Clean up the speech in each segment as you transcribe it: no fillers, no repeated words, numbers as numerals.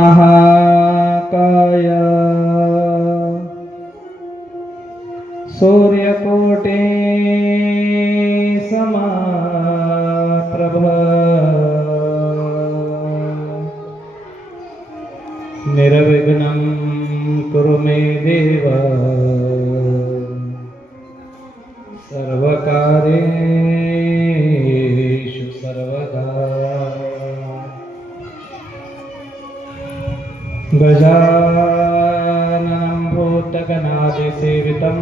महाकाय सूर्यकोटि समप्रभ निर्विघ्नं कुरु मे देव सर्वकार्येषु सर्वदा। गजाननं भूतगणादिसेवितं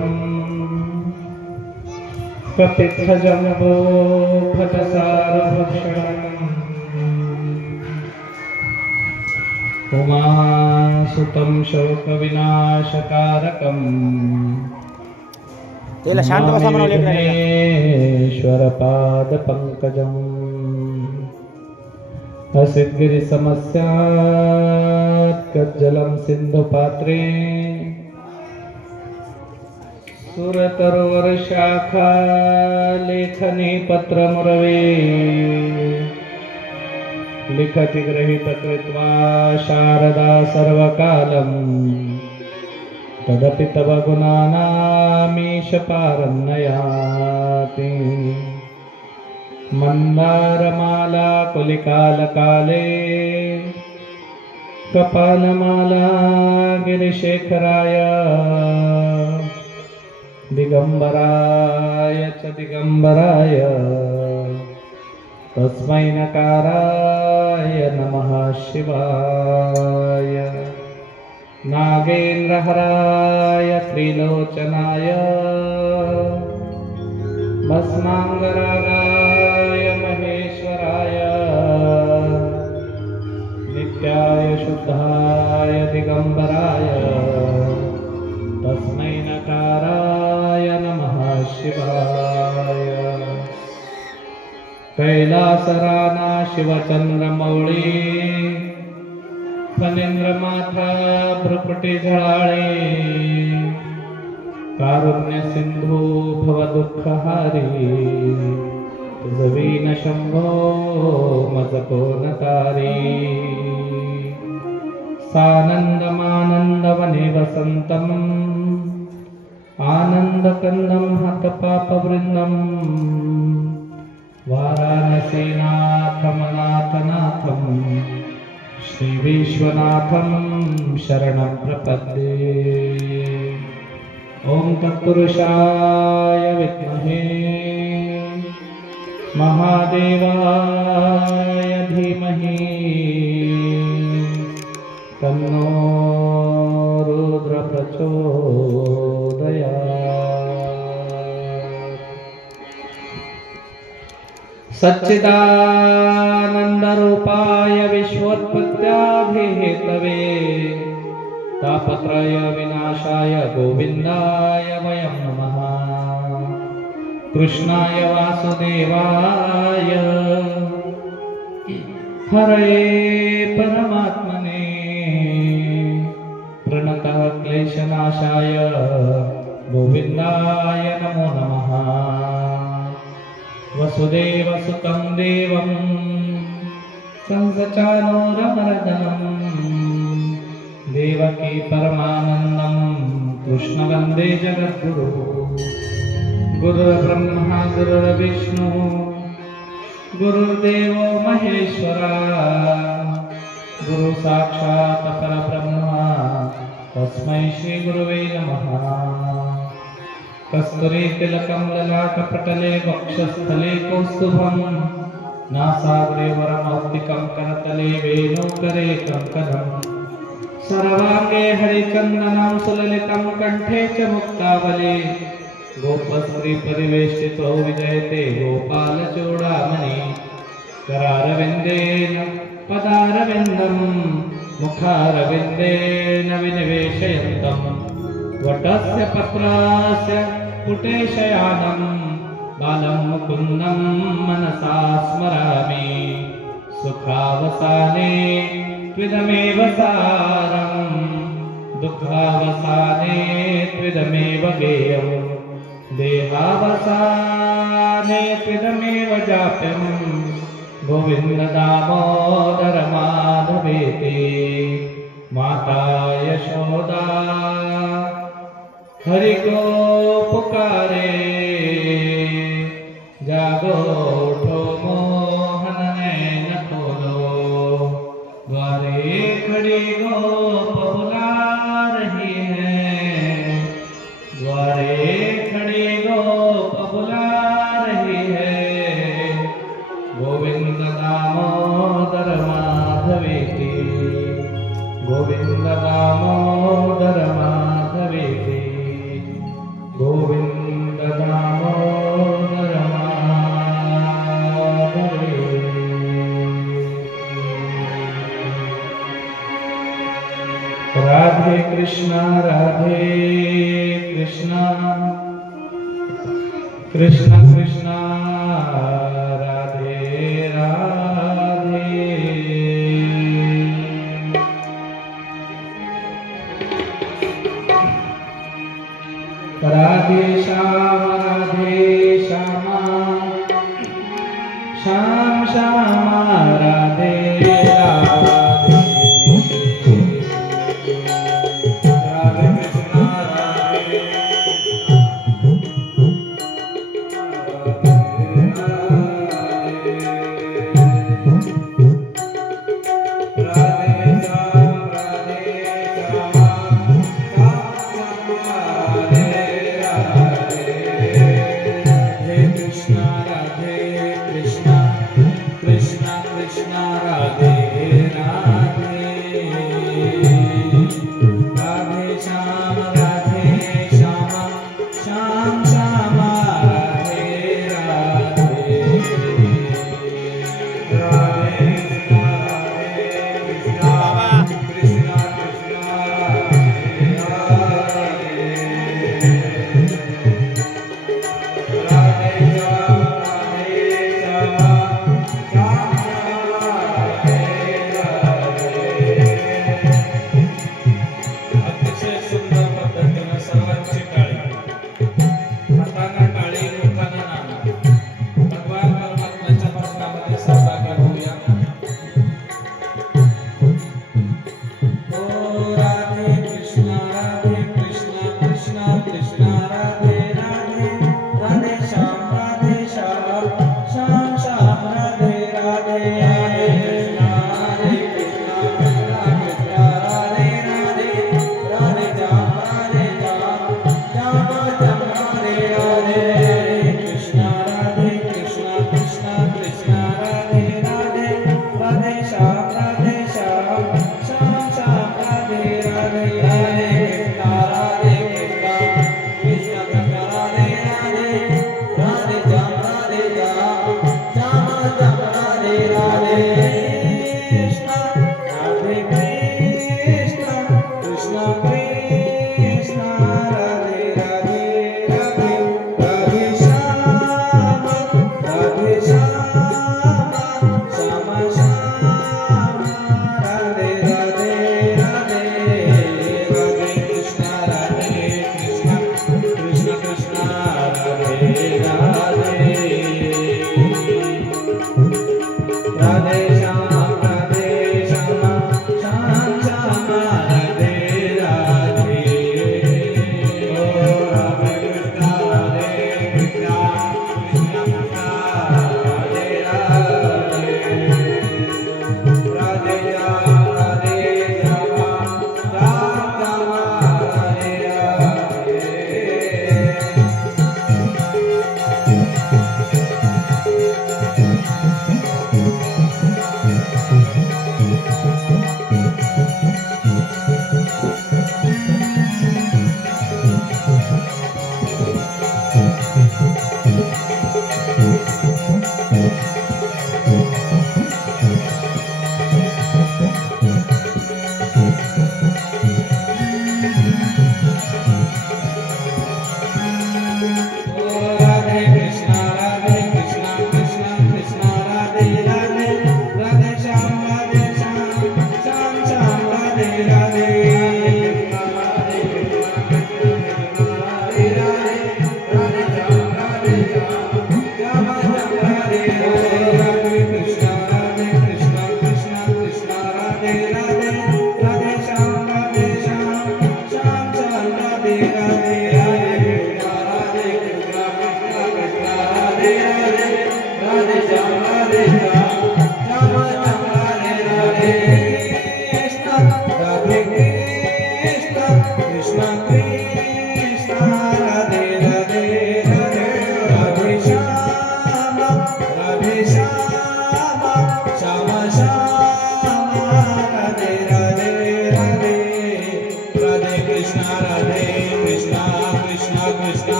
कपिध्वजम्बोफलसारभक्षणम् उमासुतं शोकविनाशकारकम् विघ्नेश्वरपादपङ्कजम् असिद्गिरिसमस्यात्कज्जलं सिन्धुपात्रे सुरतरुवर्षाखालेखने पत्रमुरवे लिखति गृहीतकृत्वा शारदा सर्वकालं तदपि तव गुणानामीश पारं नयाति। मन्दारमाला कुलिकालकाले कपालमाला गिरिशेखराय दिगंबराय च दिगंबराय तस्मै नकाराय नमः शिवाय। नागेन्द्रहराय त्रिलोचनाय भस्मांगरागाय महेश्वराय नित्याय शुद्धाय दिगंबराय तस्मै नकाराय नमः शिवाय। कैलासराना शिवचंद्रमौळी फणींद्रमाथा भ्रुकुटी झळाळे कारुण्य सिंधू भवदुःखहारी तुझवीन शंभो मज कोन तारी। सानंदमानंदवने वसंतम आनंदकंदं हतपापवृंदं वाराणसीनाथमनाथनाथं श्रीविश्वनाथं शरणं प्रपद्ये। ओम तत्पुरुषाय विद्महे महादेवाय धीमहि तन्नो रुद्र प्रचोदयात्। सच्चिदानन्दरूपाय विश्वोत्पत्त्यादिहेतवे तापत्रय विनाशाय गोविंदाय वयं नमः। कृष्णाय वासुदेवाय हरे परमात्मने प्रणतः क्लेशनाशाय गोविंदाय नमो नमः। वसुदेवसुतं देवं कंसचानूरमर्दनं देवकी परमानन्दं कृष्ण वन्दे जगद्गुरु। गुरुर्ब्रह्मा गुरुर्विष्णु गुरुर्देवो महेश्वरा गुरु साक्षात् परब्रह्म तस्मै श्री गुरुवे नमः। कस्तूरी तिलकं ललाटपटले वक्षस्थले कौस्तुभं नासाग्रे वरमौक्तिकं करतले वेणुकरे कङ्कणम् सर्वांगे हरिचंदनं सुललितं कंठे च मुक्तावली गोपस्त्री परिवेष्टितो विजयते गोपालचूडामणि। करारविन्देन पदारविन्दं मुखारविन्देन विनिवेशयन्तं वटस्य पत्रस्य पुटेशयानं बालं मुकुन्दं मनसा स्मरामि। सुखावसाने त्विदमेव सारं दुःखावसाने त्विदमेव गेयं देहावसाने त्विदमेव जाप्यं गोविन्द दामोदर माधवेति। माता यशोदा हरि को पुकारे, जागो उठो मोहन नैन खोलो, द्वारे खड़ी गोप बुला रही है, द्वारे खड़ी गोप बुला रही है, गोविंद दामोदर माधवेति, गोविंद दामोदर माधवेति, गोविंद दामोदर माधवेति। राधे कृष्णा कृष्ण कृष्णा राधे राधे। राधे श्यामा श्याम श्यामा राधे राधे। राधे कृष्णा राधे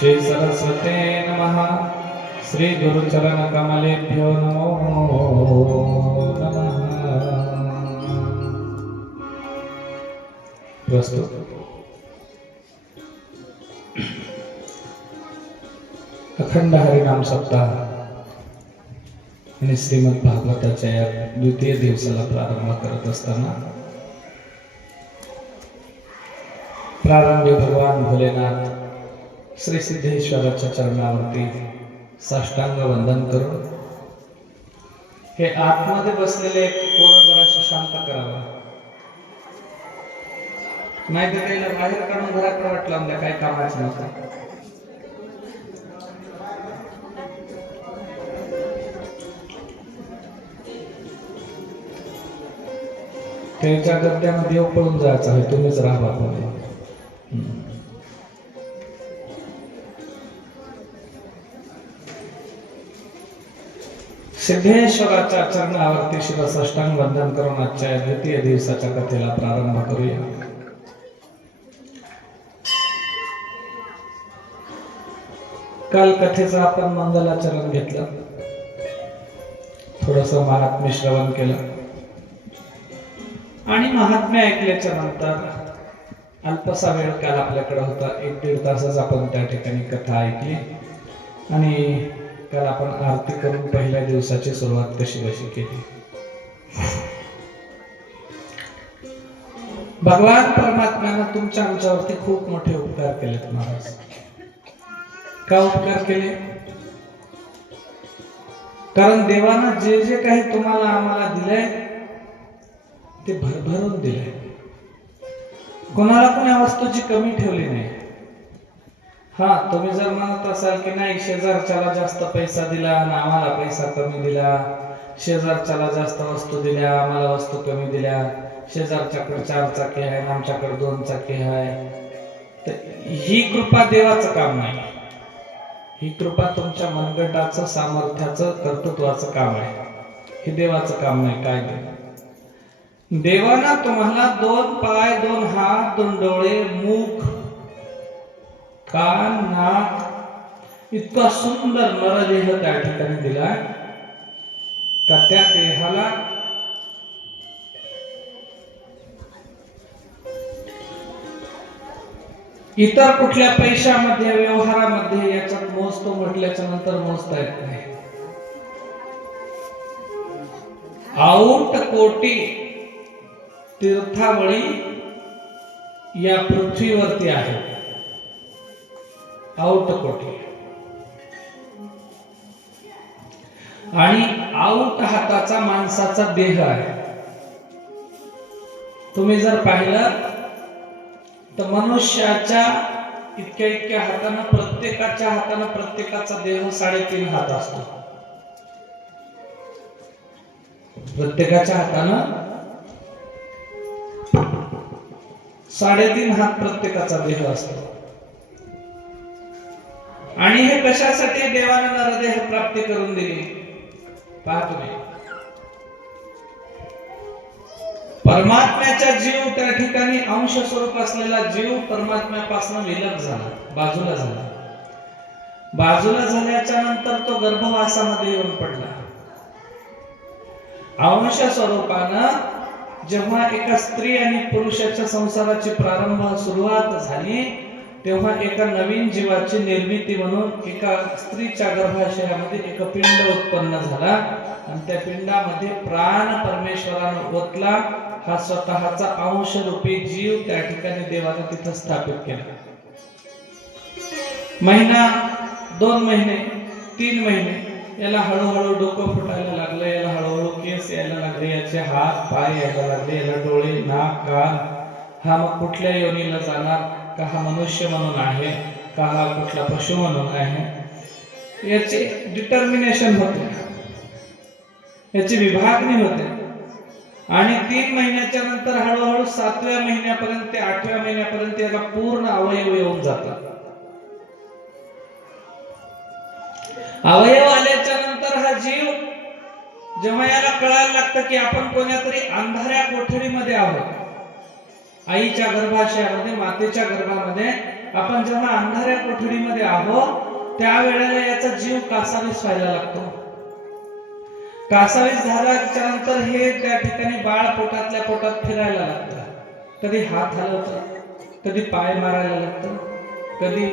श्री सरस्वते नमः श्री गुरुचरण कमलेभ्यो नमो नमः। प्रस्तुत अखंड हरिनाम सप्ताह आणि श्रीमद भागवताच्या या द्वितीय दिवसाला प्रारंभ करत असताना प्रारंभी भगवान भोलेनाथ श्री सिद्धेश्वराच्या चरणावरती साष्टांग वंदन करून हे आतमध्ये बसलेले एक पोरं जराशी शांत करावं, नाही तर त्याला बाहेर काढून घरात वाटलं म्हणजे काय कामाचं नव्हतं. त्याच्या गद्द्यामध्ये पळून जायचं आहे, तुम्हीच राहा बाबा. सिद्धेश्वराच्या चरणावरती शिरसाष्टांग वंदन करून आजच्या द्वितीय दिवसाच्या कथेला प्रारंभ करूया. काल कथेचं आपण मंगलाचरण घेतलं, थोडस महात्म्य श्रवण केलं आणि महात्म्य ऐकल्याच्या नंतर अल्पसा वेळ काल आपल्याकडे होता, 1-1.5 तासच आपण त्या ठिकाणी कथा ऐकली आणि काल आपण आरती करून पहिल्या दिवसाची सुरुवात कशी केली. भगवान परमात्म्यानं तुमच्या आमच्यावरती खूप मोठे उपकार केलेत महाराज. का उपकार केले? कारण देवानं जे जे काही तुम्हाला आम्हाला दिलंय ते भरभरून दिलंय. कोणाला कोण्या वस्तूची कमी ठेवली नाही. हा, तुम्ही जर म्हणत असाल की नाही शेजारच्याला जास्त पैसा दिला आणि आम्हाला पैसा कमी दिला, शेजारच्याला जास्त वस्तू दिल्या आम्हाला वस्तू कमी दिल्या, शेजारच्याकडे 4 चाकी आहे आणि आमच्याकडे 2 चाकी आहे, तर ही कृपा देवाचं काम नाही. ही कृपा तुमच्या मनगटाचं, सामर्थ्याचं, कर्तृत्वाचं काम आहे. हे देवाचं काम नाही. काय देवानं तुम्हाला 2 पाय, 2 हात, 2 डोळे, मुख, कान, नाक, इतका सुंदर नरदेह त्या ठिकाणी दिलाय का त्या देहाला इतर कुठल्या पैशामध्ये, व्यवहारामध्ये याच्यात मोजतो म्हटल्याच्या नंतर मोजता येत नाही. औट कोटी तीर्थावळी या पृथ्वीवरती आहे. औट कोटी आणि औट हाताचा माणसाचा देह आहे. तुम्ही जर पाहिलं तर मनुष्याच्या इतक्या हातानं, प्रत्येकाच्या हातानं प्रत्येकाचा देह 3.5 हात असतो. प्रत्येकाच्या हातानं 3.5 हात प्रत्येकाचा देह असतो. आणि हे कशासाठी देवानं नरदेह प्राप्ती करून दिली? पहा तुम्ही, परमात्म्याचा जीव त्या ठिकाणी अंश स्वरूप असलेला जीव परमात्म्यापासून विलग झाला, बाजूला झाला. बाजूला झाल्याच्या नंतर तो गर्भवासामध्ये येऊन पडला. अंश स्वरूपानं जेव्हा एका स्त्री आणि पुरुषाच्या संसाराची सुरुवात झाली, तेव्हा एका नवीन जीवाची निर्मिती म्हणून एका स्त्रीच्या गर्भाशयामध्ये एक पिंड उत्पन्न झाला आणि त्या पिंडामध्ये प्राण परमेश्वरानं ओतला. हा स्वतःचा अंश रूपी जीव त्या ठिकाणी देवाने तिथं स्थापित केला. महिना, 2 महिने, 3 महिने याला हळूहळू डोकं फुटायला लागलं, याला हळूहळू केस यायला लागले, याचे हात पाय यायला लागले, याला डोळे, नाक, कान. हा मग कुठल्या योनीला जाणार? का हा मनुष्य म्हणून आहे, का हा कुठला पशु म्हणून आहे, याचे डिटर्मिनेशन होते, याची विभागणी होते. आणि 3 महिन्याच्या नंतर हळूहळू 7व्या महिन्यापर्यंत ते 8व्या महिन्यापर्यंत याला पूर्ण अवयव येऊन जातात. अवयव आल्याच्या नंतर हा जीव जेव्हा याला कळायला लागतं की आपण कोणत्या तरी अंधाऱ्या कोठडीमध्ये आहोत, आईच्या गर्भाशयामध्ये, मातेच्या गर्भामध्ये आपण जेव्हा अंधाऱ्या कोठडीमध्ये आहोत त्यावेळेला याचा जीव कासावीस व्हायला लागतो. कासावीस झाल्याच्या नंतर हे त्या ठिकाणी बाळ पोटातल्या पोटात फिरायला लागतं. कधी हात हलवतं, कधी पाय मारायला लागतं, कधी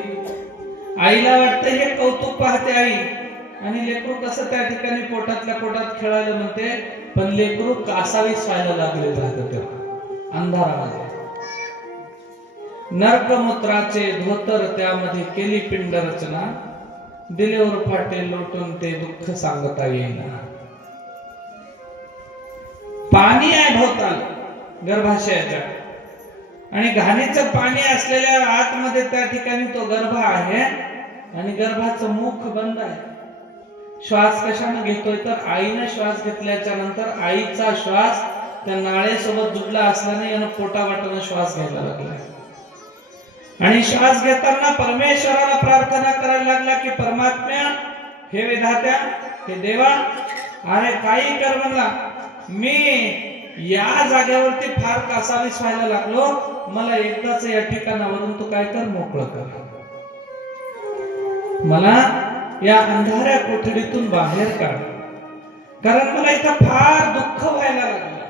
आईला वाटतं हे कौतुक पाहते आई, आणि लेकरू कसं त्या ठिकाणी पोटातल्या पोटात खेळायला म्हणते, पण लेकरू कासावीस व्हायला लागले राहतं तेव्हा अंधारामध्ये. नरकमूत्राचे धोतर त्यामध्ये केली पिंड रचना, दिलेवर फाटे लोटून ते दुःख सांगता येईना. पाणी आहे भोवताल गर्भाशयाच्या, आणि घाणीचं पाणी असलेल्या आतमध्ये त्या ठिकाणी तो गर्भ आहे, आणि गर्भाचं मुख बंद आहे. श्वास कशाने घेतोय तर आईने श्वास घेतल्याच्या नंतर आईचा श्वास त्या नाळेसोबत जुडला असल्याने यानं पोटावाटाने श्वास घ्यायला लागला. आणि श्वास घेताना परमेश्वराला प्रार्थना करायला लागला की परमात्म्या, हे विधात्या, हे देवा, अरे काही कर म्हणला, मी या जागेवरती फार कासावीस व्हायला लागलो, मला एकदाच या ठिकाणावरून तू काय कर, मोकळं कर, मला या अंधाऱ्या कोठडीतून बाहेर काढ, कारण मला इथं फार दुःख व्हायला लागलं,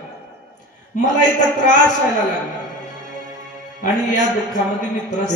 मला इथं त्रास व्हायला लागला, आणि या दुःखामध्ये मी त्रस्त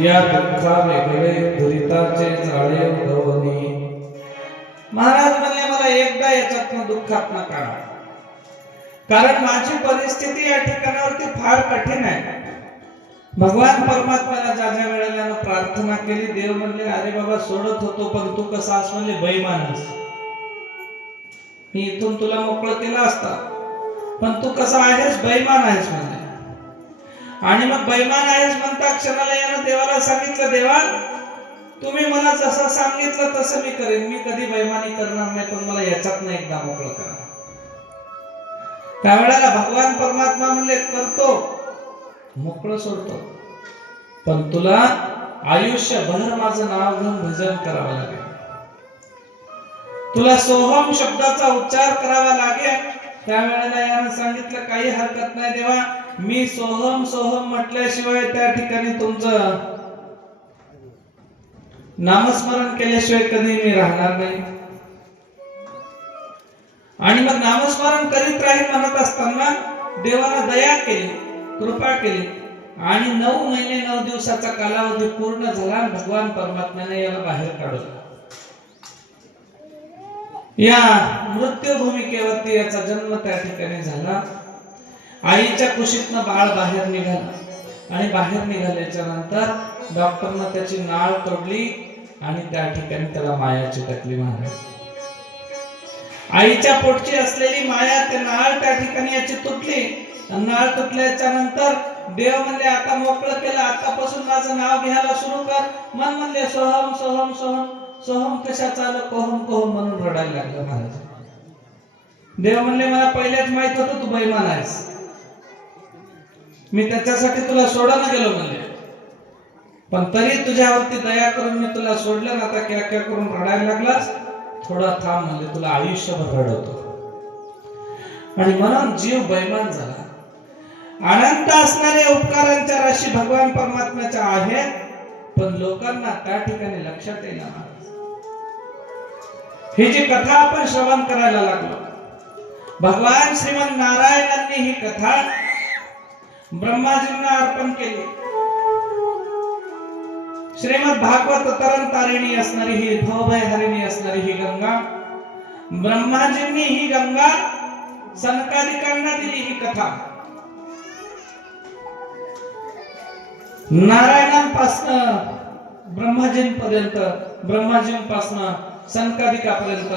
या दुःखा वेगळे दुरिताचे जाळे उडवणी. महाराज म्हणले मला एकदा याच्यातनं दुःखातनं काढा, कारण माझी परिस्थिती या ठिकाणावरती फार कठीण आहे. भगवान परमात्म्याला ज्या ज्या वेळेला प्रार्थना केली, देव म्हणले अरे बाबा सोडत होतो, पण तू कसा आहेस म्हणले, बैमानस, मी इथून तुला मोकळं केलं असता, पण तू कसा आहेस, बैमान आहेस म्हणले. आणि मग बैमान आहेस म्हणता क्षणाला यानं देवाला सांगितलं, देवा तुम्ही मला जसं सांगितलं तसं मी करेन, मी कधी बैमानी करणार नाही, पण मला याच्यातनं एकदा मोकळं करा. त्यावेळेला भगवान परमात्मा म्हणले करतो, मोकळं सोडतो, पण तुला आयुष्यभर माझं नाव घेऊन भजन करावं लागेल, तुला सोहम शब्दाचा उच्चार करावा लागेल, त्यावेळेला यानं सांगितलं काही हरकत नाही देवा, मी सोहम सोहम म्हटल्याशिवाय त्या ठिकाणी तुमचं नामस्मरण केल्याशिवाय कधी मी राहणार नाही. आणि मग नामस्मरण करीत राहील म्हणत असताना देवाला दया केली, कृपा केली आणि 9 महिने 9 दिवसाचा कालावधी पूर्ण झाला. भगवान परमात्म्याने याला बाहेर काढलं. या मृत्यू भूमिकेवरती याचा जन्म त्या ठिकाणी झाला. आईच्या कुशीतनं बाळ बाहेर निघाला आणि बाहेर निघाल्याच्या नंतर डॉक्टरनं त्याची नाळ तोडली आणि त्या ठिकाणी त्याला माया चिटकली. महाराज, आईच्या पोटची असलेली माया ते नाळ त्या ठिकाणी याची तुटली. नाळ तुटल्याच्या नंतर देव म्हणले आता मोकळं केलं, आतापासून माझं नाव घ्यायला सुरू कर. मन म्हणले सोहम सोहम सोहम. सोहम कशाचं आलं, कोहम कोहम म्हणून रडायला लागलं. महाराज, देव म्हणले मला पहिल्याच माहित होतं तू बैमान आहेस, मी त्याच्यासाठी तुला सोडायला गेलो म्हणले, पण तरी तुझ्यावरती दया करून मी तुला सोडलं ना. आता क्या क्या करून रडायला लागलास, थोडा थांब म्हणले, तुला आयुष्यभर रडवतो. आणि म्हणून जीव बैमान झाला. अनंत असणारे उपकारांच्या राशी भगवान परमात्म्याच्या आहेत, पण लोकांना त्या ठिकाणी लक्षात येईल. ही जी कथा आपण श्रवण करायला लागलो, भगवान श्रीमन नारायणांनी ही कथा ब्रह्माजींना अर्पण केली. श्रीमद भागवत तरन तारिणी असणारी ही भवभय हरिणी असणारी ही गंगा, ब्रह्माजींनी ही गंगा सनकादिकांना दिली. ही कथा नारायणांपासनं ब्रह्माजींपर्यंत, ब्रह्माजींपासनं सनकादिकापर्यंत,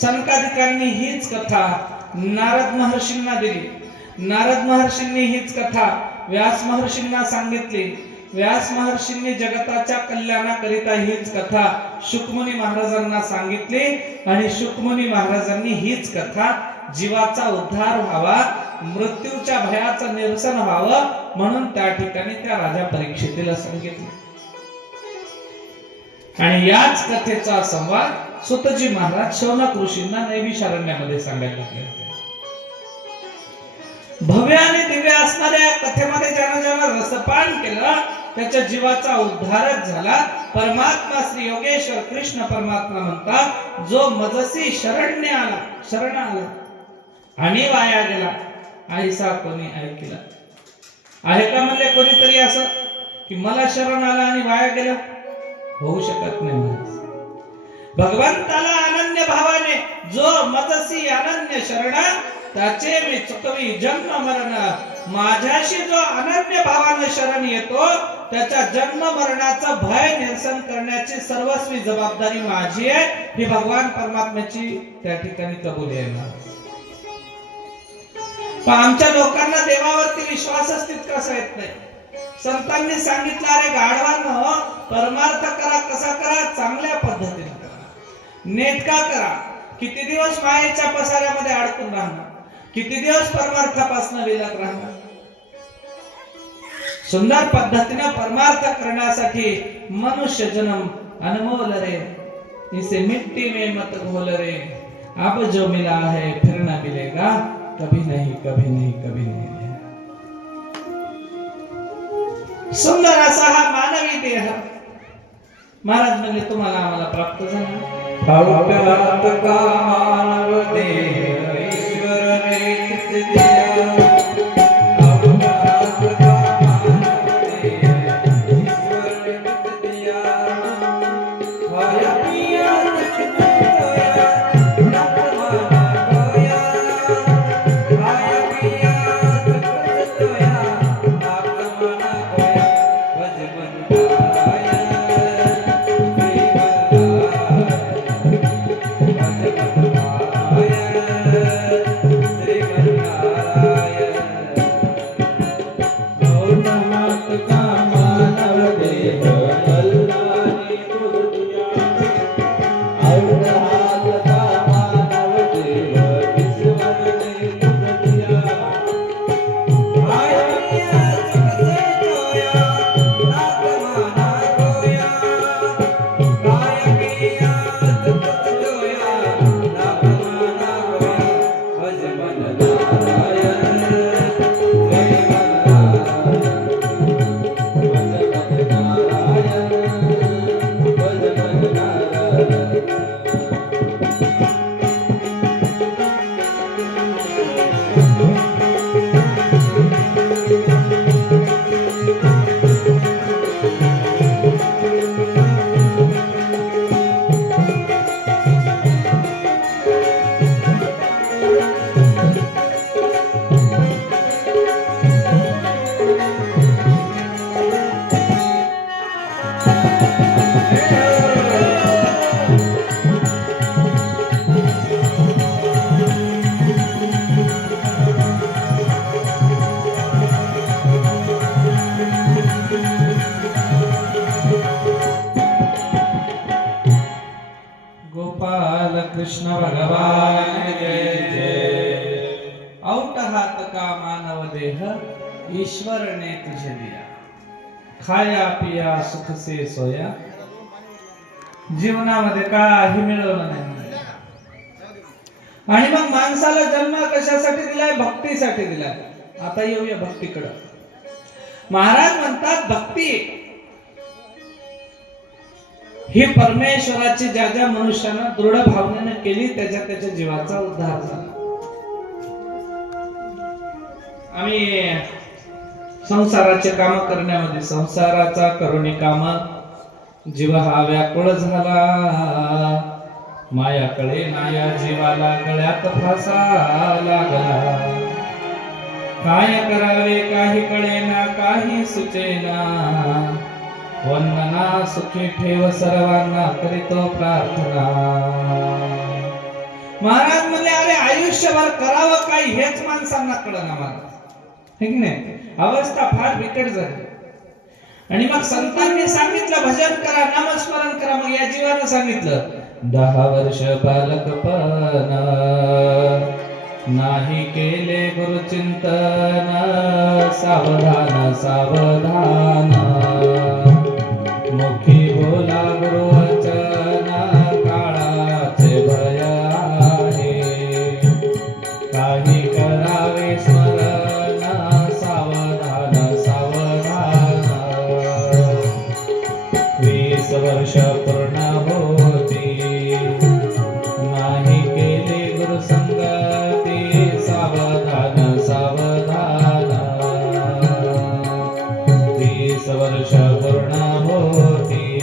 सनकादिकांनी हीच कथा नारद महर्षींना दिली. नारद महर्षींनी हीच कथा व्यास महर्षींना सांगितली. व्यास महर्षींनी जगताच्या कल्याणाकरिता हीच कथा शुकमुनी महाराजांना सांगितली आणि शुकमुनी महाराजांनी हीच कथा जीवाचा उद्धार व्हावा, मृत्यूच्या भयाचं निरसन व्हावं म्हणून त्या ठिकाणी त्या राजा परीक्षितीला सांगितले. आणि याच कथेचा संवाद सुतजी महाराज शौनक ऋषींना नैमिषारण्यामध्ये सांगायला लागले. भव्य आणि दिव्य असणाऱ्या या कथेमध्ये ज्यानं ज्यानं रसपान केलं त्याच्या जीवाचा उद्धारच झाला. परमात्मा श्री योगेश्वर कृष्ण परमात्मा म्हणतात, जो मजसी शरण आला आणि वाया गेला, ऐसा कोणी ऐकला. आहे का म्हणले कोणीतरी असं की मला शरण आला आणि वाया गेला? होऊ शकत नाही. भगवंताला अनन्य भावाने जो मजसी अनन्य शरण, त्याचे मी चुकवी जन्म मरण. माझ्याशी जो अनन्य भावाने शरण येतो त्याच्या जन्म मरणाचं भय निरसन करण्याची सर्वस्वी जबाबदारी माझी आहे. ही भगवान परमात्म्याची त्या ठिकाणी कबुली आहे. पण आमच्या लोकांना देवावरती विश्वासच तितकासा येत नाही. संतांनी सांगितलं, अरे गाढवांनो, परमार्थ करा. कसा करा? चांगल्या पद्धतीने करा, नेटका करा. किती दिवस मायेच्या पसाऱ्यामध्ये अडकून राहणार, किती दिवस परमार्थापासून विलग राहणार. सुंदर पद्धतीने परमार्थ करण्यासाठी मनुष्य जन्म अनमोल रे, इसे मिट्टी में मत घोल रे. अब जो मिला है फिर न मिलेगा, कभी नहीं कभी नहीं कभी नहीं. सुंदर असा हा मानवी देह महाराज म्हणजे तुम्हाला आम्हाला प्राप्त झाला. अव्याप्त का मानव देह ईश्वरने किती दिया. अव्याप्त का मानव देह ईश्वरने किती दिया. खाया पिया कुछ न खोया, नक माना खोया. खाया पिया कुछ खोया, नक माना खोया. भजमन गाया श्री कृष्ण भगवान की जय। औट हात का मानव देह ईश्वर ने तुझे दिया, खाया पिया सुख से सोया। जीवनामध्ये काही मिळवलं नाही आणि मग माणसाला जन्म कशासाठी दिलाय? भक्तीसाठी दिलाय. आता येऊया भक्तीकडे. महाराज म्हणतात भक्ती ही परमेश्वराची ज्या ज्या मनुष्यानं दृढ भावनेने केली त्याच्या त्याच्या जीवाचा उद्धार झाला. आम्ही संसाराचे काम करण्यामध्ये संसाराचा करुणी काम जीव हा व्याकुळ झाला. माया कळे नाया जीवाला गळ्यात फासा लागला. काय करावे काही कळेना काही सुचेना. वंदना सुखी ठेव सर्वांना करीतो प्रार्थना. महाराज म्हणले अरे आयुष्यभर करावं काय हेच माणसांना कळना. महाराज हे की नाही, अवस्था फार बिकट झाली. आणि मग संतांनी सांगितलं भजन करा नामस्मरण करा. मग या जीवानं सांगितलं 10 वर्ष बालकपण नाही केले गुरुचिंतन. सावधान सावधान मुखी बोला गुरुवचन. काळाचे भय आहे काही करावे स्मरण. सावधान सावधान 20 वर्ष पूर्ण होती नाही केले गुरुसंगती. सावधान सावधान 20 वर्ष पूर्ण होती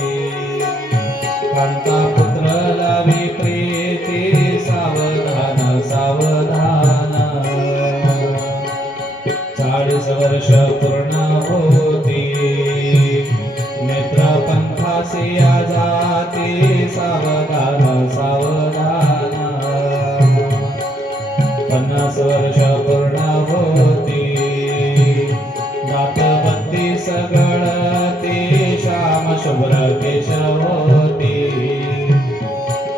कांता पुत्र लावी प्रीती. सावधान सावधान 40 वर्ष पूर्ण होती नेत्र पंथासी जाती. सावधान सावधान 50 वर्ष पूर्ण होती दात 32 गळती. श्याम शुभ्र केश होती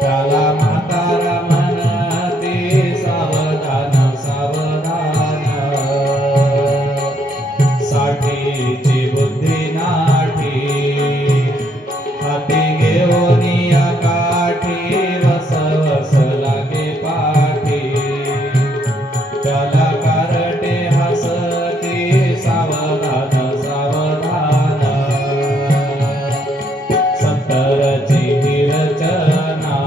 त्याला म्हातारा म्हणती. सावधान सावधान साठीची बुद्धी नाठी हाती घेऊन या काठी. वस वस लागे पाठी त्याला कारटे हसती. सावधान सावधान 70ची ही रचना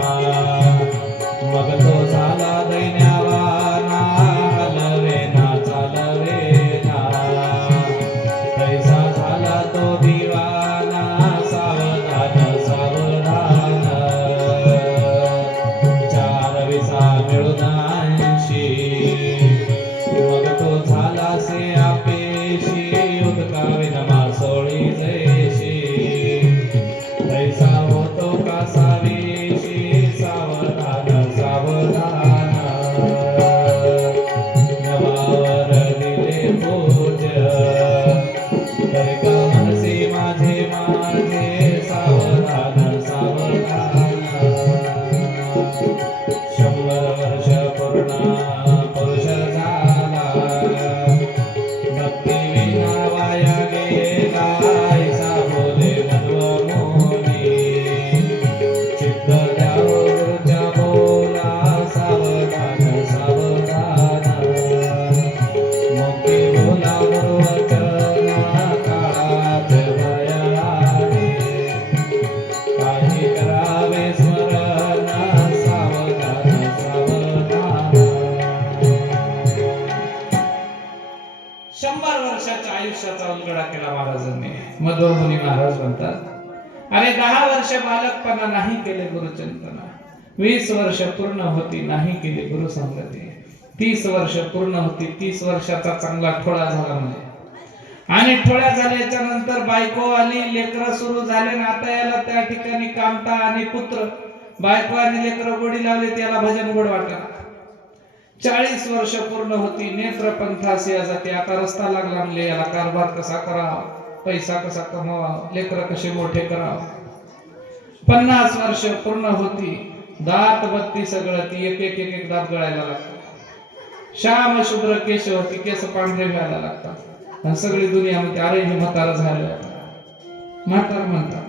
मग तो झाला दैन्यावाना. हलवेना चालवेना तैसा झाला तो दिवाना. सावधान सावधान 4 विसा मिळून 80 मग तो झाला से आपेशी. उदकाविन मासोळी जैशी तैसा होतो कासा वेशी. सावधान सावधान नवावर दिले पूज्य तरी का मनसी माझे माझे. सावधान सावधान 100 वर्ष पूर्ण पुरुष झाला. भक्ती विना वाया गेला. ऐसा बोले मध्वमोनी चित्त द्यावो गुरुच्या बोला. सावधान सावधान मुखी बोला गुरुवचन. काळाचे भय आहे काही करावे स्मरण. सावधान सावधान 100 वर्षाच्या आयुष्याचा उलगडा केला महाराजांनी. मध्वमुनी महाराज म्हणतात अरे 10 वर्ष बालकपणा नाही केले गुरुचिंतन. 20 वर्ष पूर्ण होती नाही केली गुरुसंगती. 30 वर्ष पूर्ण होती 30 वर्षाचा चांगला ठोळा झाला म्हणजे. आणि ठोळ्या झाल्याच्या नंतर बायको आली लेकरं सुरू झाले. ना आता याला त्या ठिकाणी कामता आणि पुत्र. बायको आणि लेकरं गोडी लावले त्याला भजन गोड वाटला. 40 वर्ष पूर्ण होती नेत्र पंथासी जाती. आता रस्ता लागला म्हणले याला कारभार कसा करावा, पैसा कसा कमवावा, लेकरं कसे मोठे करावा. 50 वर्ष पूर्ण होती दात बत्ती सगळं ती एक एक एक एक दात गळायला लागतात. श्याम शुभ्र केश होती, केस पांढरे व्हायला लागतात. आणि सगळी दुनिया म्हणते अरे हे म्हातारा झालं. म्हातार म्हणतात.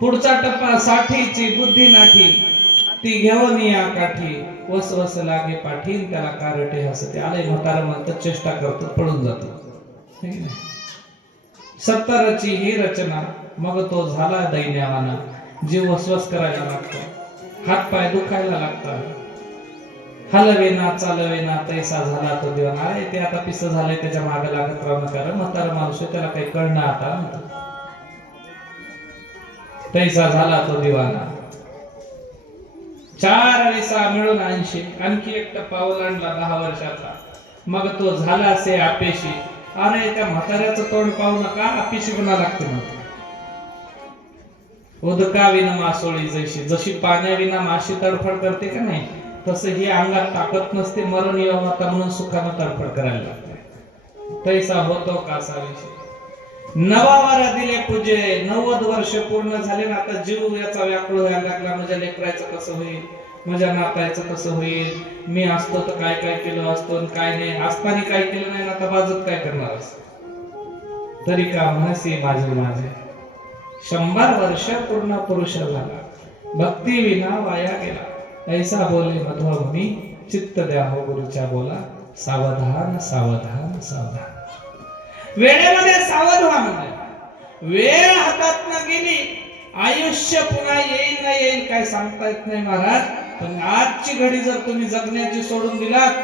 पुढचा टप्पा साठीची बुद्धी नाठी, ती घेऊन या काठी, वस वस लागे पाठी, त्याला कारटे हसते. आलंय म्हातारा म्हणतात, चेष्टा करतो, पळून जातो. 70ची ही रचना, मग तो झाला दैन्यावाना. जीव वसवस करायला लागतो, हात पाय दुखायला लागतात. हलवेना चालवेना तैसा झाला तो दिवाना. अरे ते आता पिस झालंय, त्याच्या मागे लागत राहू नका. म्हातारा माणूस त्याला काही कळणं आता. तैसा झाला तो दिवाना. 4 आणि 6 मिळून 80. आणखी एक टप्पा ओलांडला 10 वर्षाचा, मग तो झाला असे आपेशी. अरे त्या म्हाताऱ्याचं तोंड पाहू नका, आपेशी बना लागते म्हणते. उदकाविना मासोळी जशी, जशी पाण्याविना माशी तडफड करते का नाही, तसं ही अंगात ताकद नसते, मरण येऊ आता म्हणून सुखानं तडफड करायला लागते. तैसा होतो कासाविषयी. 9 दिले पूजे, 90 वर्ष पूर्ण झाले ना. आता जीव याचा व्याकुळ व्हायला लागला. माझ्या लेकरायचं कसं होईल, माझ्या नातायचं कसं होईल, मी असतो तर काय काय केलं असतो, काय नाही असताना काय केलं नाही, आता बाजत काय करणार असत. तरी का म्हणसी माझे माझे. 100 वर्ष पूर्ण पुरुष झाला, भक्ती विना वाया गेला. ऐसा बोले मध्वमुनी, चित्त द्या हो गुरुच्या बोला. सावधान सावधान सावधान. वेळेमध्ये सावध व्हा म्हणजे. वेळ हातात गेली, आयुष्य पुन्हा येईल ना येईल काय सांगता येत नाही महाराज. पण आजची घडी जर तुम्ही जगण्याची सोडून दिलात,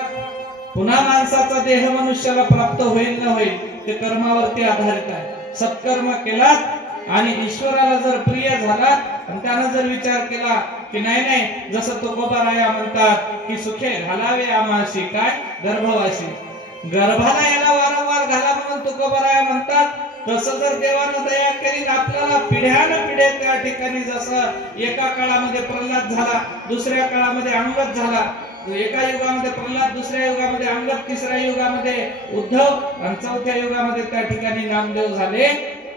पुन्हा माणसाचा देह मनुष्याला प्राप्त होईल न होईल ते कर्मावरती आधारित आहे. सत्कर्म केलात आणि ईश्वराला जर प्रिय झालात आणि त्यानं जर विचार केला की नाही नाही, जसं तुकोबाराया म्हणतात की सुखे घालावे आमाशी, काय गर्भवासी, गर्भाला याला वारंवार घाला म्हणून तुकोबाराया म्हणतात. तसं जर देवानं दया केली आपल्याला पिढ्यानपिढ्या त्या ठिकाणी, जसं एका काळामध्ये प्रल्हाद झाला, दुसऱ्या काळामध्ये अंगद झाला, एका युगामध्ये प्रल्हाद, दुसऱ्या युगामध्ये अंगद, तिसऱ्या युगामध्ये उद्धव आणि चौथ्या युगामध्ये त्या ठिकाणी नामदेव झाले.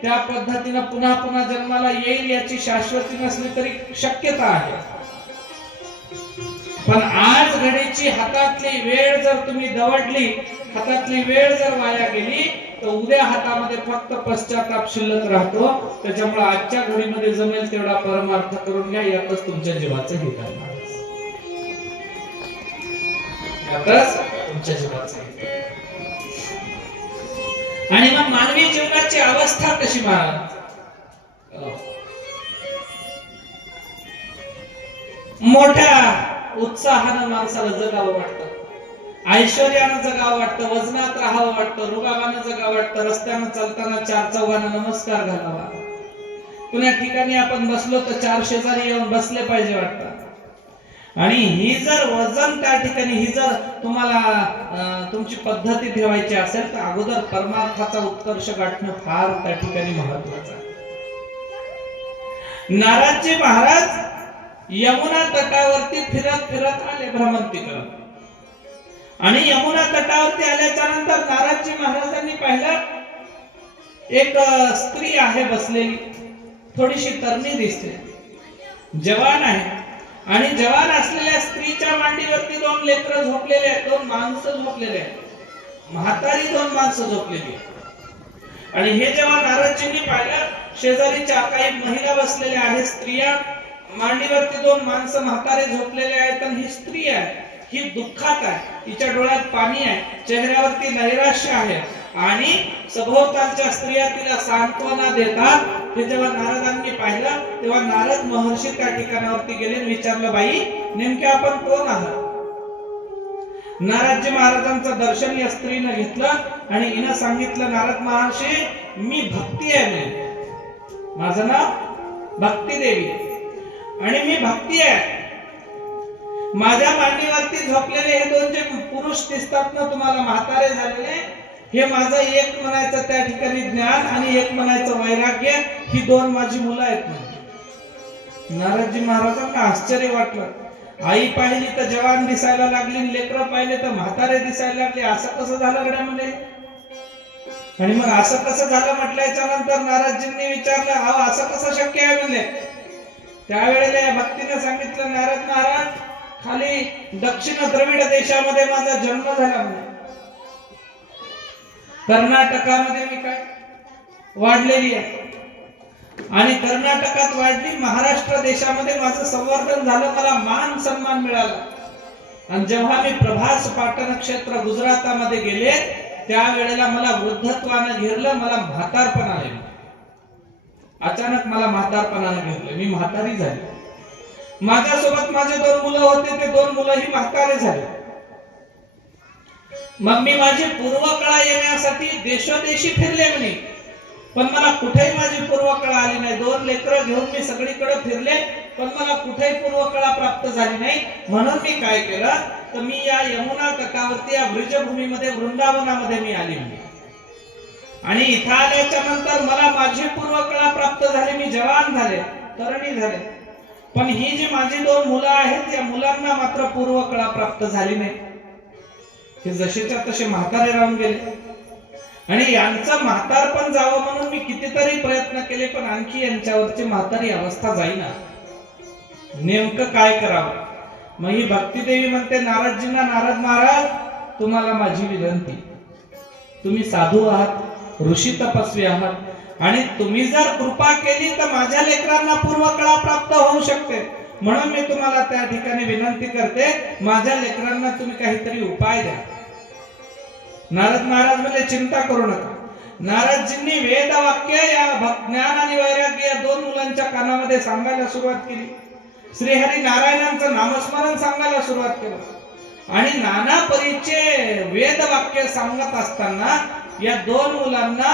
त्या पद्धतीनं पुन्हा पुन्हा जन्माला येईल याची शाश्वती नसली तरी शक्यता आहे. पण आज घडीची हातातली वेळ जर तुम्ही दवडली, हातातली वेळ जर वाया गेली, तर उद्या हातामध्ये फक्त पश्चाताप शिल्लक राहतो. त्याच्यामुळे आजच्या घडीमध्ये जमेल तेवढा परमार्थ करून घ्या, यातच तुमच्या जीवाचं हित आहे. यातच तुमच्या जीवाचं हित आहे. आणि मग मानवी जीवनाची अवस्था कशी महाराज? मोठ्या उत्साहानं माणसाला जगावं वाटतं, ऐश्वर्यानं जगावं वाटतं, वजनात राहावं वाटतं, रुबाबानं जगावं वाटतं, रस्त्यानं चालताना 4 चौघांना नमस्कार घालावा. कुण्या ठिकाणी आपण बसलो तर 4 शेजारी येऊन बसले पाहिजे वाटतं. आणि ही जर वजन त्या ठिकाणी, ही जर तुम्हाला तुमची पद्धती ठेवायची असेल तर अगोदर परमार्थाचा उत्कर्ष गाठणं फार त्या ठिकाणी महत्वाचं आहे. नारदजी महाराज यमुना तटावरती फिरत फिरत आले भ्रमंती करत. आणि यमुना तटावरती आल्याच्या नंतर नारदजी महाराजांनी पाहिलं एक स्त्री आहे बसलेली, थोडीशी तरणी दिसते, जवान आहे. आणि जवान असलेल्या स्त्रीच्या मांडीवरती 2 लेकरं झोपलेले आहेत, 2 माणसं झोपलेले आहेत, म्हातारी 2 माणसं झोपलेली. आणि हे जेव्हा नारदजींनी पाहिलं, शेजारीच्या काही महिला बसलेल्या आहेत, स्त्रिया, मांडीवरती 2 माणसं म्हातारे झोपलेले आहेत. आणि ही स्त्री आहे, ही दुःखात आहे, तिच्या डोळ्यात पाणी आहे, चेहऱ्यावरती नैराश्य आहे. आणि सभोवतालच्या स्त्रिया तिला सांत्वना देतात. हे जेव्हा नारदांनी पाहिलं तेव्हा नारद महर्षी त्या ठिकाणावरती गेले, विचारलं बाई नेमके आपण कोण आहात? नारदजी महाराजांचं दर्शन या स्त्रीनं घेतलं आणि हिनं सांगितलं, नारद महर्षी मी भक्ती आहे, माझं नाव भक्ती देवी आणि मी भक्ती आहे. माझ्या मांडीवरती झोपलेले हे 2 जे पुरुष दिसतात ना तुम्हाला, म्हातारे झालेले, हे माझं एक म्हणायचं त्या ठिकाणी ज्ञान आणि एक म्हणायचं वैराग्य, ही 2 माझी मुलं आहेत ना. नारदजी महाराजांना आश्चर्य वाटलं. आई पाहिली तर जवान दिसायला लागली, लेकरं पाहिले तर म्हातारे दिसायला लागले. असं कसं झालं गड्यामध्ये? आणि मग असं कसं झालं म्हटल्याच्या नंतर नारदजींनी विचारलं, अहो असं कसं शक्य आहे? म्हणजे त्यावेळेला या भक्तीने सांगितलं, नारद महाराज, खाली दक्षिण द्रविड देशामध्ये माझा जन्म झाला म्हणे. कर्नाटकामध्ये मी काय वाढलेली आहे आणि कर्नाटकात वाढली, महाराष्ट्र देशामध्ये माझं संवर्धन झालं, मला मान सन्मान मिळाला. आणि जेव्हा मी प्रभास पाटण क्षेत्र गुजरातामध्ये गेले त्यावेळेला मला वृद्धत्वानं घेरलं, मला म्हातारपण आले. अचानक मला म्हातारपणानं घेरलं, मी म्हातारी झाली. माझ्यासोबत माझे 2 मुलं होते, ते 2 मुलंही म्हातारे झाले. मग मी माझी पूर्वकळा येण्यासाठी देशोदेशी फिरले म्हणे, पण मला कुठेही माझी पूर्वकळा आली नाही. 2 लेकरं घेऊन मी सगळीकडे फिरले, पण मला कुठेही पूर्वकळा प्राप्त झाली नाही. म्हणून मी काय केलं, तर मी या यमुना तटावरती या ब्रजभूमीमध्ये वृंदावनामध्ये मी आली म्हणे. आणि इथं आल्याच्या नंतर मला माझी पूर्वकळा प्राप्त झाली, मी जवान झाले, तरुणी झाले. पण ही जी माझी 2 मुलं आहेत, या मुलांना मात्र पूर्वकळा प्राप्त झाली नाही. ते जसेच्या तसे म्हातारे राहून गेले. आणि यांचं म्हातारपण जावं म्हणून मी कितीतरी प्रयत्न केले, पण आणखी यांच्यावरची म्हातारी अवस्था जाईना. नेमकं काय करावं? मग ही भक्ती देवी म्हणते नारदजींना, नारद महाराज, तुम्हाला माझी विनंती, तुम्ही साधू आहात, ऋषी तपस्वी आहात, आणि तुम्ही जर कृपा केली तर माझ्या लेकरांना पूर्वकळा प्राप्त होऊ शकते. म्हणून मी तुम्हाला त्या ठिकाणी विनंती करते, माझ्या लेकरांना तुम्ही काहीतरी उपाय द्या. नारद महाराज म्हणजे चिंता करू नका. नारदजींनी वेद वाक्य या ज्ञान आणि वैराग्य या 2 मुलांच्या कानामध्ये सांगायला सुरुवात केली. श्रीहरी नारायणांचं नामस्मरण सांगायला सुरुवात केलं. आणि नाना परीचे वेद वाक्य सांगत असताना या 2 मुलांना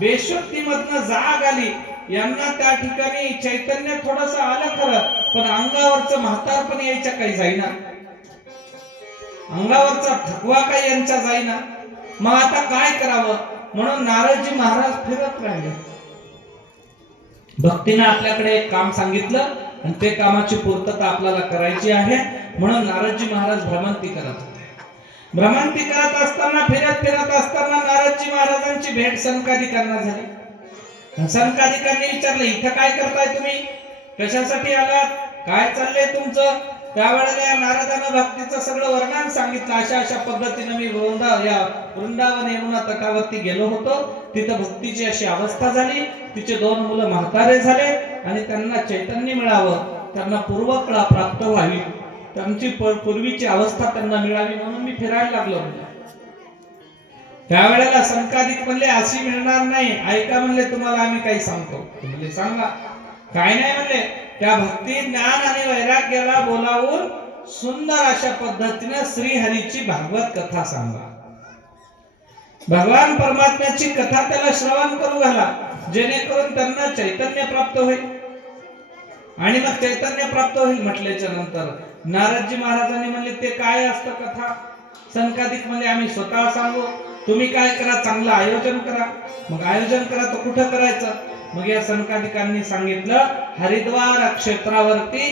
बेशुद्धीमधनं जाग आली. यांना त्या ठिकाणी चैतन्य थोडंसं आलं खरं, पण अंगावरचं म्हातारपण यायच्या काही जाईना, अंगावरचा थकवा काही यांच्या जाईना. मग आता काय करावं? म्हणून नारदजी महाराज फिरत राहिले. भक्तीने आपल्याकडे एक काम सांगितलं आणि ते कामाची पूर्तता आपल्याला करायची आहे. म्हणून नारदजी महाराज भ्रमंती करत होते. भ्रमंती करत असताना, फिरत असताना नारदजी महाराजांची भेट सनकादिकांना झाली. सनकादिकांनी विचारलं, इथं काय करताय तुम्ही, कशासाठी आलात, काय चाललंय तुमचं? त्यावेळेला नारदानं भक्तीचं सगळं वर्णन सांगितलं. अशा पद्धतीने मी वृंदावन यमुना तटावरती गेलो होतो, तिथं भक्तीची अशी अवस्था झाली, तिचे 2 मुलं म्हातारे झाले आणि त्यांना चैतन्य मिळावं, त्यांना पूर्वकळा प्राप्त व्हावी, त्यांची पूर्वीची अवस्था त्यांना मिळावी, म्हणून मी फिरायला लागलो. त्यावेळेला सनकादिक म्हणले, अशी मिळणार नाही, ऐका म्हणले, तुम्हाला आम्ही काही सांगतो. म्हणले, सांगा. काय नाही म्हणले, त्या भक्ती ज्ञान आणि वैराग्याला बोलावून सुंदर अशा पद्धतीने श्रीहरीची भागवत कथा सांगा. भगवान परमात्म्याची कथा त्याला श्रवण करू घाला, जेणेकरून त्यांना चैतन्य प्राप्त होईल. आणि मग चैतन्य प्राप्त होईल म्हटल्याच्या नंतर नारदजी महाराजांनी म्हणले, ते काय असतं कथा? सनकादिक म्हणजे आम्ही स्वतः सांगू, तुम्ही काय करा, चांगलं आयोजन करा. मग आयोजन करा तर कुठं करायचं? मग या सनकादिकांनी सांगितलं, हरिद्वार क्षेत्रावरती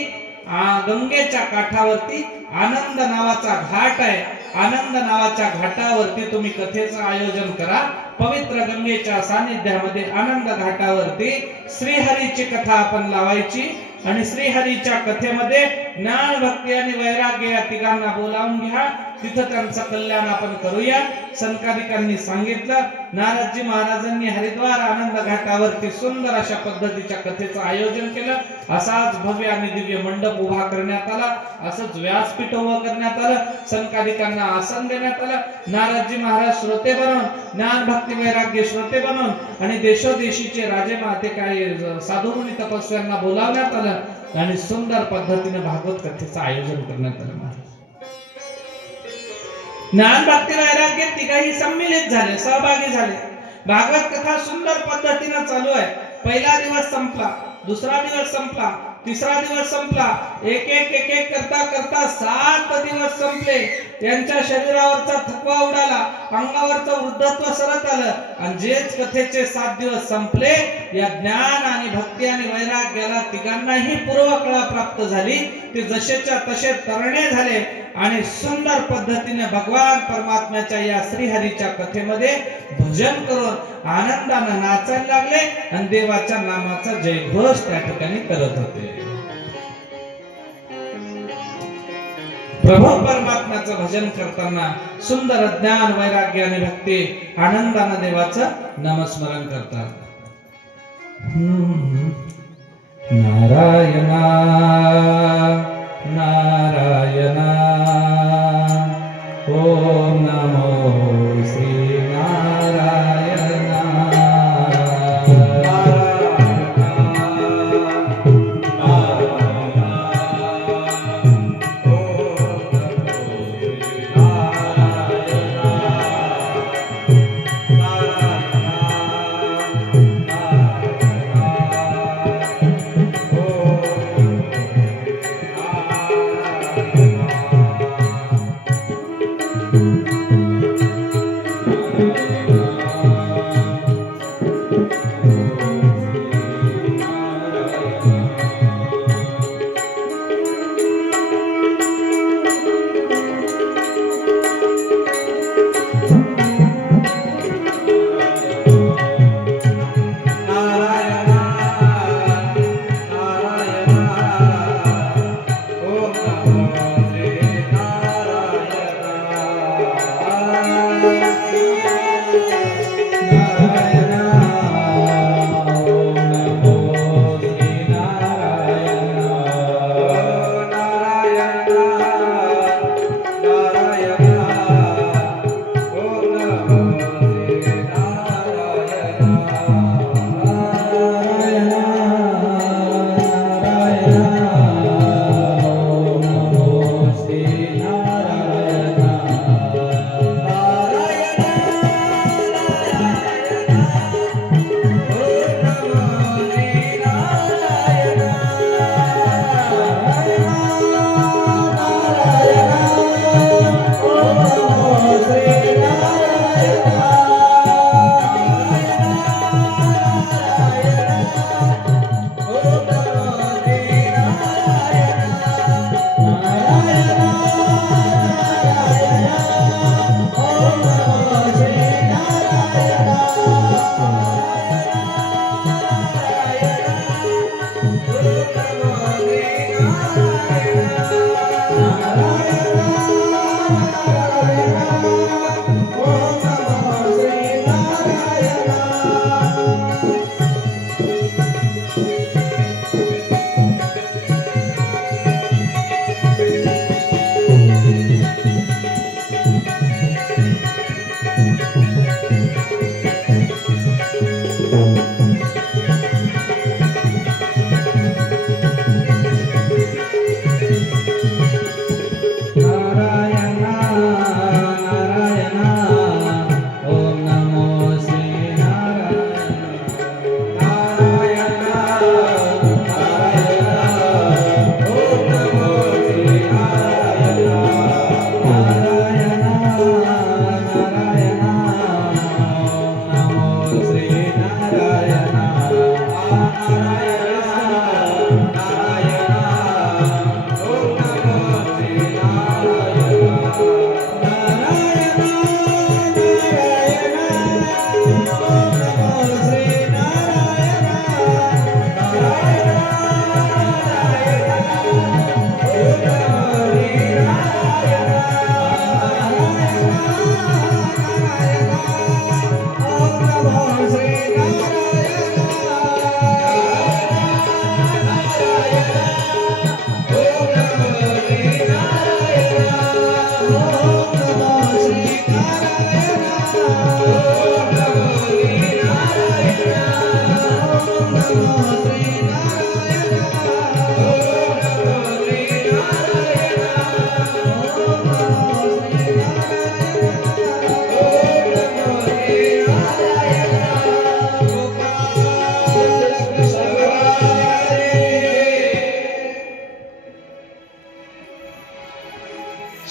गंगेच्या काठावरती आनंद नावाचा घाट आहे. आनंद नावाच्या घाटावरती तुम्ही कथेचं आयोजन करा. पवित्र गंगेच्या सानिध्यामध्ये आनंद घाटावरती श्रीहरीची कथा आपण लावायची आणि श्रीहरीच्या कथेमध्ये ज्ञान, भक्ती आणि वैराग्य या तिघांना बोलावून घ्या. तिथं त्यांचं कल्याण आपण करूया. सनकादिकांनी सांगितलं. नारदजी महाराजांनी हरिद्वार आनंद घाटावरती सुंदर अशा पद्धतीच्या कथेचं आयोजन केलं. असाच भव्य आणि दिव्य मंडप उभा करण्यात आला, असंच व्यासपीठ उभं करण्यात आलं, सनकादिकांना आसन देण्यात आलं. नारदजी महाराज श्रोते बनवून, ज्ञान, भक्ती, वैराग्य श्रोते बनवून आणि देशोदेशीचे राजे माते काय साधुमुनी तपस्व्यांना बोलावण्यात आलं आणि सुंदर पद्धतीने भागवत कथेचं आयोजन करण्यात आलं. ज्ञान, भक्ती, वैराग्य तिघाही सम्मिलित झाले, सहभागी झाले. भागवत कथा सुंदर पद्धतीने चालू आहे. पहिला दिवस संपला, दुसरा दिवस संपला, तिसरा दिवस संपला. एक एक करता करता 7 दिवस संपले. त्यांच्या शरीरावरचा थकवा उडाला, अंगावरचं वृद्धत्व सरत आलं आणि जेच कथेचे 7 दिवस संपले, या ज्ञान आणि भक्ती आणि वैराग्याला तिघांनाही पूर्वकळा प्राप्त झाली. ते जसेच्या तसे तरणे झाले आणि सुंदर पद्धतीने भगवान परमात्म्याच्या या श्रीहरीच्या कथेमध्ये भजन करून आनंदाने नाचायला लागले आणि देवाच्या नामाचा जयघोष त्या ठिकाणी करत होते. प्रभू परमात्म्याचं भजन करताना सुंदर ज्ञान वैराग्य आणि भक्ती आनंदानं देवाचं नामस्मरण करतात. नारायणा नारायणा ओम नमो श्री नारायणा.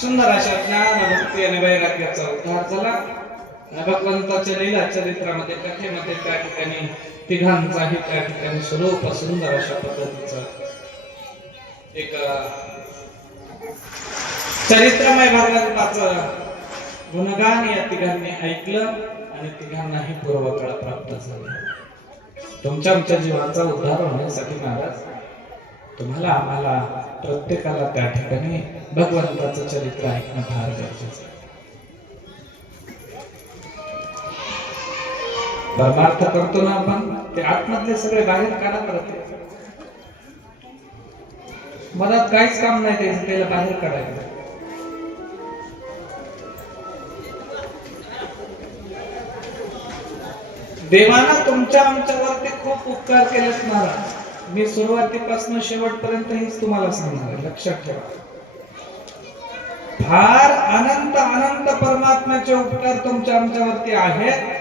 सुंदर अशा ज्ञान भक्ती आणि वैराग्याचा उद्धार झाला. भगवंताच्या लीला चरित्रामध्ये कथेमध्ये त्या ठिकाणी तिघांचाही त्या ठिकाणी स्वरूप सुंदर अशा पद्धतीचं एक चरित्रमय भगवंताचं गुणगान या तिघांनी ऐकलं आणि तिघांनाही पूर्वकाळ प्राप्त झाला. तुमच्या आमच्या जीवाचा उद्धार होण्यासाठी महाराज तुम्हाला आम्हाला प्रत्येकाला त्या ठिकाणी भगवंताचं चरित्र ऐकणं फार गरजेचं आहे. परमार्थ करतो ना आपण, ते आतमधले सगळे बाहेर काढा करते. मनात काहीच काम नाही त्याचं, त्याला बाहेर काढायचं. देवानं तुमच्या आमच्यावरती खूप उपकार केलेत महाराज. मी सुरुवातीपासून शेवटपर्यंत हेच तुम्हाला सांगणार आहे, लक्षात ठेवा. फार अनंत अनंत परमात्म्याचे उपकार तुमच्या आमच्यावरती आहेत,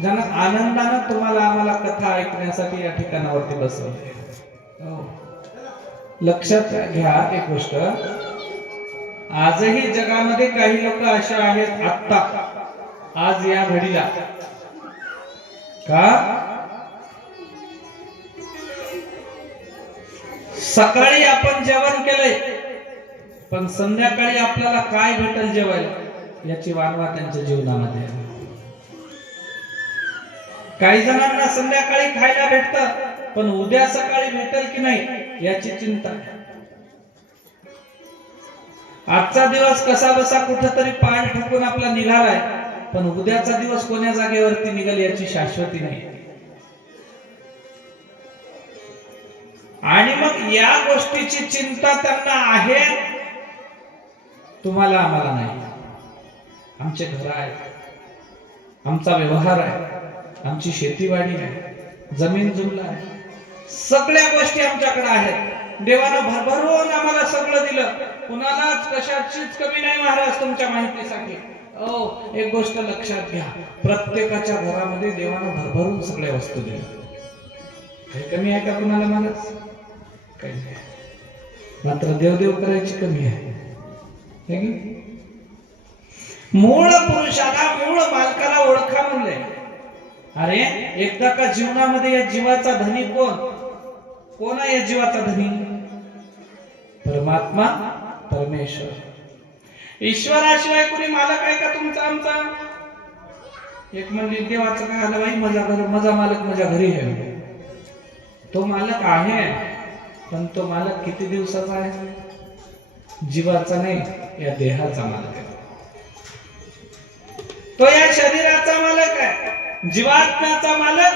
ज्यानं आनंदानं तुम्हाला आम्हाला कथा ऐकण्यासाठी या ठिकाणावरती बसवले. लक्षात घ्या एक गोष्ट, आजही जगामध्ये काही लोक असे आहेत, आत्ता आज या घडीला का सकाळी आपण जेवण केलंय, पण संध्याकाळी आपल्याला काय भेटेल जेवायला याची वानवा त्यांच्या जीवनामध्ये आहे. काही जणांना संध्याकाळी खायला भेटतं, पण उद्या सकाळी भेटेल की नाही याची चिंता. आजचा दिवस कसा बसा कुठेतरी पाय ठोकून आपला निघालाय, पण उद्याचा दिवस कोण्या जागेवरती निघेल याची शाश्वती नाही. आणि मग या गोष्टीची चिंता त्यांना आहे, तुम्हाला आम्हाला नाही. आमचे घर आहेत, आमचा व्यवहार आहे, आमची शेतीवाडी आहे, जमीन जुमला आहे, सगळ्या गोष्टी आमच्याकडे आहेत. देवानं भरभरून आम्हाला सगळं दिलं, कुणालाच कशाचीच कमी नाही महाराज. तुमच्या माहितीसाठी एक गोष्ट लक्षात घ्या, प्रत्येकाच्या घरामध्ये देवानं भरभरून सगळ्या वस्तू दिल्या. काही कमी आहे का कुणाला महाराज? काही नाही. मात्र देवदेव करायची कमी आहे. मूळ पुरुषाला, मूळ मालकाला ओळखा म्हणले. अरे एकदा का जीवनामध्ये या जीवाचा धनी कोण? कोण आहे या जीवाचा धनी? परमात्मा, परमेश्वर. ईश्वराशिवाय कोणी मालक आहे का तुमचा आमचा? एक म्हणजे देवाचं काय आलं बाई, माझा मालक माझ्या घरी आहे. तो मालक आहे, पण तो मालक किती दिवसाचा आहे? जीवाचा नाही, या देहाचा मालक आहे. तो या शरीराचा मालक आहे, जीवात्म्याचा मालक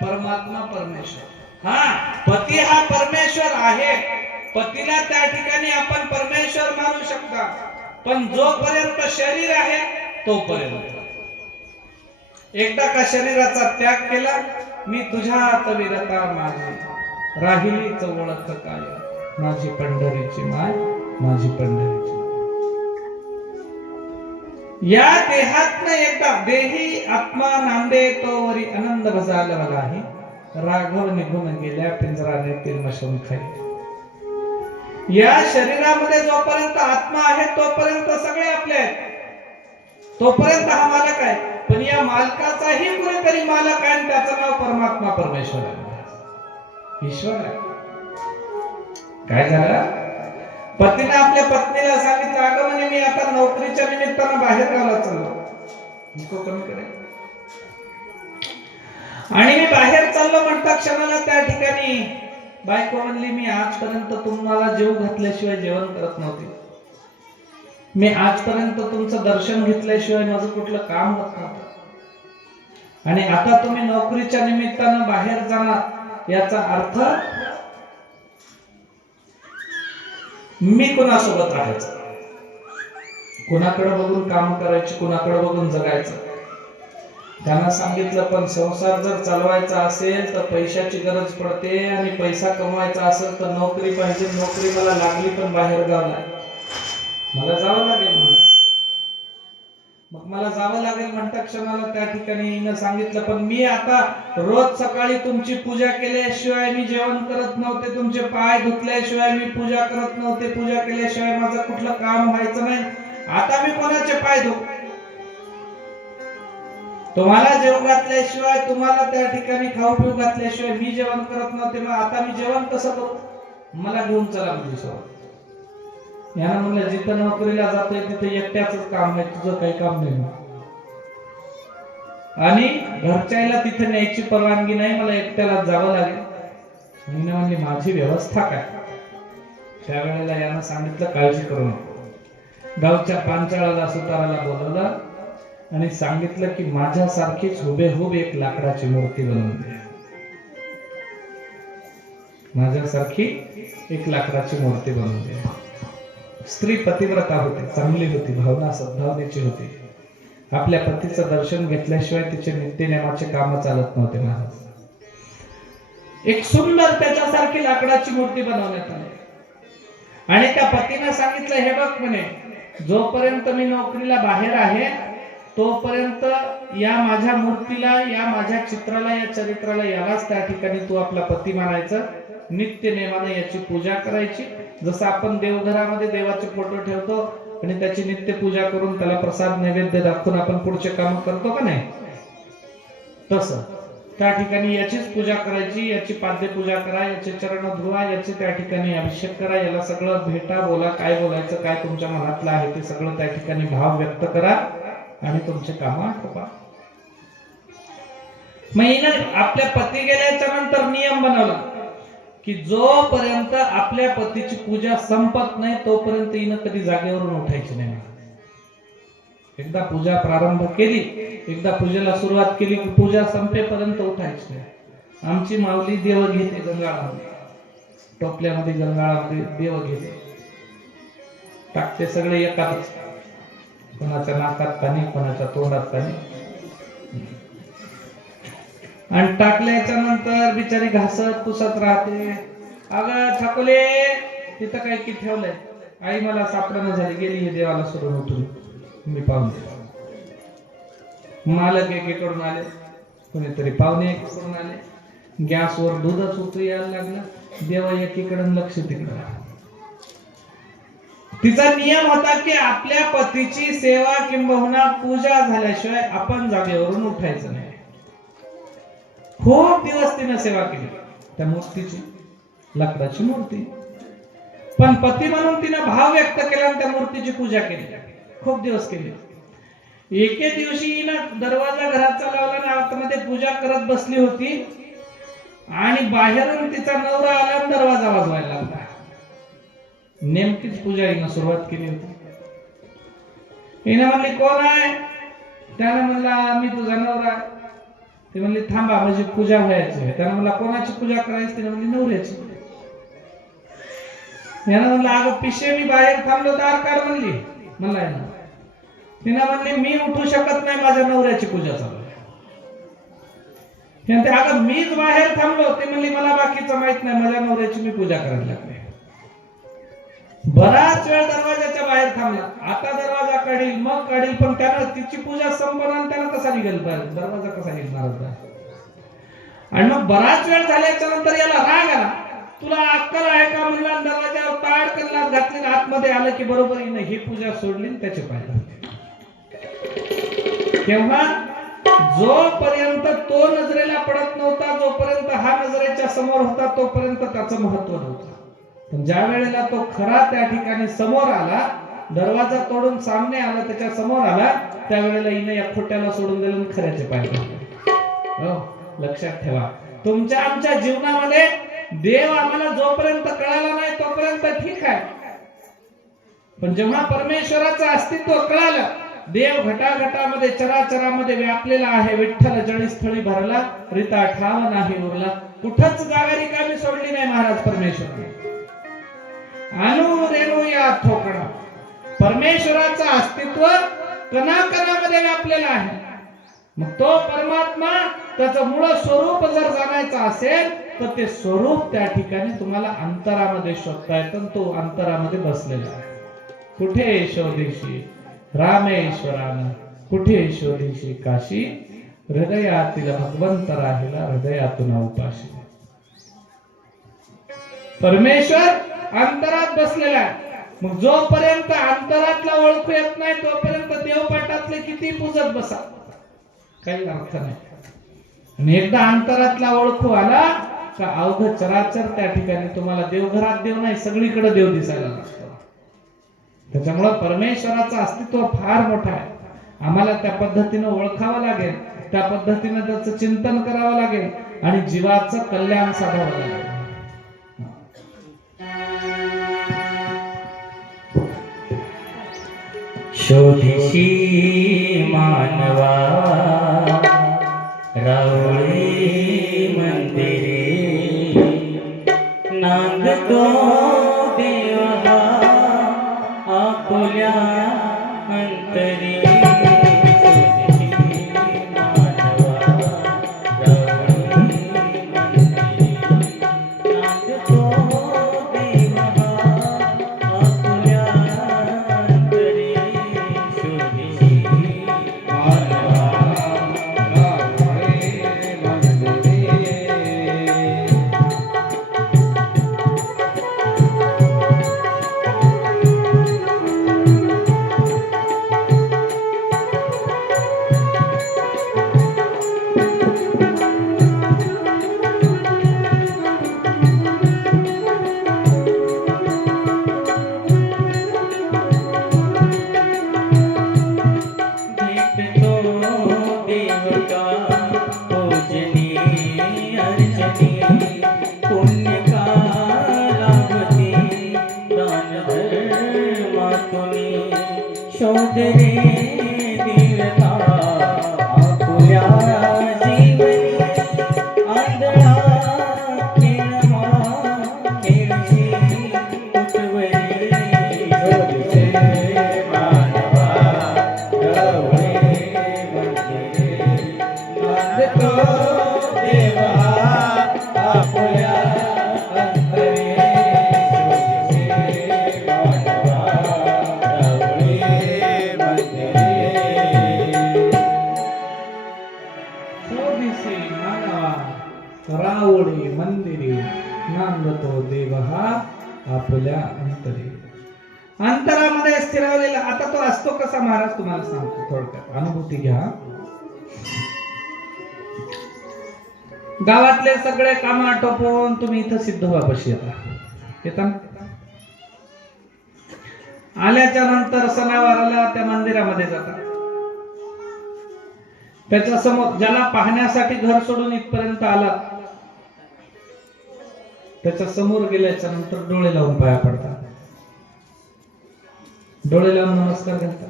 परमात्मा, परमेश्वर. हा पती हा परमेश्वर आहे, पतीला त्या ठिकाणी आपण परमेश्वर मानू शकता, पण जोपर्यंत शरीर आहे तोपर्यंत. एकदा का शरीराचा त्याग केला, मी तुझ्यात विरता माझी, राहिलीच ओळख काय, माझी पंढरीची माय, माझी पंढरीची. या देहातनं एकदा देही आत्मा नांदे तोवरी आनंद भजाल मलाही, राघव निघून गेल्या पिंजराने तिरमशून खाई. या शरीरामध्ये जोपर्यंत आत्मा आहे तोपर्यंत सगळे आपले आहेत, तोपर्यंत हा मालक आहे. पण या मालकाचाही कुणीतरी मालक आहे, आणि त्याचं नाव परमात्मा, परमेश्वर आहे, ईश्वर आहे. काय झालं? पतीने आपल्या पत्नीला सांगितलं, अगं म्हणे मी आता नोकरीच्या निमित्तानं बाहेर गावाला चाललो, कमी करेल. आणि मी बाहेर चाललो म्हणता क्षणाला त्या ठिकाणी बायको म्हणली, मी आजपर्यंत तुम्हाला जेव घातल्याशिवाय जेवण करत नव्हते, मी आजपर्यंत तुमचं दर्शन घेतल्याशिवाय माझं कुठलं काम होत नव्हतं, आणि आता तुम्ही नोकरीच्या निमित्तानं बाहेर जाणार, याचा अर्थ मी कोणासोबत राहायचं, कोणाकडे बघून काम करायची, कोणाकडे बघून जगायचं. त्यांना सांगितलं, पण संसार जर चालवायचा असेल तर पैशाची गरज पडते, आणि पैसा कमवायचा असेल तर नोकरी पाहिजे. नोकरी मला लागली, पण बाहेर जावं लागेल, मला जावं लागेल म्हणून. मग मला जावं लागेल म्हणता क्षणाला त्या ठिकाणी हिनं सांगितलं, पण मी आता रोज सकाळी तुमची पूजा केल्याशिवाय मी जेवण करत नव्हते, तुमचे पाय धुतल्याशिवाय मी पूजा करत नव्हते, पूजा केल्याशिवाय माझं कुठलं काम व्हायचं नाही. आता मी कोणाचे पाय धु? तुम्हाला जेवण घातल्याशिवाय, तुम्हाला त्या ठिकाणी खाऊ पिऊ घातल्याशिवाय मी जेवण करत नव्हते, मग आता मी जेवण कसं करू? मला घेऊन चला म्हणजे सोबत. यानं म्हणलं, जिथं नोकरीला जातोय तिथे एकट्याच काम आहे, तुझं काही काम नाही, आणि घरच्याला तिथे न्यायची परवानगी नाही, मला एकट्याला जावं लागेल. म्हणली माझी व्यवस्था काय? त्यावेळेला यानं सांगितलं काळजी करू नको. गावच्या पांचाळाला सुताराला बोलवलं आणि सांगितलं की माझ्यासारखीच हुबेहूब एक लाकडाची मूर्ती बनवून दे. माझ्यासारखी एक लाकडाची मूर्ती बनवून दे. स्त्री पतिव्रता होती, चांगली होती, भावना सद्भावनेची होती. आपल्या पतीचं दर्शन घेतल्याशिवाय तिचे नित्यनेमाचे काम चालत नव्हते महाराज. एक सुंदर त्याच्यासारखी लाकडाची मूर्ती बनवण्यात आली आणि त्या पतीने सांगितलं, हे बघ म्हणे, जोपर्यंत मी नोकरीला बाहेर आहे तोपर्यंत या माझ्या मूर्तीला, या माझ्या चित्राला, या चरित्राला, यालाच त्या ठिकाणी तू आपला पती मानायचं. नित्य नेमाने याची पूजा करायची. जसं आपण देवघरामध्ये देवाचे फोटो ठेवतो आणि त्याची नित्य पूजा करून त्याला प्रसाद नैवेद्य दाखवून आपण पुढचे काम करतो का नाही, तसं त्या ठिकाणी याचीच पूजा करायची. याची पाद्य पूजा करा, याचे चरण धुवा, याचे त्या ठिकाणी अभिषेक करा, याला सगळं भेटा, बोला, काय बोलायचं, काय तुमच्या मनातलं आहे ते सगळं त्या ठिकाणी भाव व्यक्त करा आणि तुमचे काम आटोपा. मग हिनं आपल्या पती गेल्याच्या नंतर नियम बनवला की जोपर्यंत आपल्या पतीची पूजा संपत नाही तोपर्यंत हिनं कधी जागेवरून उठायची नाही. एकदा पूजा प्रारंभ केली, एकदा पूजेला सुरुवात केली की पूजा संपेपर्यंत उठायची नाही. आमची माऊली देव घेते गंगाळामध्ये, टोपल्यामध्ये गंगाळामध्ये देव घेते, टाकते सगळे एकाच, कोणाच्या नाकात पाणी, कोणाच्या तोंडात पाणी, आणि टाकल्याच्या नंतर बिचारी घासत पुसत राहते. अगं ठाकोले, तिथं काय की ठेवलंय? आई मला सापडणं झाली, गेली हे देवाला सोडून उठून. मी पाहुणे मालक एकीकडून आले, कोणीतरी पाहुणे एकीकडून आले, गॅसवर दूधच उतरू यायला लागलं, देवा एकीकडून लक्ष तिकडं. तिचा नियम होता की आपल्या पतीची सेवा किंबहुना पूजा झाल्याशिवाय आपण जागेवरून उठायचं नाही. खूप दिवस तिने सेवा केली त्या मूर्तीची, लाकडाची मूर्ती. पण पती म्हणून तिने भाव व्यक्त केला आणि त्या मूर्तीची पूजा केली, खूप दिवस केली. एके दिवशी ना दरवाजा घराचा लावला ना आतमध्ये पूजा करत बसली होती आणि बाहेरून तिचा नवरा आला आणि दरवाजा वाजवायला लागला. नेमकीच पूजा हिनं सुरुवात केली होती. हिनं म्हणली, कोण आहे? त्याने म्हणला, मी तुझा नवरा. ते म्हणले, थांबा, म्हणजे पूजा व्हायची आहे. त्याने म्हणला, कोणाची पूजा करायची? तिने म्हणली, नवऱ्याची. यानं म्हणलं, अगं पिशे, मी बाहेर थांबलो, दार काढ म्हणली. म्हणला ना, तिने म्हणली, मी उठू शकत नाही, माझ्या नवऱ्याची पूजा चालू आहे. अगं मीच बाहेर थांबलो. ती म्हणली, मला बाकीचं माहित नाही, माझ्या नवऱ्याची मी पूजा करायला लागले. बराच वेळ दरवाजाच्या बाहेर थांबला. आता दरवाजा काढील, मग काढील, पण त्यानं तिची पूजा संपणार, त्यानं कसा निघेल पाहिजे, दरवाजा कसा निघणार होता. आणि मग बराच वेळ झाल्याच्या नंतर याला राग आला. तुला अक्कल आहे का म्हणला, दरवाजावर ताड कल्लात घातली, आतमध्ये आलं की बरोबर हिनं ही पूजा सोडली, त्याचे पाय धरले. तेव्हा जोपर्यंत तो नजरेला पडत नव्हता, जोपर्यंत हा नजरेच्या समोर होता, तोपर्यंत त्याचं महत्व नव्हतं. पण ज्या वेळेला तो खरा त्या ठिकाणी समोर आला, दरवाजा तोडून सामने आला, त्याच्या समोर आला, त्यावेळेला हिनं या खोट्याला सोडून दिलं आणि खऱ्याचे पाय धरले. हो, लक्षात ठेवा, तुमच्या आमच्या जीवनामध्ये देव आम्हाला जोपर्यंत कळाला नाही तोपर्यंत ठीक आहे, पण जेव्हा परमेश्वराचं अस्तित्व कळालं, देव घटाघटामध्ये चराचरामध्ये व्यापलेला आहे, विठ्ठल जळीस्थळी भरला, रिता ठाव नाही उरला. कुठंच जागा रिकामी सोडली नाही महाराज परमेश्वराने. अनु रेणू या ठोकणा, परमेश्वराचं अस्तित्व कणाकणामध्ये व्यापलेलं आहे. मग तो परमात्मा, त्याचं मूळ स्वरूप जर जाणायचं असेल तर ते स्वरूप त्या ठिकाणी तुम्हाला अंतरामध्ये शोधता येतं. तो अंतरामध्ये बसलेला आहे. कुठे शोधीशी रामेश्वरानं, कुठे शोधीशी काशी, हृदयातील भगवंत राहिला हृदयातून उपाशी. परमेश्वर अंतरात बसलेला आहे. मग जोपर्यंत अंतरातला ओळखू येत नाही तोपर्यंत देवपाठातले किती पूजत बसा, काही अर्थ नाही. आणि एकदा अंतरातला ओळखू आला का अवघ चराचर त्या ठिकाणी तुम्हाला देवघरात देव नाही, सगळीकडे देव दिसायला लागतो. त्याच्यामुळे परमेश्वराचं अस्तित्व फार मोठं आहे. आम्हाला त्या पद्धतीने ओळखावं लागेल, त्या पद्धतीने त्याचं चिंतन करावं लागेल आणि जीवाचं कल्याण साधावं लागेल. शोधिशी मानवा रावळे मंदिरे नांदतो देव हा आपुल्या अंतरी शोधिशी मानवा रावळे मंदिरे नांदतो देव हा आपुल्या अंतरी शोधिशी मानवा रावळे मंदिरे भेटतो देव का पूजनी अर्चनी पुण्य का लाभते दान धर्मातुनी शोध रे देवता आपुल्या जीवनी आंधळा खेळमा खेळशी उठवली शोधचे मानवा रावळे मंदिरे नांदतो देवा आपुल्या अंतरे शोधिसे मानवा रावळे मंदिरे शोधिसी मानवा रावळे मंदिरी नांदतो देव हा आपल्या अंतरी. अंतरामध्ये स्थिरावलेला. आता तो असतो कसा महाराज तुम्हाला सांगतो थोडक्यात, अनुभूती घ्या. गावातले सगळे काम आटोपून तुम्ही इथं सिद्धोबापाशी येता ना? आल्याच्या नंतर सणावाराला त्या मंदिरामध्ये जाता. त्याच्या समोर ज्याला पाहण्यासाठी घर सोडून इथपर्यंत आला त्याच्या समोर गेल्याच्या नंतर डोळे लावून पाया पडतात. डोळे लावून नमस्कार घालतात.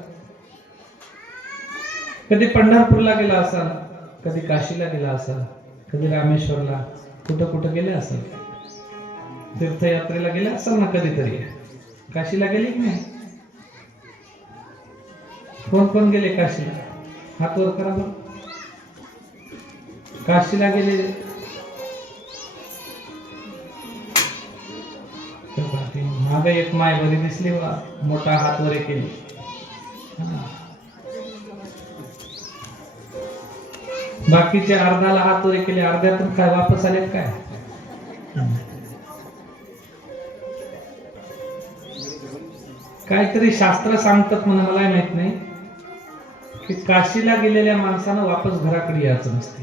कधी पंढरपूरला गेला असाल, कधी काशीला गेला असाल, कधी रामेश्वरला, कुठं कुठं गेले असाल, तीर्थयात्रेला गेले असाल ना कधीतरी. काशीला गेले की नाही? कोण कोण गेले काशीला? हात वर करा बरं. काशीला गेले मागे एक माय बरी दिसली बा, मोठा हात वर केली. बाकीचे अर्धाला हात वर केले, अर्ध्यातून काय वापस आले काय? काहीतरी शास्त्र सांगतात म्हणून मला माहित नाही की काशीला गेलेल्या माणसानं वापस घराकडे यायचं नसते.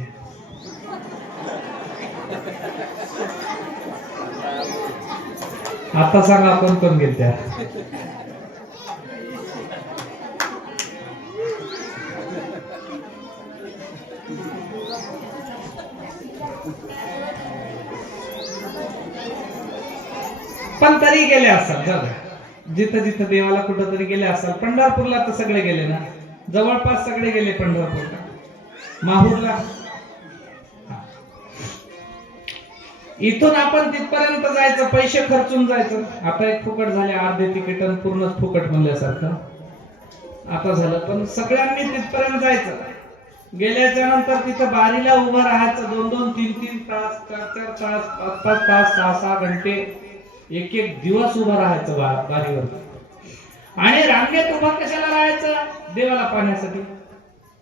आता सांगा कोण कोण गेले त्या? पण तरी गेले असाल जिथं जिथं देवाला कुठं तरी गेले असाल. पंढरपूरला तर सगळे गेले ना, जवळपास सगळे गेले पंढरपूरला. माहूरला इथून आपण तिथपर्यंत जायचं, पैसे खर्चून जायचं. आता एक फुकट झाले, अर्धे तिकीट पूर्णच फुकट म्हणल्यासारखं आता झालं. पण सगळ्यांनी तिथपर्यंत जायचं. गेल्याच्या नंतर तिथं बारीला उभं राहायचं 2-2, 3-3 तास, 4-4 तास, 5-5 तास, 6-6 घंटे, एक दिवस उभं राहायचं बारीवर. आणि रांगेत उभं कशाला राहायचं? देवाला पाहण्यासाठी,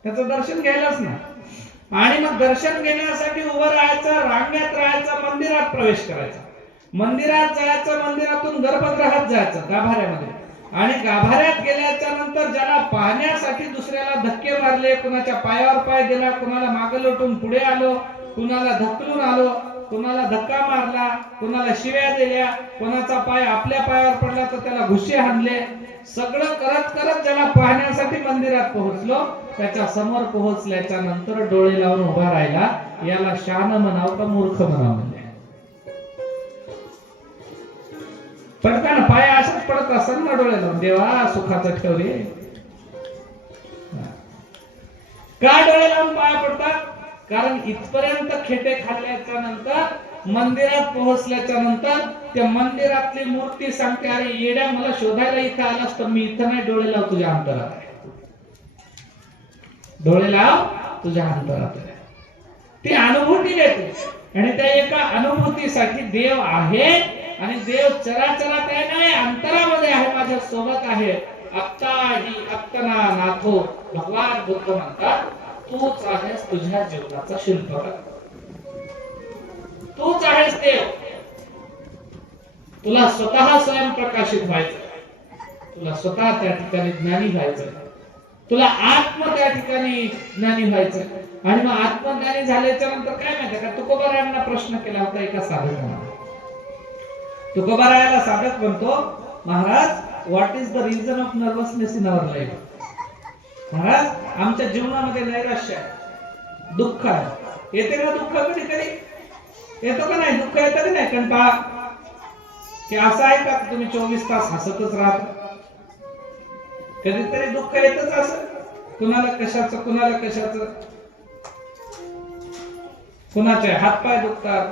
त्याचं दर्शन घ्यायलाच ना. आणि मग दर्शन घेण्यासाठी उभं राहायचं, रांगेत राहायचं, मंदिरात प्रवेश करायचा, मंदिरात जायचं, मंदिरातून गर्भगृहात जायचं गाभाऱ्यामध्ये. आणि गाभाऱ्यात गेल्याच्या नंतर ज्याला पाहण्यासाठी दुसऱ्याला धक्के मारले, कुणाच्या पायावर पाय दिला, कुणाला मागे लोटून पुढे आलो, कुणाला धक्कलून आलो, कुणाला धक्का मारला, कुणाला शिव्या दिल्या, कुणाचा पाय आपल्या पायावर पडला तर त्याला घुसे हाणले, सगळं करत करत ज्याला पाहण्यासाठी मंदिरात पोहोचलो, त्याच्या समोर पोहोचल्याच्या नंतर डोळे लावून उभा राहिला, याला शहाणा म्हणावं का मूर्ख म्हणावं? म्हणले पडताना पाय असंच पडत असताना डोळे लावून, देवा सुखाचं ठेव रे, का डोळे लावून पाया पडतात? कारण इथपर्यंत खेटे खाल्ल्याच्या नंतर मंदिरात पोहोचल्याच्या नंतर त्या मंदिरातली मूर्ती सांगते, अरे येड्या, मला शोधायला इथं आलास तर मी इथं नाही, डोळे लाव तुझ्या अंतरात आहे. डोळे लाव तुझ्या अंतरात आहे. ती अनुभूती देते आणि त्या एका अनुभूतीसाठी देव आहे आणि देव चराचरात आहे नाही, अंतरामध्ये आहे, माझ्या सोबत आहे. आत्ता ही आत्तना नाथो, भगवान बुद्ध म्हणतात, तूच आहेस तुझ्या जीवनाचा शिल्पकार, तूच आहेस देव. तुला स्वतः स्वयंप्रकाशित व्हायचं, तुला स्वतः त्या ठिकाणी ज्ञानी व्हायचं, तुला आत्म त्या ठिकाणी ज्ञानी व्हायचं. आणि मग आत्मज्ञानी झाल्याच्या नंतर काय माहिती का, तुकोबारायांना प्रश्न केला होता एका साधकाने. तुकोबारायाला साधक म्हणतो, महाराज, what is the reason of nervousness in our life? महाराज, आमच्या जीवनामध्ये नैराश्य आहे, दुःख आहे. येते का दुःख? कधी कधी येतो का नाही? दुःख येतं का नाही? कंटाळा की असं आहे का तुम्ही 24 तास हसतच राहता? कधीतरी दुःख येतच असं, कुणाला कशाचं, कुणाला कशाचं. कुणाचे हातपाय दुखतात,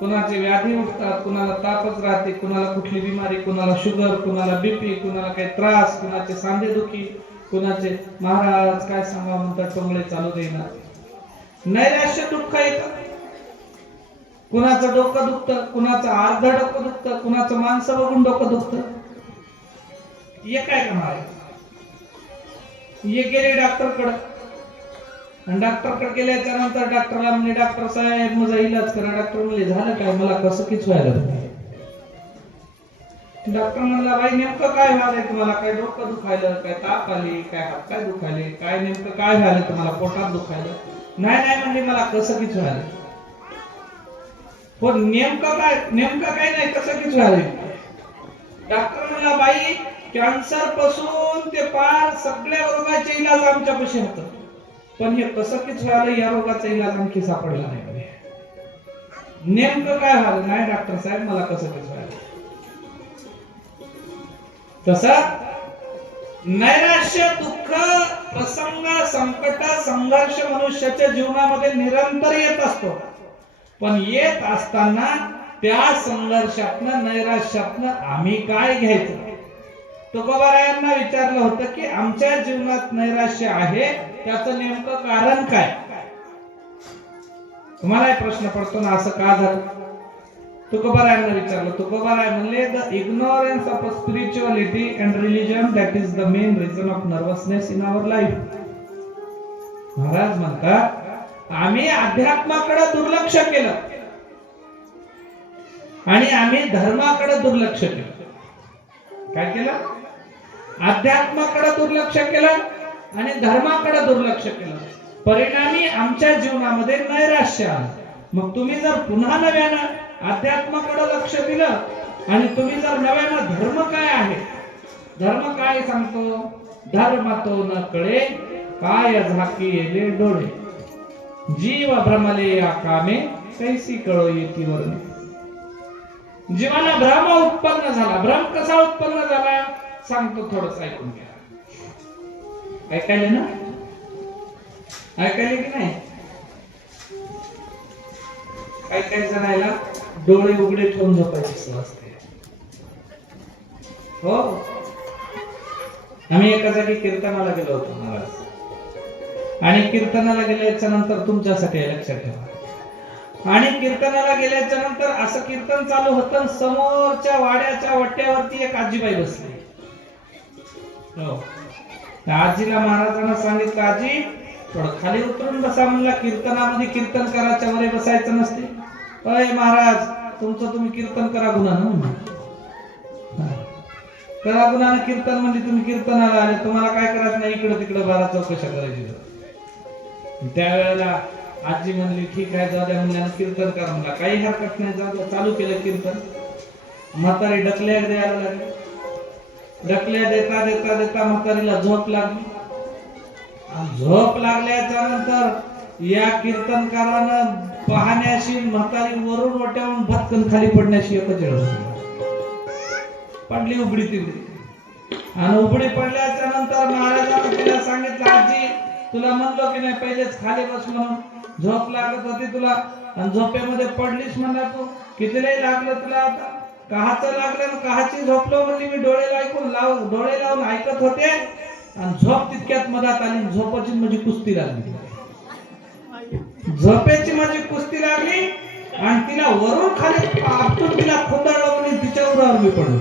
कुणाचे व्याधी उठतात, कुणाला तापच राहते, कुणाला कुठली बिमारी, कुणाला शुगर, कुणाला बीपी, कुणाला काही त्रास, कुणाचे सांधेदुखी, कुणाचे महाराज काय सांगा म्हणतात टोंगळे चालू देणार. नैराश्य दुःख येतं. कुणाचं डोकं दुखतं, कुणाचं अर्ध डोकं दुखतं, कुणाचं माणसं बघून डोकं दुखतं. एक काय का महाराज, ये गेले डॉक्टरकडे, आणि डॉक्टरकडे गेल्याच्या नंतर डॉक्टरला म्हणले, डॉक्टर साहेब माझा इलाज करा. डॉक्टर म्हणले, झालं काय? मला कसं किच व्हायला. डॉक्टर म्हणला, बाई नेमकं काय व्हायलंय तुम्हाला? काय डोकं दुखायलं, काय ताप आली, काय हातपाय दुखायले, काय नेमकं काय व्हायलं तुम्हाला? पोटात दुखायलं? नाही नाही म्हणले, मला कसं किच व्हायलं. पण नेमकं काय नाही, कसं किच व्हायलंय. डॉक्टर म्हणला, बाई कॅन्सर पासून ते पार सगळ्या रोगाचे इलाज आमच्यापाशी होतं, पण हे कसं किच व्हायला, या रोगाचा इलाज आणखी सापडला नाही. नेमकं काय व्हायला? नाही डॉक्टर साहेब, मला कसं किच व्हायला. तसं नैराश्य, दुःख, प्रसंग, संकट, संघर्ष मनुष्याच्या जीवनामध्ये निरंतर येत असतो. पण येत असताना त्या संघर्षातनं, नैराश्यातनं आम्ही काय घ्यायचं? तुकोबारायांना विचारलं होतं की आमच्या जीवनात नैराश्य आहे, त्याचं नेमकं कारण काय? तुम्हाला एक प्रश्न पडतो ना, असं का झालं? तुकोबारायांना विचारलं. तुकोबाराय म्हणले, the ignorance of spirituality and religion, that is the main reason of nervousness in our life. महाराज म्हणतात, आम्ही अध्यात्माकडे दुर्लक्ष केलं आणि आम्ही धर्माकडे दुर्लक्ष केलं. काय केलं? अध्यात्माकडे दुर्लक्ष केलं आणि धर्माकडे दुर्लक्ष केलं. परिणामी आमच्या जीवनामध्ये नैराश्य आलं. मग तुम्ही जर पुन्हा नव्यानं अध्यात्माकडे लक्ष दिलं आणि तुम्ही जर नव्यानं धर्म काय आहे, धर्म काय सांगतो, धर्म तो न कळे काय झाकी येले डोळे, जीव भ्रमले या कामे कैसी कळो येती वर्णे. जीवाला भ्रम उत्पन्न झाला. भ्रम कसा उत्पन्न झाला सांगतो, थोडस ऐकून घ्या. ऐकायले ना? ऐकायले की नाही? काही काही जणायला डोळे उघडे ठेवून झोपायची सवय असते. हो, आम्ही एका जागी कीर्तनाला गेलो होतो महाराज, आणि कीर्तनाला गेल्याच्या नंतर तुमच्यासाठी लक्षात ठेवा, आणि कीर्तनाला गेल्याच्या नंतर असं कीर्तन चालू होतं, समोरच्या वाड्याच्या वट्यावरती एक आजीबाई बसली. हो, त्या आजीला महाराजांना सांगितलं, आजी थोडं खाली उतरून बसा. म्हणला, कीर्तनामध्ये कीर्तन करायच्या वर बसायचं नसते. अय महाराज, तुमचं तुम्ही कीर्तन करा गुणानं, करा गुणानं कीर्तन. म्हणजे तुम्ही कीर्तनाला आले, तुम्हाला काय करायचं नाही, इकडे तिकडे बारा चौकशा करायची. त्यावेळेला आजी म्हणली, ठीक आहे जाऊ द्या. म्हणल्यानं कीर्तन करा. म्हणला, काही हरकत नाही, जाऊ द्या. चालू केलं कीर्तन. म्हातारी ढकल्या द्यायला लागली. ढकल्या देता देता देता म्हातारीला झोप लागली. झोप लागल्याच्या नंतर या कीर्तनकारानं पाहण्याशी म्हातारी वरून वाट्यावरून भटकन खाली पडण्याशी एकच पडली, उघडी तिघडी. आणि उघडी पडल्याच्या नंतर महाराजांना तिला सांगितलं, आजी तुला म्हणलो की नाही पहिलेच खाली बस म्हणून झोप लागत होती तुला आणि झोपेमध्ये पडलीस म्हणा तू कितीलाही लागलं तुला आता काहाचं लागलं काहाची झोपलो म्हणजे मी डोळे लावून ऐकत होते आणि झोप तितक्यात मधात आली झोपाची माझी कुस्ती लागली झोपेची माझी कुस्ती लागली आणि तिला वरून खाली आपटून तिला खोंडाळून तिच्या उरावर मी पडलो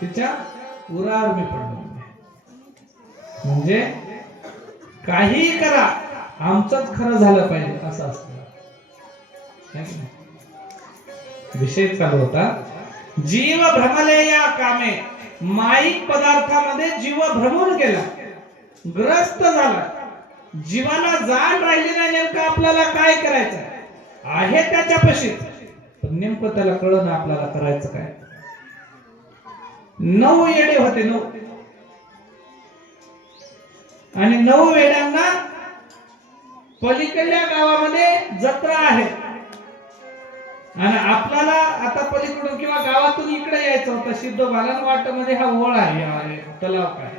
तिच्या उरावर मी पडलो म्हणजे काहीही करा आमचंच खरं झालं पाहिजे असं असतं विषय चालू होता जीव भ्रमले या कामे माईक पदार्थामध्ये जीव भ्रमून गेला ग्रस्त झाला जीवाला जाण राहिली नाही नेमकं आपल्याला काय करायचं आहे त्याच्यापाशी पण नेमकं त्याला कळलं ना आपल्याला करायचं काय 9 येडे होते 9 आणि 9 वेड्यांना पलीकडल्या गावामध्ये जत्रा आहे आणि आपल्याला आता पलीकडून किंवा गावातून इकडे यायचं होतं सिद्धोबाला वाटमध्ये हा ओळ आहे तलाव काय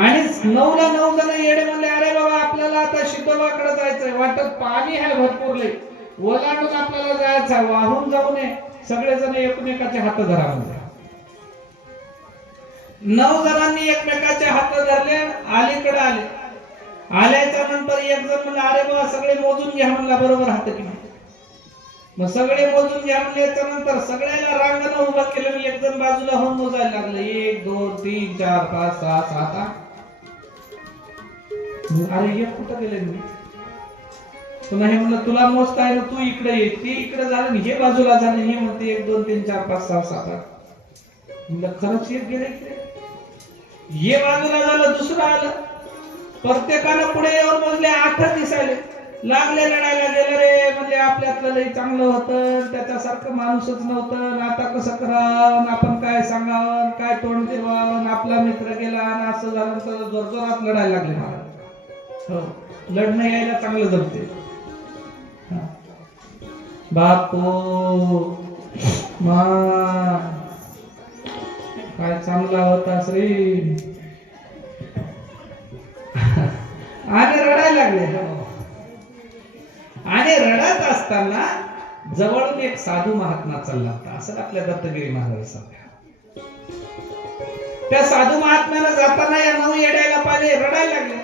आणि 9ला 9 जण येडे म्हणले अरे बाबा आपल्याला आता सिद्धोबाकडे जायचंय वाटत पाणी आहे भरपूर लई ओलांडून आपल्याला जायचं वाहून जाऊ नये सगळेजण एकमेकाच्या हात धरा म्हणजे 9 जणांनी एकमेकाचे हात धरले अलीकडे आले आल्याच्या नंतर एक जण म्हणला अरे बाबा सगळे मोजून घ्या म्हणला बरोबर हात की मग सगळे मोजून घ्या म्हणल्याच्या नंतर सगळ्याला रांगण उभा केलं एक जण बाजूला होऊन मोजायला लागलं 1 2 3 4 5 6 7 8 अरे एक कुठं गेले मी पुन्हा हे म्हणलं तुला मोजता आहे तू इकडे ये ती इकडे झालं हे बाजूला झालं हे म्हणते 1 2 3 4 5 6 7 8 म्हणलं खरंच एक गेले इकडे हे बाजूला झालं दुसरं आलं प्रत्येकानं पुढे येऊन मोजले 8 दिसायले लागले लढायला गेले रे म्हणजे आपल्यातलं लई चांगलं होतं त्याच्यासारखं माणूसच नव्हतं आता कसं करावं आपण काय सांगावं काय तोंड देवावं आपला मित्र गेला आणि असं झालं तर जोरजोरात लढायला लागले महाराज हो लढणं यायला चांगलं जमते बापू मा काय चांगला होता श्री आणि रडायला लागले आणि रडत असताना जवळून एक साधू महात्मा चालला होता असं आपल्या दत्तगिरी महाराज सांगतात त्या साधू महात्म्याला जाताना या 9 येड्याला पाहिले रडायला लागले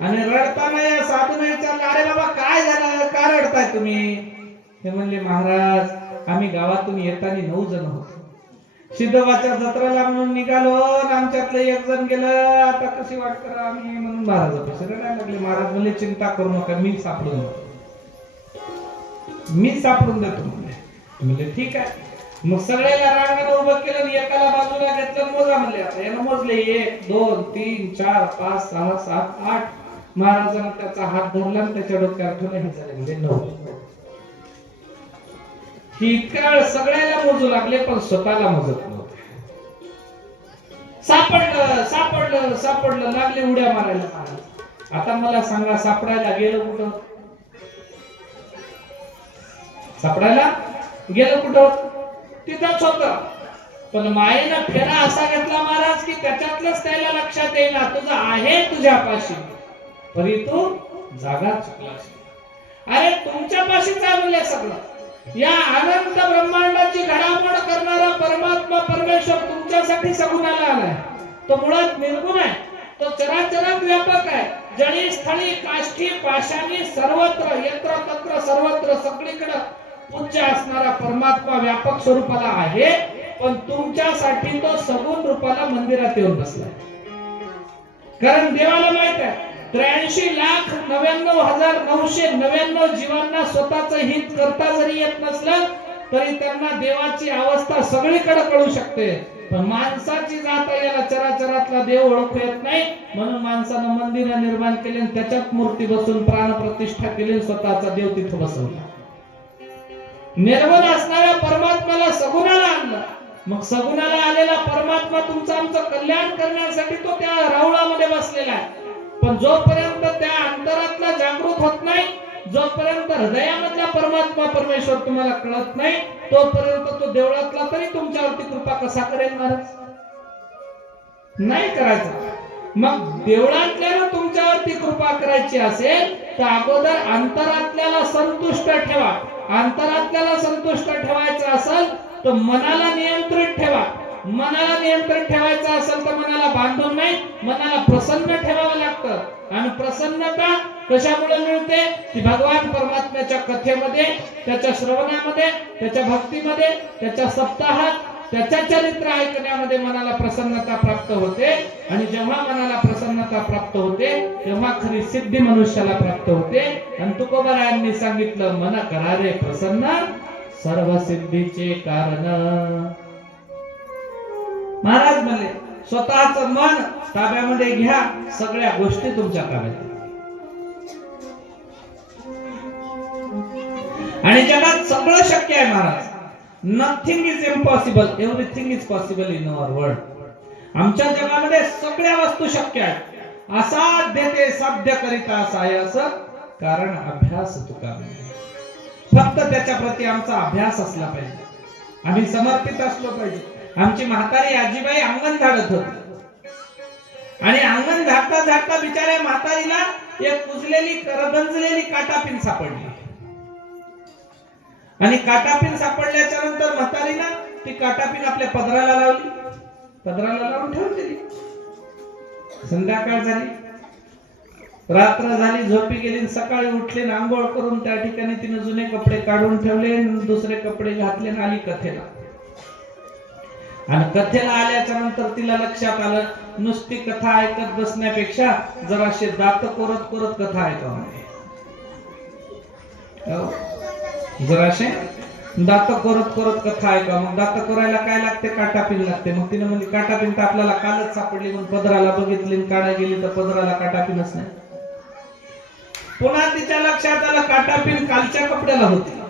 आणि रडताना या साधूने विचारलं अरे बाबा काय झालं का रडताय तुम्ही ते म्हणले महाराज आम्ही गावातून येताना 9 जण होतो सिद्धोबाच्या जत्रेला म्हणून निघालो आमच्यातलं एक जण गेलं आता कशी वाट करा आम्ही म्हणून महाराज रडायला लागले महाराज म्हणले चिंता करू नका मी सापडून देतो म्हणले ठीक आहे मग सगळ्याला रांगण उभं केलं आणि एकाला बाजूला घेतलं मोजा म्हणले आता यानं मोजले 1 2 3 4 5 6 7 8 महाराजांना त्याचा हात धरला आणि त्याच्या डोक्यावर ठेवला हे झाले म्हणजे 9 ही इतक्या वेळ सगळ्याला मोजू लागले पण स्वतःला मोजत नव्हते सापडलं लागले उड्या मारायला महाराज आता मला सांगा सापडायला गेलं कुठं तिथंच होत पण मायेनं फेरा असा घेतला महाराज की त्याच्यातलंच त्याला लक्षात येईना तुझं आहे तुझ्यापाशी तरी तू जागा चुकलास अरे तुमच्यापाशीच आहे म्हणले सगळं या अनंत ब्रह्मांडाची घडामोड करणारा परमात्मा परमेश्वर तुमच्यासाठी सगुणाला आलाय तो मुळात निर्गुण आहे तो चराचरात व्यापक आहे जळी स्थळी काष्ठी पाषाणी सर्वत्र यत्र तत्र सर्वत्र सगळीकडे पूज्य असणारा परमात्मा व्यापक स्वरूपाला आहे पण तुमच्यासाठी तो सगुण रूपाला मंदिरात येऊन बसलाय कारण देवाला माहित आहे 83,99,999 जीवांना स्वतःच हित करता जरी येत नसलं तरी त्यांना देवाची अवस्था सगळीकडे कळू शकते पण माणसाची जात याला चराचरातला देव ओळखू येत नाही म्हणून माणसानं मंदिर निर्माण केले आणि त्याच्यात मूर्ती बसून प्राण प्रतिष्ठा केली स्वतःचा देव तिथे बसवला निर्मल असणाऱ्या परमात्म्याला सगुणाला आणलं मग सगुणाला आलेला परमात्मा तुमचं आमचं कल्याण करण्यासाठी तो त्या रावळामध्ये बसलेला आहे पण जोपर्यंत त्या अंतरातला जागृत होत नाही जोपर्यंत हृदयामधला परमात्मा परमेश्वर तुम्हाला कळत नाही तोपर्यंत तो देवळातला तरी तुमच्यावरती कृपा कसा करेल महाराज नाही करायचा मग देवळातल्यानं तुमच्यावरती कृपा करायची असेल तर अगोदर अंतरातल्याला संतुष्ट ठेवा. अंतरातल्याला संतुष्ट ठेवायचं असेल तर मनाला नियंत्रित ठेवा. मनाला नियंत्रित ठेवायचं असेल तर मनाला बांधून नाही, मनाला प्रसन्न ठेवावं लागतं. आणि प्रसन्नता कशामुळे मिळते? ती भगवान परमात्म्याच्या कथेमध्ये, त्याच्या श्रवणामध्ये, त्याच्या भक्तीमध्ये, त्याच्या सप्ताहात, त्याच्या चरित्र ऐकण्यामध्ये मनाला प्रसन्नता प्राप्त होते. आणि जेव्हा मनाला प्रसन्नता प्राप्त होते तेव्हा खरी सिद्धी मनुष्याला प्राप्त होते. आणि तुकोबारायांनी सांगितलं, मन करा रे प्रसन्न, सर्व सिद्धीचे कारण. महाराज म्हणले, स्वतःच मन ताब्यामध्ये घ्या, सगळ्या गोष्टी तुमच्या ताब्यात. आणि जगात सगळं शक्य आहे Maharaj. Nothing is impossible, everything is possible in our world. आमच्या जगामध्ये सगळ्या वस्तू शक्य आहेत. असाध्य ते साध्य करिता असा आहे, असं कारण अभ्यास तुका. फक्त त्याच्या प्रती आमचा अभ्यास असला पाहिजे, आम्ही समर्पित असलो पाहिजे. आमची म्हातारी आजीबाई अंगण झाडत होती आणि अंगण झाडता झाडता बिचाऱ्या म्हातारीला एक कुजलेली करगंजलेली काटापिन सापडली. आणि काटापिन सापडल्याच्या नंतर म्हातारीनं ती काटापिन आपल्या पदराला लावली, पदराला लावून ठेवून दिली. संध्याकाळ झाली, रात्र झाली, झोपी गेली. सकाळी उठले, आंघोळ करून त्या ठिकाणी तिने जुने कपडे काढून ठेवले, दुसरे कपडे घातले आणि आली कथेला. आणि कथेला आल्याच्या नंतर तिला लक्षात आलं, नुसती कथा ऐकत बसण्यापेक्षा जराशे दात कोरत कोरत कथा ऐकावी. जराशे दात कोरत कोरत कथा ऐका. मग दात कोरायला काय लागते? काटापिन लागते. मग तिने म्हणली, काटापिन तर आपल्याला कालच सापडली. मग पदराला बघितली, काढा गेली तर पदराला काटापिनच नाही. पुन्हा तिच्या लक्षात आलं, काटापिन कालच्या कपड्याला होती.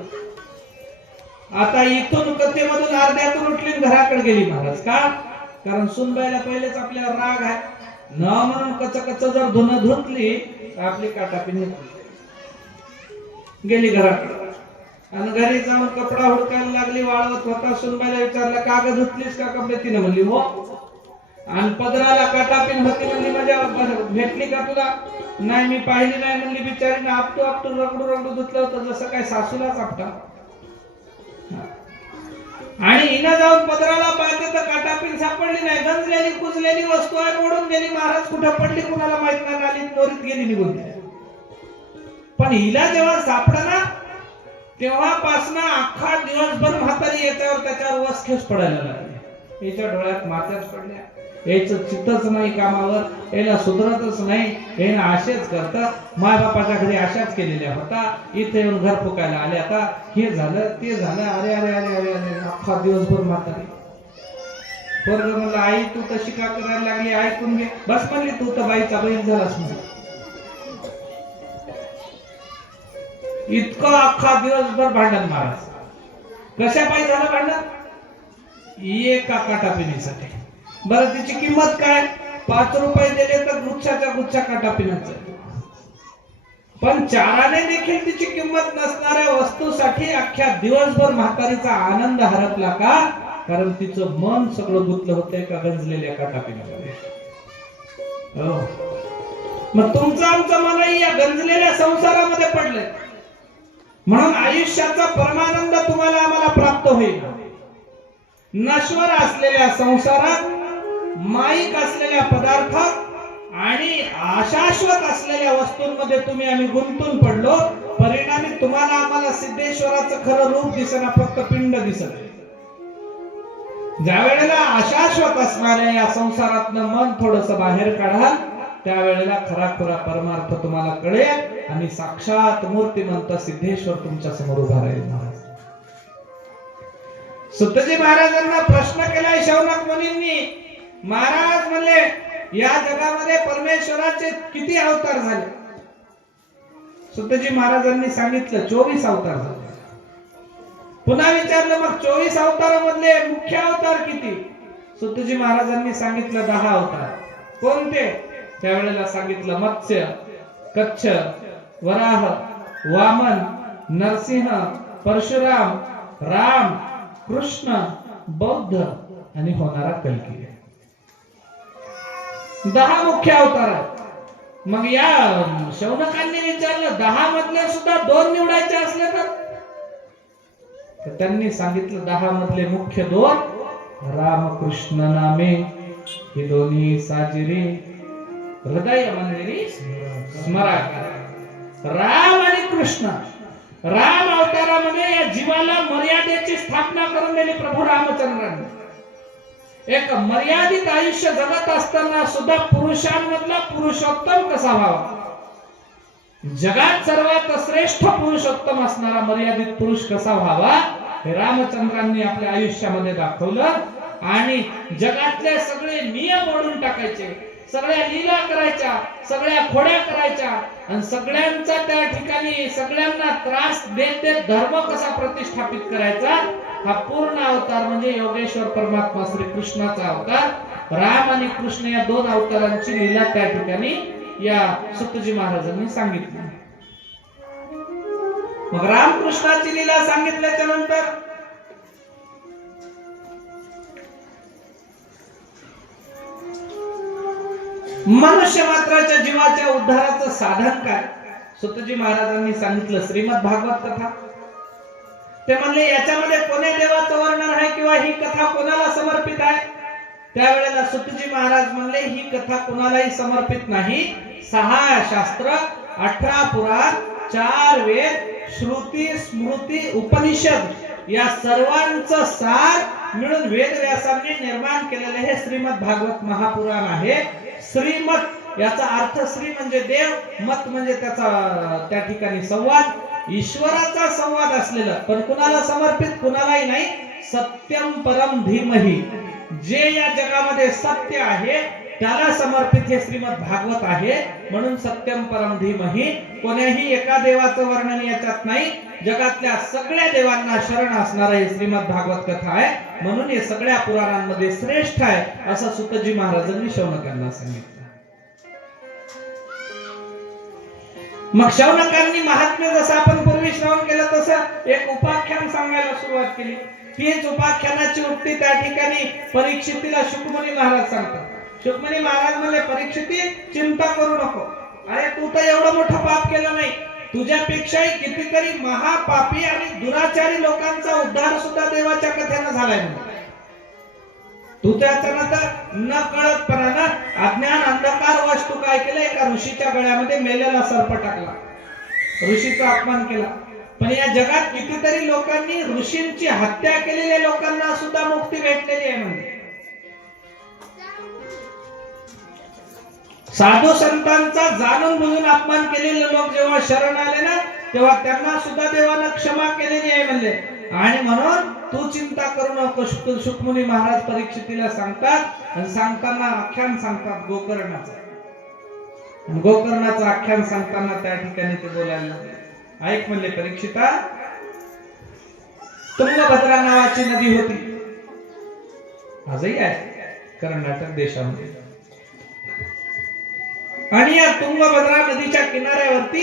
आता इथून कथेमधून अर्ध्यातून उठली, घराकडे गेली महाराज. का? कारण सुनबाईला पहिलेच आपल्यावर राग आहे न म्हणून कच कच जर धुणं धुतली तर आपली काटापिन गेली घराकडे. आणि घरी जाऊन कपडा हुडकायला लागली, वाळवत होता. सुनबाईला विचारलं, कागद धुतलीस का कपडे? तिने म्हणली हो. आणि पदराला काटापिन होती. म्हणली, माझ्या भेटली का तुला? नाही, मी पाहिली नाही म्हणली. बिचारीने आपटू आपटू रगडू रगडू धुतलं होतं, जसं काय सासूलाच आपटा. आणि हिनं जाऊन पदराला पाहते तर काटापिन सापडली नाही. गंजलेली कुजलेली वस्तू आहे, मोडून गेली. महाराज कुठे पडली कुणाला माहित नाही, नालीत नोरीत गेली निघून. पण हिला जेव्हा सापडला तेव्हापासून अख्खा दिवसभर म्हातारी याच्यावर त्याच्यावर वसखेस पडायला लागली. याच्या डोळ्यात माथ्याच पडल्या. याचं चित्तच नाही कामावर, याला सुधरतच नाही. यानं असेच करतात, माय बापाच्या घरी अशाच केलेल्या होता, इथे येऊन घर फुकायला आले, आता हे झालं ते झालं. अरे अरे अरे अरे अरे, अख्खा दिवसभर म्हातारी. पोरगं म्हणलं, आई तू तशी का करायला लागली? ऐकून घे. बस म्हणली, तू तर बाईचा बैल झालास म्हणली. इतकं अख्खा दिवसभर भांडण महाराज. कशा पायी झालं भांडण? एका काटापिनीसाठी. बरं, तिची किंमत काय? 5 रुपये दिले तर गुच्छाच्या गुच्छा काटापिनाचं. पण 4 देखील तिची किंमत नसणाऱ्या वस्तूसाठी अख्ख्या दिवसभर म्हातारीचा आनंद हरपला. का? कारण तिचं मन सगळं गुंतलं होतं एका गंजलेल्या काटापिनामध्ये. हो, मग तुमचं आमचं मनही या गंजलेल्या संसारामध्ये पडलंय. म्हणून आयुष्याचा परमानंद तुम्हाला आम्हाला प्राप्त होईल. नश्वर असलेल्या संसारात, माईक असलेल्या पदार्थात आणि अशाश्वत असलेल्या वस्तूंमध्ये तुम्ही आम्ही गुंतून पडलो. परिणामी तुम्हाला आम्हाला सिद्धेश्वराचं खरं रूप दिसेना, फक्त पिंड दिसत. ज्या वेळेला अशाश्वत असणाऱ्या या संसारातनं मन थोडस बाहेर काढाल त्यावेळेला खरा खुरा परमार्थ तुम्हाला कळेल आणि साक्षात मूर्तिमंत सिद्धेश्वर तुमच्या समोर उभा राहील. महाराज सुतजी महाराजांना प्रश्न केलाय शौनक मुनींनी. महाराज म्हणले, या जगामध्ये परमेश्वराचे किती अवतार झाले? सुतजी महाराजांनी सांगितलं 24 अवतार झाले. पुन्हा विचारलं, मग 24 अवतारामधले मुख्य अवतार किती? सुतजी महाराजांनी सांगितलं 10 अवतार. कोणते? त्यावेळेला सांगितलं मत्स्य, कच्छ, वराह, वामन, नरसिंह, परशुराम, राम, कृष्ण, बौद्ध आणि होणारा कल्की. 10 मुख्य अवतार आहेत. मग या शौनकांनी विचारलं 10 मधले सुद्धा 2 निवडायचे असले तर त्यांनी सांगितलं 10 मधले मुख्य 2 रामकृष्ण नामे हे दोन्ही साजिरी हृदय मंदिरी स्मरा करा. राम आणि कृष्ण. राम अवतारामध्ये या जीवाला मर्यादेची स्थापना करून दिली प्रभू रामचंद्रांनी. एक मर्यादित आयुष्य जगत असताना सुद्धा पुरुषांमधला पुरुषोत्तम कसा व्हावा, जगात सर्वात श्रेष्ठ पुरुषोत्तम असणारा मर्यादित पुरुष कसा व्हावा हे रामचंद्रांनी आपल्या आयुष्यामध्ये दाखवलं. आणि जगातले सगळे नियम मोडून टाकायचे, सगळ्या लीला करायच्या, सगळ्या खोड्या करायच्या आणि सगळ्यांचा त्या ठिकाणी सगळ्यांना त्रास देत देत धर्म कसा प्रतिष्ठापित करायचा हा पूर्ण अवतार म्हणजे योगेश्वर परमात्मा श्री कृष्णाचा अवतार. राम आणि कृष्ण या 2 अवतारांची लीला त्या ठिकाणी या सुतजी महाराजांनी सांगितली. मग रामकृष्णाची लीला सांगितल्याच्या नंतर मनुष्य मात्राच्या जीवाच्या उद्धाराचं साधन काय सुतजी महाराजांनी सांगितलं. श्रीमद भागवत कथा. ते म्हणले याच्यामध्ये कोण्या देवाचं वर्णन आहे किंवा ही कथा कोणाला समर्पित आहे. त्यावेळेला सुतजी महाराज म्हणले ही कथा कोणालाही समर्पित नाही. 6 शास्त्र, 18 पुराण, 4 वेद, श्रुती, स्मृती, उपनिषद या सर्वांचं सार मिळून वेदव्यासांनी निर्माण केलेले हे श्रीमद भागवत महापुराण आहे. श्रीमत याचा अर्थ श्री म्हणजे देव, मत म्हणजे त्याचा त्या ठिकाणी संवाद, ईश्वराचा संवाद असलेला. पण कुणाला समर्पित कुणालाही नाही. सत्यम परम धीमहि, जे या जगामध्ये सत्य आहे त्याला समर्पित हे श्रीमद भागवत आहे. म्हणून सत्यम परम धीमहि, कोण्याही एका देवाचं वर्णन याच्यात नाही. जगातल्या सगळ्या देवांना शरण असणारं हे श्रीमद भागवत कथा आहे. म्हणून हे सगळ्या पुराणांमध्ये श्रेष्ठ आहे असं सुतजी महाराजांनी शौनकांना सांगितलं. मग शौनकांनी महात्म्य जसं आपण पूर्वी श्रवण केलं तसं एक उपाख्यान सांगायला सुरुवात केली. तीच उपाख्यानाची उक्ती त्या ठिकाणी परीक्षितीला शुकमुनी महाराज सांगतात. शुकमुनी महाराज म्हणले परीक्षिती चिंता करू नको. अरे तू तर एवढं मोठं पाप केलं नाही, तुझ्यापेक्षाही कितीतरी महापापी आणि दुराचारी लोकांचा उद्धार सुद्धा देवाच्या कथेनं झालाय. तू त्याच्यानंतर न कळतपणानं अज्ञान अंधकार वश तू काय केलं, एका ऋषीच्या गळ्यामध्ये मेलेला सर्प टाकला, ऋषीचा अपमान केला. पण या जगात कितीतरी लोकांनी ऋषींची हत्या केलेल्या लोकांना सुद्धा मुक्ती भेटलेली आहे. म्हणजे साधू संतांचा जाणून बुजून अपमान केलेले लोक जेव्हा शरण आले ना तेव्हा त्यांना सुद्धा देवानं क्षमा केलेली आहे म्हणले. आणि म्हणून तू चिंता करू नको. शुकमुनी महाराज परीक्षितीला सांगतात आणि सांगताना आख्यान सांगतात गोकर्णाचं. गोकर्णाचं आख्यान सांगताना त्या ठिकाणी ते बोलायला लागले. ऐक म्हणले परीक्षिता, तुंगभद्रा नावाची नदी होती, आजही आहे कर्नाटक देशामध्ये. आणि या तुंगभद्रा नदीच्या किनाऱ्यावरती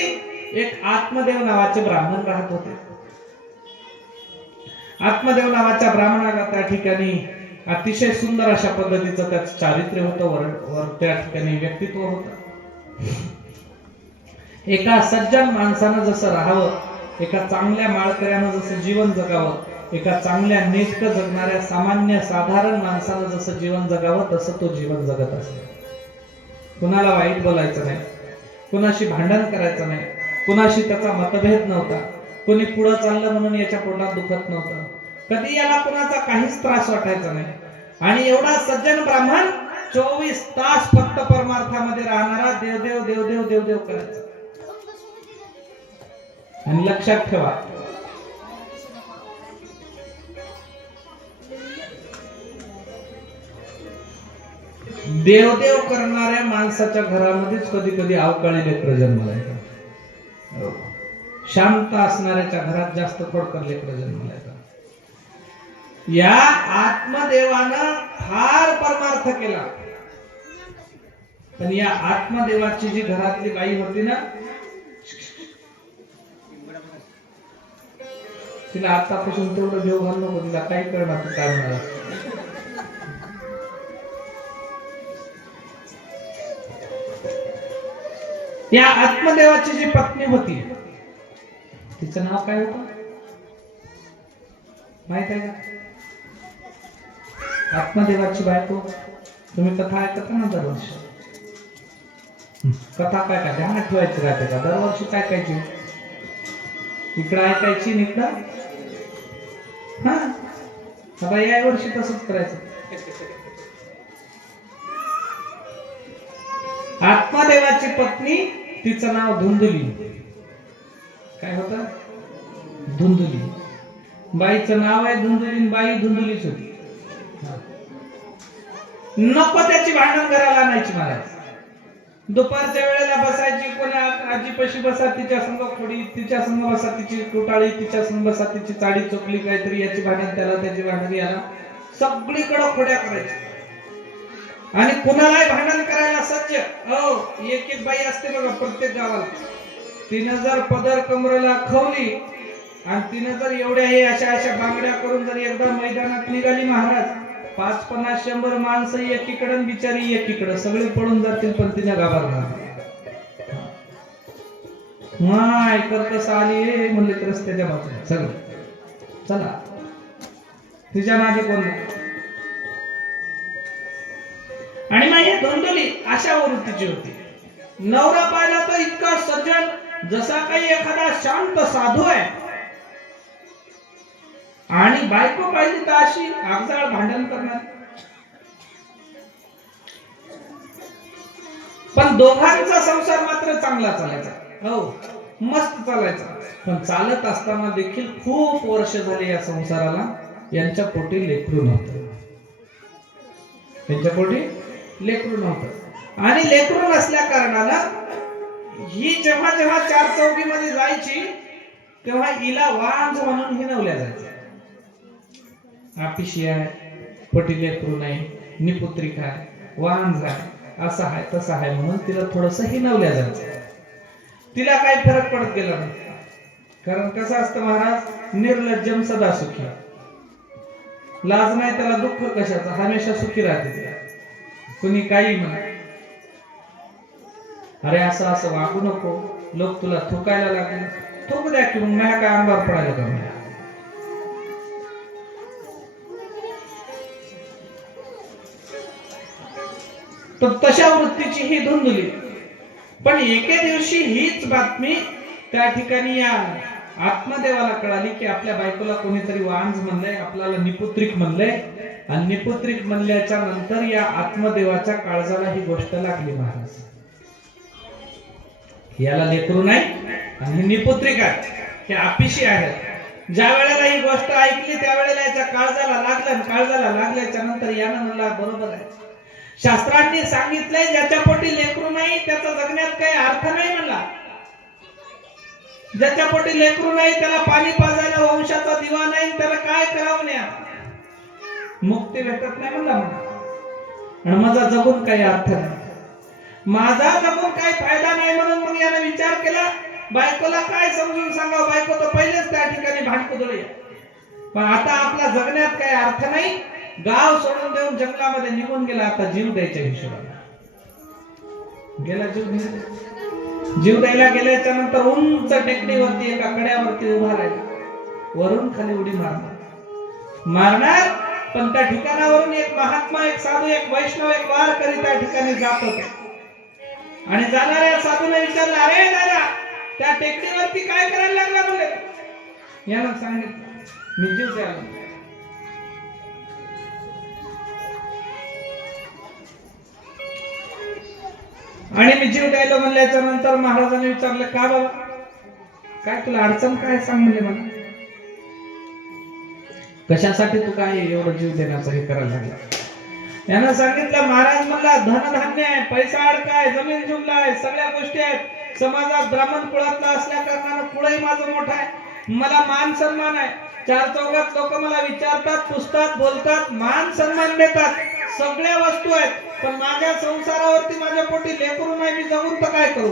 एक आत्मदेव नावाचे ब्राह्मण राहत होते. आत्मदेव नावाच्या ब्राह्मणाला त्या ठिकाणी अतिशय सुंदर अशा पद्धतीचं त्याचं चारित्र्य होतं, त्या ठिकाणी व्यक्तित्व होतं. एका सज्जन माणसानं जसं राहावं, एका चांगल्या माळकऱ्यानं जसं जीवन जगावं, एका चांगल्या नेटकं जगणाऱ्या सामान्य साधारण माणसानं जसं जीवन जगावं तसं तो जीवन जगत असे. कुणाला वाईट बोलायचं नाही, कुणाशी भांडण करायचं नाही, कुणाशी त्याचा मतभेद नव्हता, कोणी पुढं चाललं म्हणून याच्या पोटात दुखत नव्हतं, कधी याला कुणाचा काहीच त्रास वाटायचा नाही. आणि एवढा सज्जन ब्राह्मण 24 तास फक्त परमार्थामध्ये राहणारा देवदेव देवदेव देवदेव करायचा. आणि लक्षात ठेवा, देवदेव करणाऱ्या माणसाच्या घरामध्येच कधी कधी अवकाळी लेकरं जन्माला येतात. शांत असणाऱ्याच्या घरात जास्त खोडकर लेकरं जन्माला येतात. या आत्मदेवानं फार परमार्थ केला, पण या आत्मदेवाची जी घरातली बाई होती ना, तिला आतापासून तेवढं देव घाल नको, तिला काही करणार तू काय म्हणणार. या आत्मदेवाची जी पत्नी होती तिचं नाव काय होतं माहित आहे का? आत्मदेवाची बायको. तुम्ही कथा ऐकता ना दरवर्षी. कथा काय काय ध्यानात ठेवायची राहते का? दरवर्षी काय ऐकायची? इकडं ऐकायची आणि इकडं हा. आता या वर्षी तसंच करायचं. आत्मदेवाची पत्नी, तिचं नाव धुंदुली. काय होतं? धुंदुली. बाईचं नाव आहे धुंदुली, बाई धुंदुलीच होती. नको त्याची भांडण करायला आणायची मला. दुपारच्या वेळेला बसायची, कोणी आजीपाशी बसा, तिच्या संग खोडी, तिच्या संग बसा तिची कुटाळी, तिच्या संग बसा तिची चाडी चोकली, काहीतरी याची भांडण त्याला, त्याची भांडण याला, सगळीकडे खोड्या करायची. आणि कुणालाही भांडण करायला सज्ज. हो, एक एक बाई असते बघा प्रत्येक गावाला. तिनं जर पदर कमरेला खवली आणि तिनं जर एवढ्या हे अशा अशा बांगड्या करून जर एकदा मैदानात निघाली महाराज, 5-50-100 माणसं एकीकडे बिचारी एकीकडे सगळे पडून जातील, पण तिने घाबरणार. माय करतस आली म्हणले तर रस्त्याच्या बाजूला सगळं चला, तिच्या मागे कोण नाही. आणि मग हे धुंदुली अशा वृत्तीची होती. नवरा पाहिला तर इतका सज्जन, जसा काही एखादा शांत साधू आहे, आणि बायको पाहिली तर अशी आगजाळ भांडण करणार. पण दोघांचा संसार मात्र चांगला चालायचा. हो, मस्त चालायचा. पण चालत असताना देखील खूप वर्ष झाले या संसाराला यांच्या पोटी लेकरू नव्हतं. त्यांच्या पोटी लेकरू नव्हतं. आणि लेकरू नसल्या कारणानं ही जेव्हा जेव्हा चार चौकीमध्ये जायची तेव्हा हिला वांज म्हणून हिनवल्या जायचं. आपिशी आहे, पोटी लेकरू नाही, निपुत्रिक आहे, वांज आहे, असं आहे तसं आहे म्हणून तिला थोडस हिनवल्या जायचं. तिला काही फरक पडत गेला नाही. कारण कसं असतं महाराज, निर्लज्जम सदा सुखी. लाज नाही त्याला दुःख कशाचं, हमेशा सुखी राहते तिला. कुणी काही म्हणा, अरे असं असं वागू नको, लोक तुला थुकायला लागले, थुकू द्या की, मग माझ्या काय अंगावर पडायला करणार. तर तशा वृत्तीची ही धुंदुली. पण एके दिवशी हीच बातमी त्या ठिकाणी या आत्मदेवाला कळाली की आपल्या बायकोला कोणीतरी वांज म्हणलंय, आपल्याला निपुत्रिक म्हणलंय. आणि निपुत्रिक म्हणल्याच्या नंतर या आत्मदेवाच्या काळजाला ही गोष्ट लागली महाराज. याला लेकरू नाही आणि निपुत्रिक आहे, हे आपिशी आहे. ज्या वेळेला ही गोष्ट ऐकली त्यावेळेला याच्या काळजाला लागलं. काळजाला लागल्याच्या नंतर यानं म्हणला बरोबर आहे, शास्त्रांनी सांगितलंय ज्याच्या पोटी लेकरू नाही त्याचा जगण्यात काही अर्थ नाही म्हणला. ज्याच्या पोटी लेकरू नाही त्याला पाणी पाजायला वंशाचा दिवा नाही, त्याला काय करावं नाही, मुक्ती भेटत नाही म्हणला. आणि माझा जगून काही अर्थ नाही, माझा जगून काही फायदा नाही. म्हणून मग याने विचार केला, बायकोला काय समजून सांगावं. बायको तर पहिलेच त्या ठिकाणी भांडकुदळी, पण आता आपला जगण्यात काही अर्थ नाही. गाव सोडून देऊन जंगलामध्ये निघून गेला. आता जीव द्यायच्या हिशोबाने गेला. जीव द्यायला गेल्याच्या नंतर उंच टेकडीवरती एका कड्यावरती उभा राहिला. वरून खाली उडी मारणार. पण त्या ठिकाणावरून एक महात्मा, एक साधू, एक वैष्णव, एक वारकरी त्या ठिकाणी जात होते. आणि जाणाऱ्या साधूने विचारलं, अरे दादा त्या टेकडीवरती काय करायला लागला बोले. यानं सांगितलं मी जीव द्यायला. आणि मी जीव द्यायला म्हणल्याच्या नंतर महाराजांनी विचारलं, का बाबा काय तुला अडचण काय, सांग म्हणले मला. कशासाठी तू काय एवढं जीव देण्याचं हे करायला लागला. यानं सांगितलं, महाराज म्हणला धनधान्य आहे, पैसा अडकाय, जमीन जुमला आहे, सगळ्या गोष्टी आहेत. समाजात ब्राह्मण कुळातला असल्या कारणानं कुळही माझं मोठं आहे, मला मान सन्मान आहे. चार चौघात लोक मला विचारतात, पुसतात, बोलतात, मान सन्मान देतात, सगळ्या वस्तू आहेत. पण माझ्या संसारावरती माझ्या पोटी लेकरू नाही, मी जगून तर काय करू.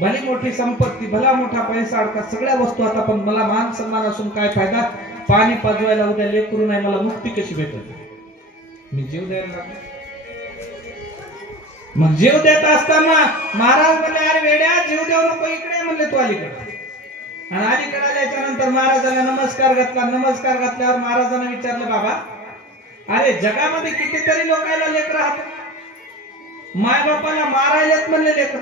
भली मोठी संपत्ती, भला मोठा पैसा अडका, सगळ्या वस्तू आता, पण मला मान सन्मान असून काय फायदा. पाणी पाजवायला उद्या लेकरू नाही, मला मुक्ती कशी भेटेल. मी जीव द्यायला लागलो. मग जीव देत असताना महाराज म्हणले अरे वेड्या जीव देऊ नको इकडे म्हणले तू अलीकडे. आणि अलीकडे आल्याच्या नंतर महाराजांना नमस्कार घातला. नमस्कार घातल्यावर महाराजांना विचारलं बाबा अरे जगामध्ये कितीतरी लोकांना लेकर राहतात, माय बापाला मारायलाच म्हणले लेकर.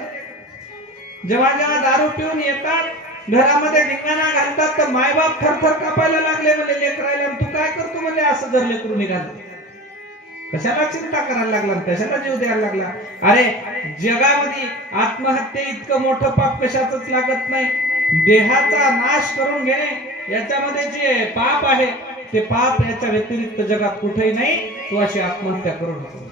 जेव्हा जेव्हा दारू पिऊन येतात घरामध्ये धिंगाणा घालतात तर मायबाप थरथर कापायला लागले म्हणले लेकरायला. तू काय करतो म्हणले असं जर लेकरू निघालं कशाला चिंता करायला लागला, कशाला जीव द्यायला लागला. अरे जगामध्ये आत्महत्या इतकं मोठं पाप कशाच लागत नाही. देहाचा नाश करून घेणे याच्यामध्ये जे पाप आहे ते पाप याच्या व्यतिरिक्त जगात कुठेही नाही. तू अशी आत्महत्या करू नको.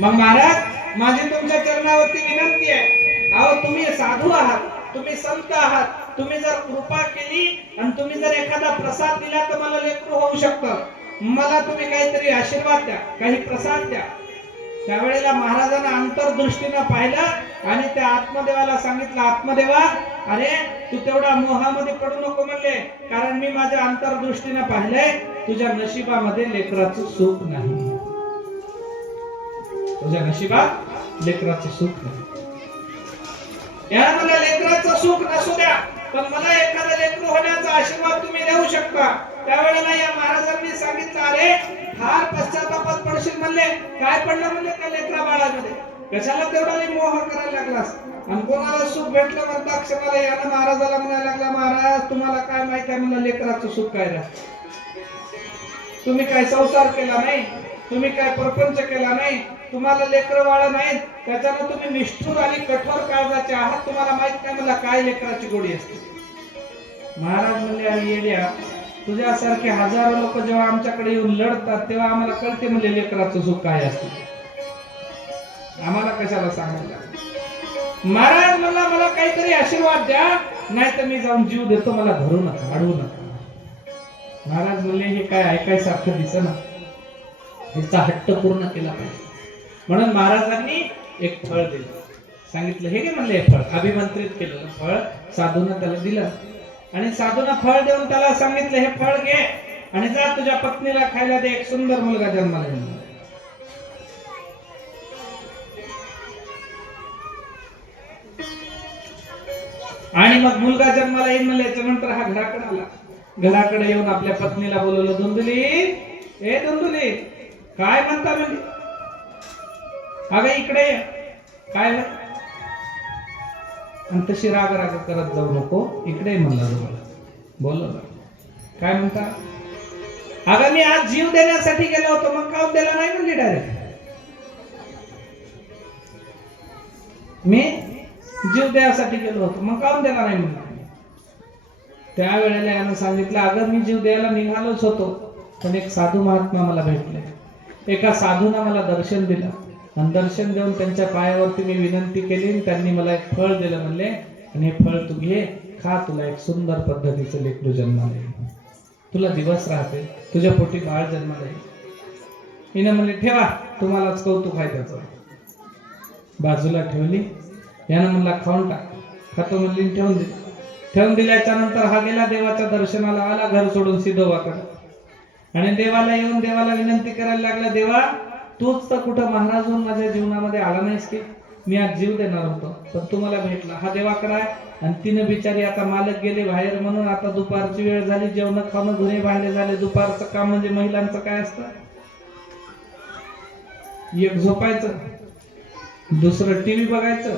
मग महाराज माझी तुमच्या चरणावरती विनंती आहे, अहो तुम्ही साधू आहात, तुम्ही संत आहात, तुम्ही जर कृपा केली आणि तुम्ही जर एखादा प्रसाद दिला तर मला लेकरू होऊ शकतं. मला तुम्ही काहीतरी आशीर्वाद द्या, काही प्रसाद द्या. त्यावेळेला महाराजांना अंतर्दृष्टीनं पाहिलं आणि त्या आत्मदेवाला सांगितलं, आत्मदेवा अरे तू तेवढा मोहामध्ये पडू नको म्हणले, कारण मी माझ्या अंतर्दृष्टीनं पाहिलंय तुझ्या नशिबामध्ये लेकराचं सुख नाही. तुझ्या नशिबात लेकराचं सुख नाही. या मला लेकराचं सुख नसू द्या पण मला एखाद्या लेकरू होण्याचा आशीर्वाद तुम्ही देऊ शकता. त्यावेळेला या महाराजांनी सांगितलं अरे फार पश्चातापात पडशील म्हणले. काय पडलं म्हणले त्या लेकरा बाळामध्ये, कशाला तेवढा मोह करायला लागलास. आणि कोणाला सुख भेटलं म्हणता क्षणाला यानं महाराजाला म्हणायला लागला, महाराज तुम्हाला काय माहिती आहे म्हणलं लेकराचं सुख काय राहतं. तुम्ही काय संसार केला नाही, तुम्ही काय प्रपंच केला नाही, तुम्हाला लेकर बाळ नाहीत, त्याच्यानं तुम्ही निष्ठुर आणि कठोर काळजाचे आहात. तुम्हाला माहित नाही मला काय लेकराची गोडी असते. महाराज म्हणले अरे येड्या तुझ्यासारखे हजारो लोक जेव्हा आमच्याकडे येऊन लढतात तेव्हा आम्हाला कळते म्हणजे लेकराचं सुख काय असते. आम्हाला कशाला सांगायला. महाराज म्हणला मला काहीतरी आशीर्वाद द्या नाही तर मी जाऊन जीव देतो, मला धरू नका, अडवू नका. महाराज म्हणले हे काय ऐकायसारखं दिसेना, याचा हट्ट पूर्ण केला पाहिजे. म्हणून महाराजांनी एक फळ दिलं. सांगितलं हे घे म्हणले फळ, अभिमंत्रित केलं फळ साधूनं त्याला दिलं. आणि साधूनं फळ देऊन त्याला सांगितलं हे फळ घे आणि जा तुझ्या पत्नीला खायला दे, एक सुंदर मुलगा जन्माला येईल. आणि मग मुलगा जन्माला येईल म्हणल्याच्या नंतर हा घराकडे आला. घराकडे येऊन आपल्या पत्नीला बोलवलं, धुंदुली ए धुंदुली काय म्हणता म्हणजे, अगं इकडे ये. काय आणि तशी राग राग करत जाऊ नको, इकडे म्हणला तुम्हाला बोलवलं. काय म्हणता, अगं मी आज जीव देण्यासाठी गेलो होतो, मग काऊन दिला नाही म्हणली डायरेक्ट. मी जीव द्यायसाठी गेलो होतो मग काऊन दिला नाही म्हणलं. त्यावेळेला यानं सांगितलं अगं मी जीव द्यायला निघालोच होतो पण एक साधू महात्मा मला भेटले. एका साधूने मला दर्शन दिलं आणि दर्शन देऊन त्यांच्या पायावरती मी विनंती केली, त्यांनी मला एक फळ दिलं म्हणले, आणि हे फळ तू घे खा, तुला एक सुंदर पद्धतीचं लेकरू जन्माला येईल, तुला दिवस राहते, तुझ्या पोटी बाळ जन्माला येईल. हिने म्हणले ठेवा, तुम्हालाच कौतुक आहे त्याचं. बाजूला ठेवली. यानं म्हणला खाऊन टाक. खातो म्हणली, ठेवून दिली. ठेवून दिल्याच्या नंतर हा गेला देवाच्या दर्शनाला, आला घर सोडून सिद्धोबाकडे. आणि देवाला येऊन देवाला विनंती करायला लागला, देवा तूच तर कुठं महाराज होऊन माझ्या जीवनामध्ये आला नाहीस की. मी आज जीव देणार होतो पण तुम्हाला भेटला. हा देवाकडे आहे आणि तिनं बिचारी आता मालक गेले बाहेर म्हणून आता दुपारची वेळ झाली, जेवण खाणं धुणे भांडे झाले. दुपारचं काम म्हणजे महिलांचं काय असतं, एक झोपायचं, दुसरं टीव्ही बघायचं.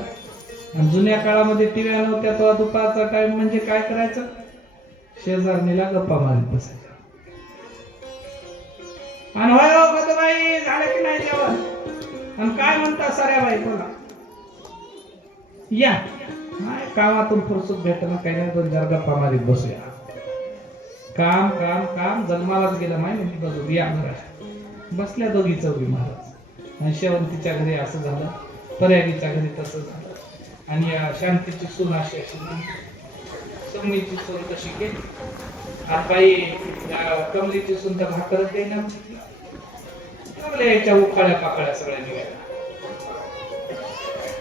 आणि जुन्या काळामध्ये टीव्ही नव्हत्या तेव्हा दुपारचा टाइम म्हणजे काय करायचं, शेजारणीला गप्पा मारत बसायचं. आणि होय हो गदबाई झालं की नाही जेवण, आणि काय म्हणता साऱ्या बाई बोला या, कामातून फुरसूत भेटणं काही नाही, दोन चार गप्पा मारीत बसूया. काम काम काम जन्मालाच गेलं माय म्हणजे बघू या घरात बसल्या दोघी चौघी महाराज. आणि शेवंतीच्या घरी असं झालं, पर्यागीच्या घरी तसं झालं. आणि शांतीची सून अशी अशी समणीची सून कशी केली, बाई कमलीची सून तर भाकरच देईना, कमल्याच्या उखाळ्या पाकळ्या सगळ्या निघाल्या.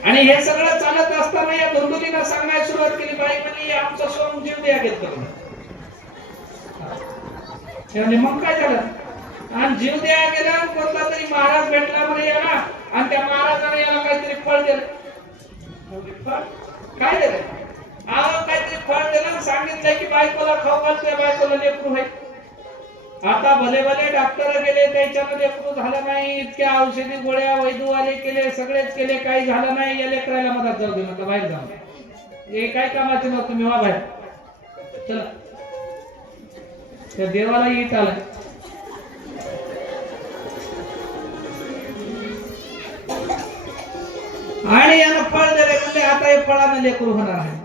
आणि हे सगळं चालत असताना या धुंदुलीनं सांगायला सुरुवात केली, बाई म्हणजे आमचा सोम जीव द्या घेतलं. मग काय झालं, आणि जीव द्या गेला कोणता तरी महाराज भेटला म्हणे याला, आणि त्या महाराजाने याला काहीतरी फळ दिलं. फळ काय दिलं? काहीतरी फळ दिलं आणि सांगितलं की बायकोला खाऊ घाल, त्या बायकोला लेकरू आहे. आता भले भले डॉक्टर गेले, त्याच्यानं लेकरू झालं नाही, इतक्या औषधी गोळ्या वैद्यवाले केले, सगळेच केले, काही झालं नाही. या लेकराला मदत जाऊ दे, म्हटलं बाहेर जाऊ. हे काय कामाचे नव्हतं, तुम्ही वा बाहेर चला. त्या देवाला येत आलाय. आणि यानं फळ दिले, म्हणजे आता हे फळानं लेकरू होणार आहे.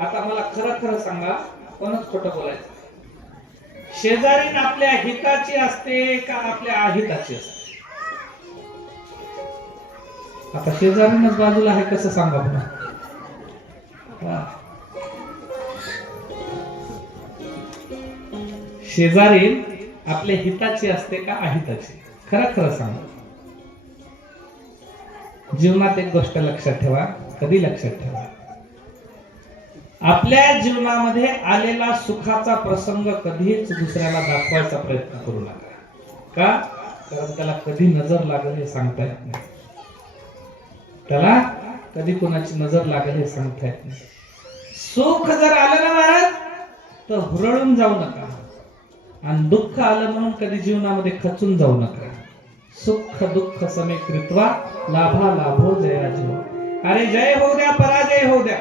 आता मला खरं खरं सांगा, कोणच खोटं बोलायचं? शेजारीन आपल्या हिताची असते का आपल्या अहिताची असते? आता शेजारीनच बाजूला आहे, कसं सांगा पुन्हा? शेजारीन आपल्या हिताची असते का अहिताची? खरं खरं सांगा. जीवनात एक गोष्ट लक्षात ठेवा, कधी लक्षात ठेवा, आपल्या जीवनामध्ये आलेला सुखाचा प्रसंग कधीच दुसऱ्याला दाखवायचा प्रयत्न करू नका. का? कारण त्याला कधी नजर लागेल हे सांगता येत नाही. त्याला कधी कोणाची नजर लागेल हे सांगता येत नाही. सुख जर आलं ना महाराज, तर हुरळून जाऊ नका, आणि दुःख आलं म्हणून कधी जीवनामध्ये खचून जाऊ नका. सुख दुःख समे कृत्वा लाभा लाभो जयाजिओ. अरे जय होऊ द्या, पराजय होऊ द्या,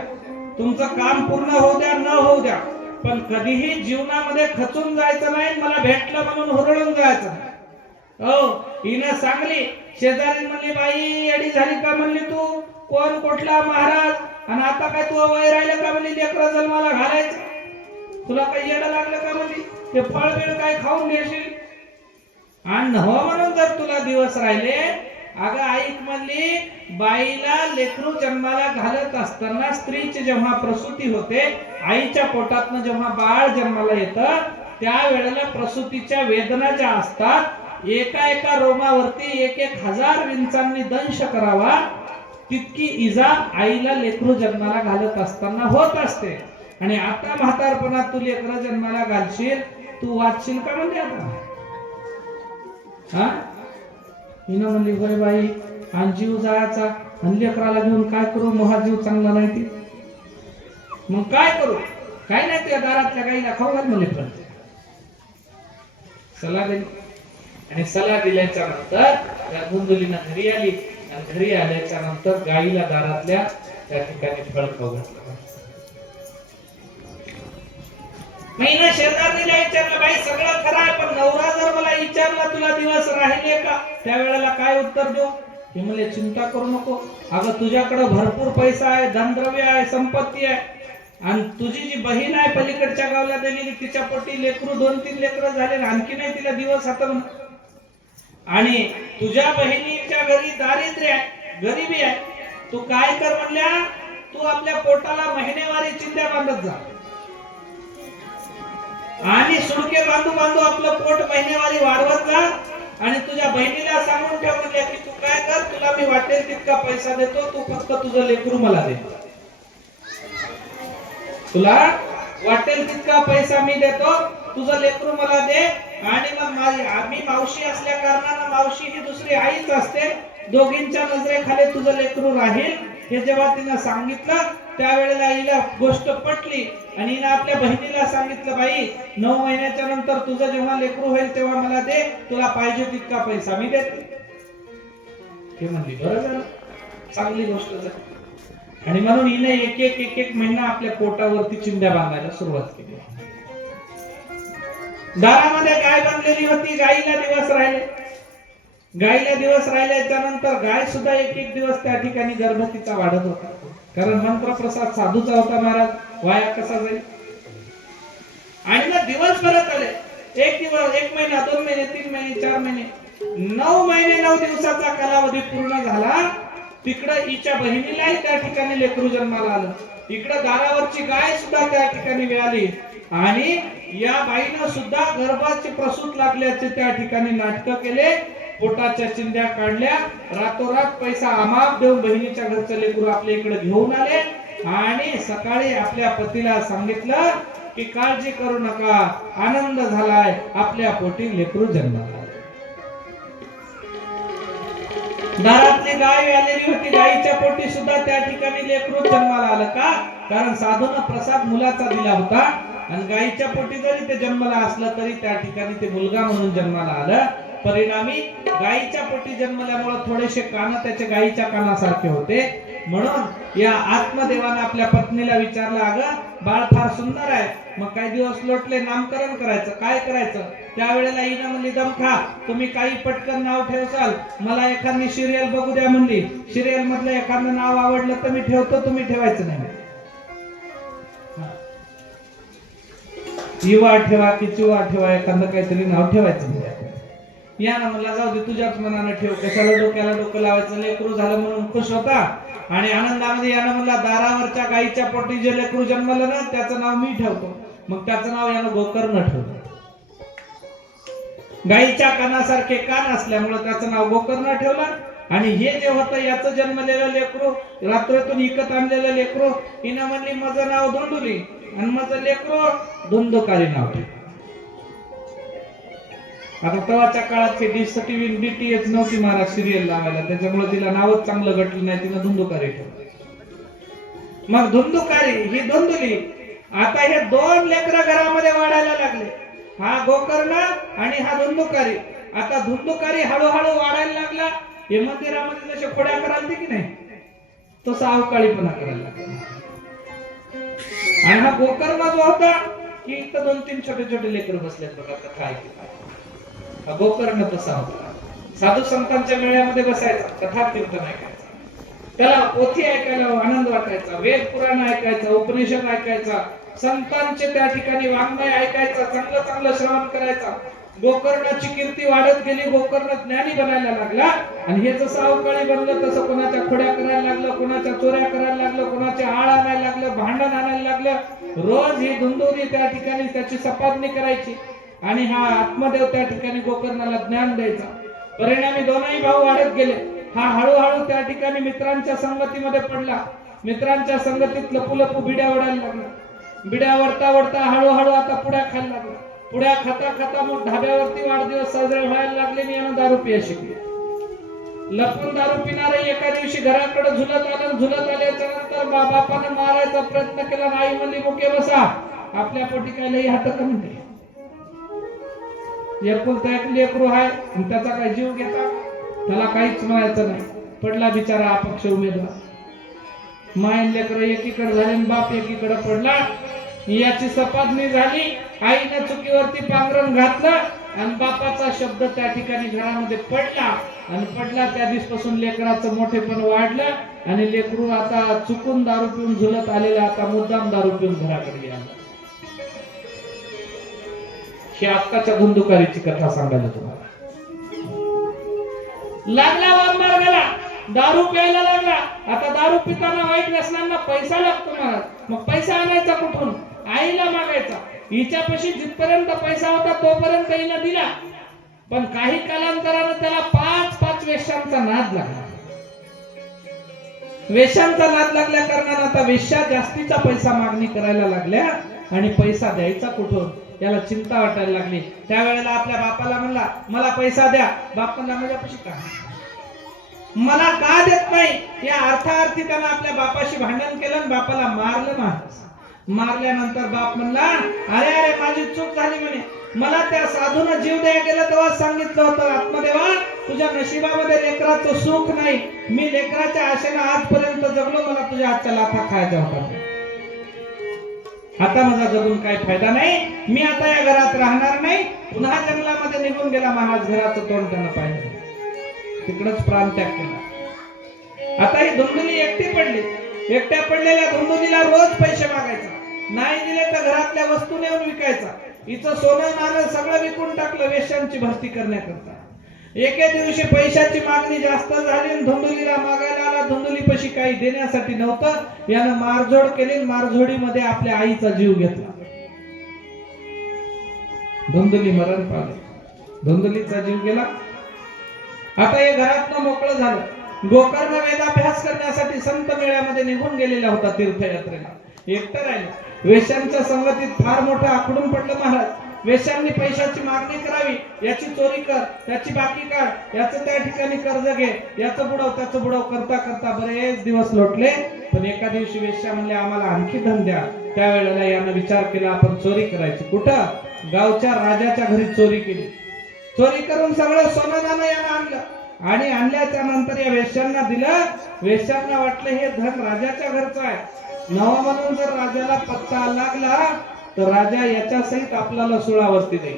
तुमचं काम पूर्ण होऊ द्या, न होऊ द्या, पण कधीही जीवनामध्ये खचून जायचं नाही. मला भेटलं म्हणून हुरळून जायचं नाही. हो, हिनं सांगली, शेजारी म्हणली, बाई येडी झाली का म्हणली तू? कोण कुठला महाराज? आणि आता काय तू वय राहिलं का म्हणली? लेकरं जन्माला घालायचं, तुला काही येडं लागलं का म्हणली? ते फळ बिळ काय खाऊन घेशील? आणि हो म्हणून जर तुला दिवस राहिले, अगं ऐक म्हणली, बाईला लेकरू जन्माला घालत असताना स्त्रीची जेव्हा प्रसूती होते, आईच्या पोटातनं जेव्हा बाळ जन्माला येतं, त्या वेळेला प्रसूतीच्या वेदना ज्या असतात, एका एका रोमावरती 1,000 विंचांनी दंश करावा, तितकी इजा आईला लेकरू जन्माला घालत असताना होत असते. आणि आता म्हातारपणात तू लेकरं जन्माला घालशील, तू वाचशील का म्हणजे? आता हा हिनं म्हणली, होय बाई, आणि जीव जायचा, आणि लेकराला घेऊन काय करू? महाजीव चांगला नाही ती. मग काय करू? काय नाही, त्या दारातल्या गाईला खाऊ घाल म्हणले. पण सल्ला दिली, आणि सल्ला दिल्याच्या नंतर त्या धुंदुलीनं घरी आली, आणि घरी आल्याच्या नंतर गाईला दारातल्या त्या ठिकाणी फळ खाऊ घातलं. महिना शेजारीला विचारलं, बाई सगळं खरं आहे, पण नवरा जर मला विचारला तुला दिवस राहिले का, त्यावेळेला काय उत्तर देऊ? हे म्हणले, चिंता करू नको, अगं तुझ्याकडे भरपूर पैसा आहे, धनद्रव्य आहे, संपत्ती आहे, आणि तुझी जी बहीण आहे पलीकडच्या गावला दिलेली, तिच्या पोटी लेकरू 2-3 लेकरं झाले, आणखी नाही तिला दिवस हातात. आणि तुझ्या बहिणीच्या घरी दारिद्र्य आहे, गरिबी आहे, तू काय कर म्हणल्या, तू आपल्या पोटाला महिनेवारी चिंध्या बांधत जा, आणि सुडके बांधू बांधू आपलं पोट महिनेवारी वाढवत जा, आणि तुझ्या बहिणीला सांगून ठेव म्हणल्या की तू काय कर, तुला मी वाटेल तितका पैसा देतो, तू फक्त तुझं लेकरू मला दे. तुला वाटेल तितका पैसा मी देतो, तुझं लेकरू मला दे. आणि मग आम्ही मावशी असल्या कारणानं, मावशी ही दुसरी आईच असते, दोघींच्या नजरेखाली तुझं लेकरू राहील. हे जेव्हा तिनं सांगितलं, त्यावेळेला हिला गोष्ट पटली, आणि हिनं आपल्या बहिणीला सांगितलं, बाई 9 महिन्याच्या नंतर तुझं जेव्हा लेकरू होईल तेव्हा मला दे, तुला पाहिजे तितका पैसा मी देते. हे म्हणली, बरं झालं, चांगली गोष्ट झाली. आणि म्हणून हिने एक महिना आपल्या पोटावरती चिंध्या बांधायला सुरुवात केली. दारामध्ये गाय बांधलेली होती, गाईला दिवस राहिले. गाईला दिवस राहिल्याच्या नंतर गाय सुद्धा एक दिवस त्या ठिकाणी गर्भवतीचा वाढत होता, कारण मंत्रप्रसाद साधूचा होता महाराज, वाया कसा जाईल. आणि मग दिवस परत आले, एक दिवस, 1 महिना, 2 महिने, 3 महिने, 4 महिने, 9 महिने 9 दिवसाचा कालावधी पूर्ण झाला. तिकडं हिच्या बहिणीलाही त्या ठिकाणी लेकरू जन्माला आलं, इकडं दारावरची गाय सुद्धा त्या ठिकाणी मिळाली, आणि या बाईनं सुद्धा गर्भाची प्रसूत लागल्याचे त्या ठिकाणी नाटक केले, पोटाच्या चिंध्या काढल्या, रातोरात पैसा अमाप देऊन बहिणीच्या घरचं लेकरू आपल्या इकडे घेऊन आले. आणि सकाळी आपल्या पतीला सांगितलं की काळजी करू नका, आनंद झालाय, आपल्या पोटी लेकरू जन्माला आले. दारातली गाय आलेली होती, गायीच्या पोटी सुद्धा त्या ठिकाणी लेकरू जन्माला आलं. का? कारण साधूनं प्रसाद मुलाचा दिला होता आणि गायीच्या पोटी जरी ते जन्माला असलं तरी त्या ठिकाणी ते मुलगा म्हणून जन्माला आलं. परिणामी गायीच्या पोटी जन्मल्यामुळे थोडेसे कान त्याच्या गायीच्या कानासारखे होते. म्हणून या आत्मदेवानं आपल्या पत्नीला विचारलं, अगं बाळ फार सुंदर आहे, मग काही दिवस लोटले, नामकरण करायचं, काय करायचं? त्यावेळेला हिनं म्हणली, दम खा, तुम्ही काही पटकन नाव ठेवसाल, मला एखादी सिरियल बघू द्या म्हणली. सिरियल मधलं एखादं नाव आवडलं तर मी ठेवतो, तुम्ही ठेवायचं नाही. युवा ठेवा की चिवा ठेवा, एखादं काहीतरी नाव ठेवायचं नाही. या ना मला जाऊ दे, तुझ्याच मनानं ठेव, कशाला डोक्याला डोकं लावायचं. लेकरू झालं म्हणून खुश होता आणि आनंदामध्ये यानं म्हणला, दारावरच्या गायीच्या पोटी जे लेकरू जन्मलं ना त्याचं नाव मी ठेवतो. मग त्याचं नाव यानं गोकर्ण ठेवलं. गायीच्या कानासारखे कान असल्यामुळे त्याचं नाव गोकर्ण ठेवलं. आणि हे जे होतं याचं जन्मलेलं लेकरू, रात्रीतून विकत आणलेलं लेकरू, हिनं म्हणली माझं नाव धुंडुली आणि माझं लेकरू धुंदुकारी नाव ठेवलं. आता तवाच्या काळात टीव्ही डीटीएच नव्हती महाराज सिरियल लावायला, त्याच्यामुळे तिला नावच चांगलं घटलं नाही, तिनं धुंदुकारी ठेवलं. मग धुंदुकारी ही धुंदुली. आता हे दोन लेकरं घरामध्ये वाढायला लागले, हा गोकर्ण आणि हा धुंदुकारी. आता धुंदुकारी हळूहळू वाढायला लागला. हे मंदिरामध्ये जसे खोड्या करायला की नाही तसं अवकाळीपणा करायला लागला. आणि हा गोकर्ण जो होता की इथं 2-3 छोटे छोटे लेकर बसले बघा, कथा ऐकतात. हा गोकर्ण तसा होता. साधू संतांच्या मेळ्यामध्ये बसायचा, कथा कीर्तन ऐकायचा, त्याला पोथी ऐकायला आनंद वाटायचा, वेद पुराण ऐकायचा, उपनिषद ऐकायचा, संतांचे त्या ठिकाणी वाङ्मय ऐकायचा, चांगलं चांगलं श्रवण करायचा. गोकर्णाची कीर्ती वाढत गेली, गोकर्ण ज्ञानी बनायला लागला. आणि हे जसं अवकाळी बनलं तसं कोणाच्या खोड्या करायला लागलं, कोणाच्या चोऱ्या करायला लागलं, कोणाचे आळ आणायला लागलं, भांडण आणायला लागलं. रोज ही धुंदुरी त्या ठिकाणी त्याची सपादनी करायची आणि हा आत्मदेव त्या ठिकाणी गोकर्णाला ज्ञान द्यायचा. परिणामी दोनही भाऊ वाढत गेले. हा हळूहळू त्या ठिकाणी मित्रांच्या संगतीमध्ये पडला. मित्रांच्या संगतीत लपू लपू बिड्या ओढायला लागला. बिड्या वडता वडता हळूहळू आता पुड्या खायला लागला. पुड्या खाता खाता मग ढाब्यावरती वाढदिवस साजरे व्हायला लागले आणि यानं दारू पिया शिकले. लपून दारू पिणारे एका दिवशी घराकडे झुलत आलं. झुलत आल्याच्या नंतर बापानं मारायचा प्रयत्न केला. आई म्हणली मुके बसा, आपल्या पोटी काय लई हात कमी नाही. एकुलता एक लेकरू आहे आणि त्याचा काय जीव घेता, त्याला काहीच म्हणायचं नाही. पडला बिचारा अपक्ष उमेदवार. मायन लेकर एकीकडे झाले, बाप एकीकडे पडला. याची सपादनी झाली. आईने चुकीवरती पांघरण घातलं आणि बापाचा शब्द त्या ठिकाणी घरामध्ये पडला. आणि पडला त्या दिवसापासून लेकराचं मोठेपण वाढलं आणि लेकरू आता चुकून दारू पिऊन झुलत आलेला आता मुद्दाम दारू पिऊन घराकडे गेला. ही आत्ताच्या धुंदुकारीची कथा सांगायला तुम्हाला. लागला वाममार्गाला, दारू प्यायला लागला. आता दारू पिताना वाईट व्यसनांना पैसा लागतो महाराज. मग पैसा आणायचा कुठून? आईला मागायचा. हिच्यापाशी जिथपर्यंत पैसा होता तोपर्यंत हिनं दिला. पण काही कालांतराने त्याला 5 वेश्यांचा नाद लागला. वेश्यांचा नाद लागल्या कारणाने आता वेश्या जास्तीचा पैसा मागणी करायला लागल्या आणि पैसा द्यायचा कुठून याला चिंता वाटायला लागली. त्यावेळेला आपल्या बापाला म्हणला मला पैसा द्या. बाप म्हणला माझ्यापाशी का, मला का देत नाही? या अर्थार्थी त्यानं आपल्या बापाशी भांडण केलं आणि बापाला मारलं. मारल्यानंतर बाप म्हणला अरे अरे माझी चूक झाली म्हणे. मला त्या साधूनं जीव द्या गेलं तेव्हा सांगितलं होतं आत्मदेवा तुझ्या नशिबामध्ये लेकराचं सुख नाही. मी लेकराच्या आशेनं आजपर्यंत जगलो, मला तुझ्या हातच्या लाथा खायचा होता. आता माझा जगून काही फायदा नाही. मी आता या घरात राहणार नाही. पुन्हा जंगलामध्ये निघून गेला महाराज. घराचं तोंड त्यानं पाहिलं, तिकडच प्राणत्याग केला. आता ही धुंदुली एकटी पडली. एकट्या पडलेल्या धुंदुलीला रोज पैसे मागायचा. नाही दिले तर घरातल्या वस्तू नेऊन विकायचा. हिचं सोनं नाणं सगळं विकून टाकलं वेश्यांची भरती करण्याकरता. एके दिवशी पैशाची मागणी जास्त झाली. धुंदुलीला मागायला आला. धुंदुलीपाशी काही देण्यासाठी नव्हतं. यानं मारझोड केली. मारझोडीमध्ये आपल्या आईचा जीव घेतला. धुंदुली मरण पावली. धुंदुलीचा जीव गेला. आता हे घरातनं मोकळं झालं. गोकर्ण वेदाभ्यास करण्यासाठी संत मेळ्यामध्ये निघून गेलेला होता तीर्थयात्रेला. एकटं राहिला. वेश्यांच्या संगतीत फार मोठं आखडून पडलं महाराज. वेश्यांनी पैशाची मागणी करावी, याची चोरी कर, त्याची बाकी काढ, याचं त्या ठिकाणी कर्ज घे, याचं बुडव त्याचं बुडव करता करता बरेच दिवस लोटले. पण एका दिवशी वेश्या म्हणले आम्हाला आणखी धन द्या. त्यावेळेला यानं विचार केला आपण चोरी करायची. कुठं? गावच्या राजाच्या घरी चोरी केली. चोरी करून सगळं सोनं नाणं यानं आणलं आणि आणल्याच्या नंतर या वेश्यांना दिलं. वेश्यांना वाटलं हे धन राजाच्या घरचं आहे. नवा म्हणून जर राजाला पत्ता लागला तर राजा याच्या सहित आपल्याला सुळावरती देईल.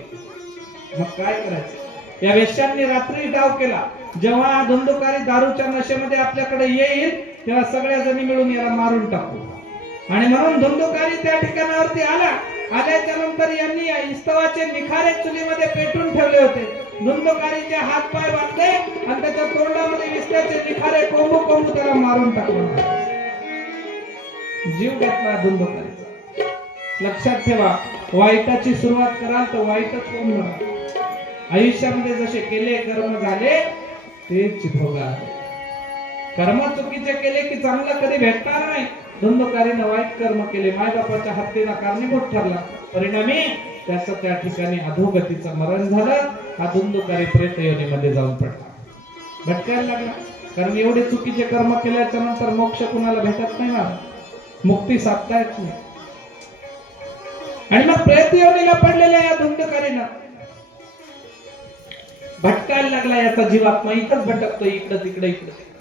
मग काय करायचं? या वेश्यांनी रात्री डाव केला. जेव्हा धुंदुकारी दारूच्या नशेमध्ये आपल्याकडे येईल तेव्हा सगळ्या जणी मिळून याला मारून टाकू. आणि म्हणून धुंदुकारी त्या ठिकाणावरती आला. आल्याच्या नंतर यांनी इस्तवाचे निखारे चुलीमध्ये पेटून ठेवले होते. धुंदुकारीचे हात पाय बांधले आणि त्याच्या तोंडामध्ये विस्त्याचे निखारे कोंबू कोंबू त्याला मारून टाकलं. जीव घेतला धुंदुकारीचा. लक्षात ठेवा, वाईटाची सुरुवात कराल तर वाईटच होणार. आयुष्यामध्ये जसे केले कर्म झाले तेच भोगा. कर्म चुकीचे केले की चांगलं कधी भेटणार नाही. धुंदुकारीनं वाईट कर्म केले, मायबापाच्या हत्येला कारणीभूत ठरला. परिणामी त्याचं त्या ठिकाणी अधोगतीचं मरण झालं. हा धुंदुकारी प्रेत योनीमध्ये जाऊन पडला, भटकायला लागला. कारण एवढे चुकीचे कर्म केल्याच्या नंतर मोक्ष कुणाला भेटत नाही ना, मुक्ती साधता येत नाही. आणि मग प्रेत योनीला पडलेल्या या धुंदुकारीनं भटकायला लागला. याचा जीवात्मा इथंच भटकतो, इकडं तिकडे इकडं तिकडं.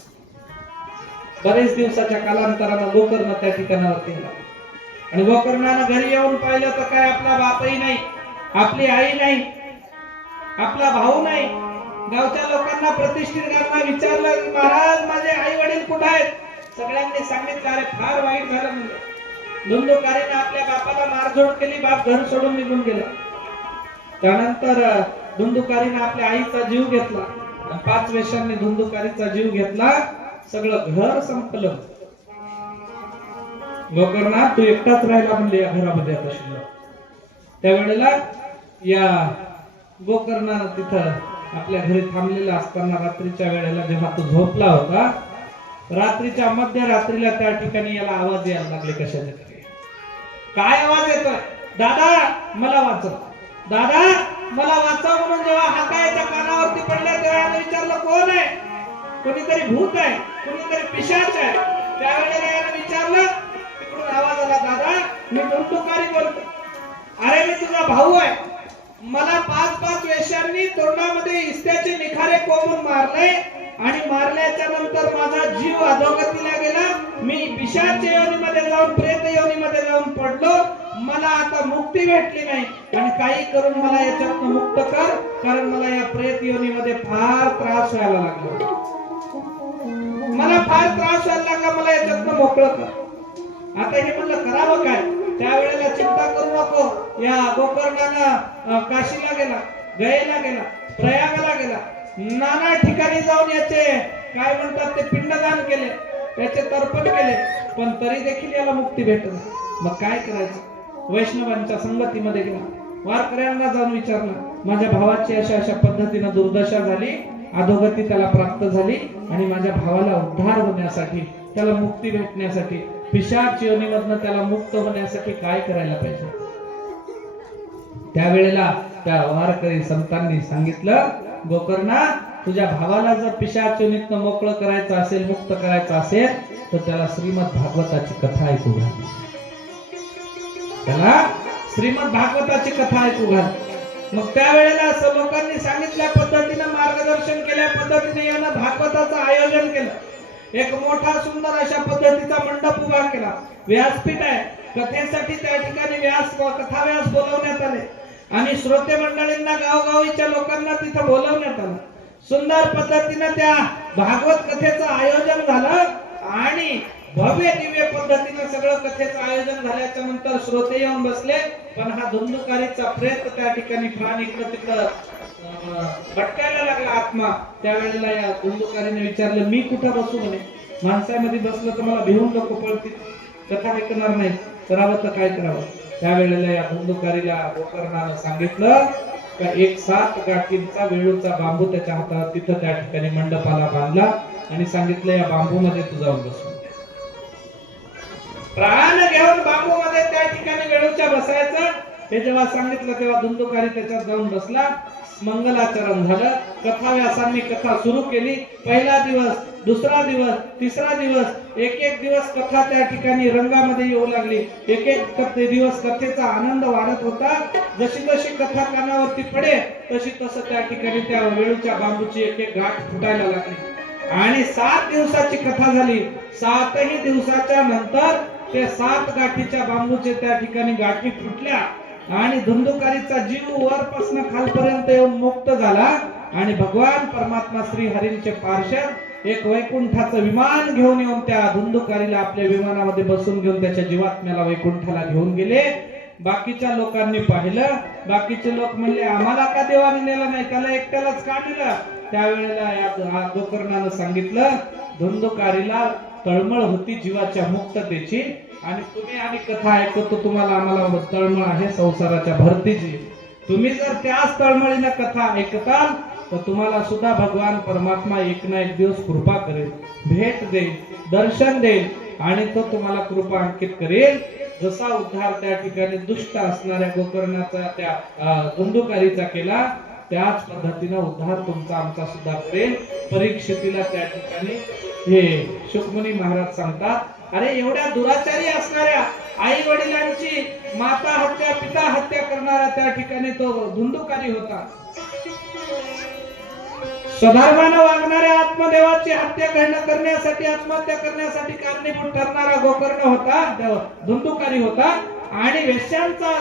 बरेच दिवसाच्या कालांतरानं गोकर्ण त्या ठिकाणावरती आला. आणि गोकर्णानं घरी येऊन पाहिलं तर काय आपला बापही नाही, आपली आई नाही, आपला भाऊ नाही. गावच्या लोकांना प्रतिष्ठितांना विचारलं महाराज माझे आई वडील कुठे आहेत? सगळ्यांनी सांगितलं अरे फार वाईट झालं म्हणलं. धुंदुकारीनं आपल्या बापाला मारझोड केली, बाप घर सोडून निघून गेला. त्यानंतर धुंदुकारीनं आपल्या आईचा जीव घेतला. 5 वेश्यांनी धुंदुकारीचा जीव घेतला. सगळं घर संपलं. गोकर्णा तू एकटाच राहिला म्हणले या घरामध्ये आता शिल्लक. त्यावेळेला या गोकर्णानं तिथं आपल्या घरी थांबलेला असताना रात्रीच्या वेळेला जेव्हा तो झोपला होता, रात्रीच्या मध्यरात्रीला त्या ठिकाणी याला आवाज यायला लागले. कशाचे तरी काय आवाज येतोय? दादा मला वाचव, दादा मला वाचव म्हणून जेव्हा हाकायच्या कानावरती पडल्या तेव्हा याने विचारलं कोण आहे? कोणीतरी भूत आहे, कोणीतरी पिशाच आहे. त्यावेळेला याने विचारलं, तिकडून आवाज आला दादा मी धुंदुकारी बोलतो. अरे मी तुझा भाऊ आहे. मला 5 वेश्यांनी तोंडामध्ये इस्त्याचे निखारे कोंबून मारले आणि मारल्याच्या नंतर माझा जीव अधोगतीला गेला. मी पिशाच योनीमध्ये जाऊन प्रेत योनीमध्ये जाऊन पडलो. मला आता मुक्ती भेटली नाही आणि काही करून मला याच्यातून मुक्त कर, कारण मला या प्रेत योनीमध्ये फार त्रास व्हायला लागला. मला फार त्रास व्हायला लागला, मला याच्यातून मोकळं कर. आता हे म्हणलं करावं काय? त्यावेळेला चिंता करू नको. या गोकर्णानं काशीला गेला, गयेला गेला, प्रयागला गेला, नाना ठिकाणी जाऊन याचे काय म्हणतात ते पिंडदान केले, त्याचे तर्पण केले, पण तरी देखील याला मुक्ती भेटत नाही. मग काय करायचं? वैष्णवांच्या संगतीमध्ये गेला. वारकऱ्यांना जाऊन विचारलं माझ्या भावाची अशा अशा पद्धतीने दुर्दशा झाली, अधोगती त्याला प्राप्त झाली आणि माझ्या भावाला उद्धार होण्यासाठी, त्याला मुक्ती भेटण्यासाठी, पिशाच योनीमधनं त्याला मुक्त होण्यासाठी काय करायला पाहिजे? त्यावेळेला त्या वारकरी संतांनी सांगितलं गोकर्णा तुझ्या भावाला जर पिशाच योनीतनं मोकळं करायचं असेल, मुक्त करायचं असेल तर त्याला श्रीमद भागवताची कथा ऐकू घाल. त्याला श्रीमद भागवताची कथा ऐकू घाल. मग त्यावेळेला असं लोकांनी सांगितल्या पद्धतीनं मार्गदर्शन केल्या पद्धतीने यानं भागवताचं आयोजन केलं. एक मोठा सुंदर अशा पद्धतीचा मंडप उभा केला. व्यासपीठ आहे. कथेसाठी त्या ठिकाणी कथा व्यास बोलवण्यात आले आणि श्रोते मंडळींना गावगावीच्या लोकांना तिथं बोलवण्यात आलं. सुंदर पद्धतीने त्या भागवत कथेचं आयोजन झालं आणि भव्य दिव्य पद्धतीने सगळं कथेचं आयोजन झाल्याच्या नंतर श्रोते येऊन बसले. पण हा धुंदुकारीचा प्रेत त्या ठिकाणी प्राण इकडं तिकडं भटकायला लागला आत्मा. त्यावेळेला या धुंदुकारीने विचारलं मी कुठं बसू म्हणे? माणसामध्ये बसलं तर मला भिवून लोक पळतील, कथा ऐकणार नाही, करावं तर काय करावं? त्यावेळेला या धुंदुकारीला गोकर्णानं सांगितलं का एक 7 गाठींचा वेळूचा बांबू त्याच्या हातात तिथं त्या ठिकाणी मंडपाला बांधला आणि सांगितलं या बांबू मध्ये तू जाऊन बसू. प्राण घेऊन बांबू मध्ये त्या ठिकाणी वेळूच्या बसायचं. हे जेव्हा सांगितलं तेव्हा धुंदुकारी त्याच्यात जाऊन बसला. मंगलाचरण झालं. कथा व्यासांनी कथा सुरू केली. पहिला दिवस, दुसरा दिवस, तिसरा दिवस, एक एक दिवस कथा त्या ठिकाणी रंगामध्ये येऊ लागली. एक एक दिवस कथेचा आनंद वाढत होता. जशी जशी कथा कानावरती पडे तशी तसं त्या ठिकाणी त्या वेळूच्या बांबूची एक एक गाठ फुटायला लागली. आणि 7 दिवसाची कथा झाली. 7ही दिवसाच्या नंतर ते 7 गाठीच्या बांबूचे त्या ठिकाणी गाठी फुटल्या आणि धुंदुकारीचा जीव वरपासून खालपर्यंत येऊन मुक्त झाला. आणि भगवान परमात्मा श्री हरींचे पार्षद एक वैकुंठाचं विमान घेऊन येऊन त्या धुंदुकारीला आपल्या विमानामध्ये बसून घेऊन त्याच्या जीवात्म्याला वैकुंठाला घेऊन गेले. बाकीच्या लोकांनी पाहिलं. बाकीचे लोक म्हणले आम्हाला का देवाने नेलं नाही, त्याला एकट्यालाच का नेलं. त्यावेळेला या गोकर्णानं सांगितलं धुंदुकारीला तळमळ होती जीवाच्या मुक्ततेची आणि तुम्ही आणि कथा ऐकतो तुम्हाला आम्हाला तळमळ आहे संसाराच्या भरतीची. तुम्ही जर त्याच तळमळीनं कथा ऐकताल तर तुम्हाला सुद्धा भगवान परमात्मा एक ना एक दिवस कृपा करेल, भेट देईल, दर्शन देईल आणि तो तुम्हाला कृपा अंकित करेल. जसा उद्धार त्या ठिकाणी दुष्ट असणाऱ्या गोकर्णाचा त्या धुंदुकारीचा केला त्याच पद्धतीने उद्धार तुमचा आमचा सुद्धा करेल. परीक्षितीला त्या ठिकाणी हे शुकमुनी महाराज सांगतात, अरे एवढ्या दुराचारी असणाऱ्या आई वडिलांची माता हत्या पिता हत्या करणारा त्या ठिकाणी तो धुंदुकारी होता. स्वधर्मानं वागणाऱ्या आत्मदेवाची हत्या करण्यासाठी आत्महत्या करण्यासाठी कारणीभूत ठरणारा गोकर्ण होता, धुंदुकारी होता. आणि वेश्यांचा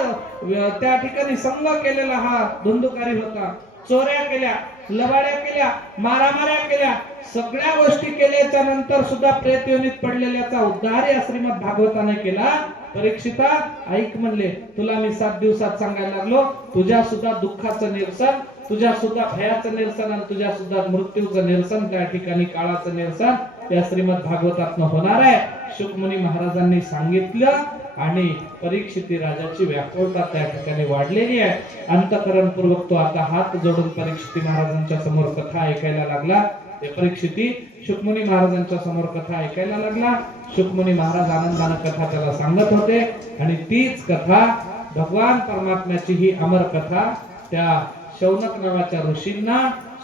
त्या ठिकाणी संग केलेला हा धुंदुकारी होता. चोऱ्या केल्या, लबाड्या केल्या, मारामाऱ्या केल्या, सगळ्या गोष्टी केल्याच्या नंतर सुद्धा प्रेत योनीत पडलेल्याचा उद्धार या श्रीमद भागवताने केला. परीक्षिता ऐक म्हणले, तुला मी 7 दिवसात सांगायला लागलो, तुझ्या सुद्धा दुःखाचं निरसन, तुझ्या सुद्धा भयाचं निरसन आणि तुझ्या सुद्धा मृत्यूचं निरसन त्या ठिकाणी काळाचं निरसन या श्रीमद भागवतातनं होणार आहे. शुकमुनी महाराजांनी सांगितलं आणि परीक्षिती राजाची व्याकुळता त्या ठिकाणी वाढलेली आहे. अंतःकरणपूर्वक तो आता हात जोडून परीक्षिती महाराजांच्या समोर कथा ऐकायला लागला. ते परीक्षिती शुकमुनी महाराजांच्या समोर कथा ऐकायला लागला. शुकमुनी महाराज आनंदाने कथा त्याला सांगत होते आणि तीच कथा भगवान परमात्म्याची ही अमर कथा त्या शौनक नावाच्या ऋषींना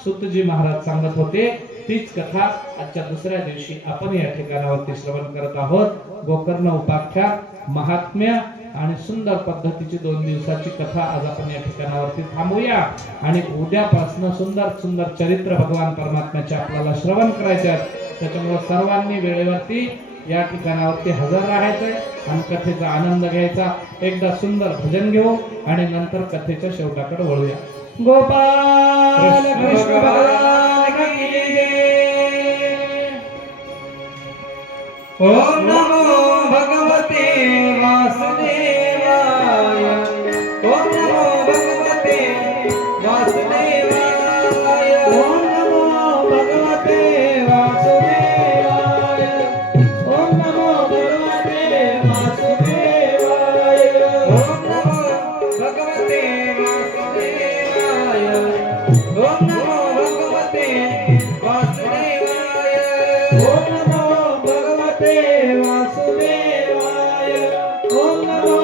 सुतजी महाराज सांगत होते. तीच कथा आजच्या दुसऱ्या दिवशी आपण या ठिकाणावरती श्रवण करत आहोत. गोकर्ण उपाख्यान, महात्म्य आणि सुंदर पद्धतीची 2 दिवसाची कथा आज आपण या ठिकाणावरती थांबूया आणि उद्यापासून सुंदर सुंदर चरित्र भगवान परमात्म्याचे आपल्याला श्रवण करायचे आहे. त्याच्यामुळे सर्वांनी वेळेवरती या ठिकाणावरती हजर राहायचंय आणि कथेचा आनंद घ्यायचा. एकदा सुंदर भजन घेऊ आणि नंतर कथेच्या शेवटाकडे वळूया. गोपाल कृष्ण भगवान की जय. ओम नमो भगवते वासुदेवाय. ओम नमो भगवते वासुदेवाय. ओम नमो भगवते वासुदेवाय. ओम नमो भगवते वासुदेवाय. ओम नमो भगवते वासुदेवाय. ओम नमो भगवते वासुदेवाय. ओम नमो भगवते वासुदेवाय. ओम नमो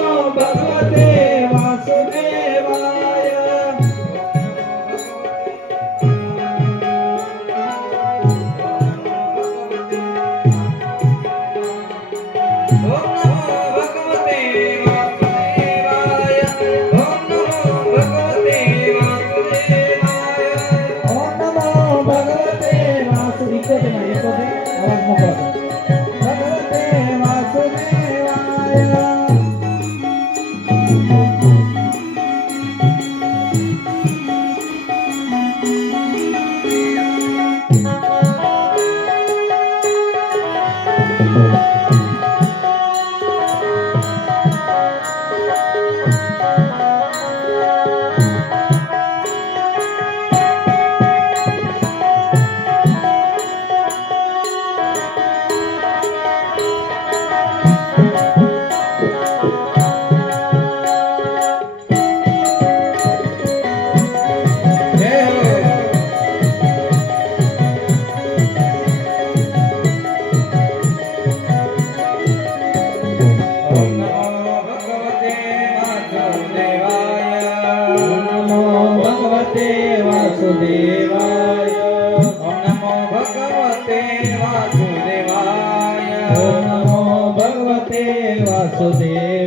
भगवते वासुदेवाय ओम नमो भगवते वासुदेवाय ओम नमो भगवते वासुदेवाय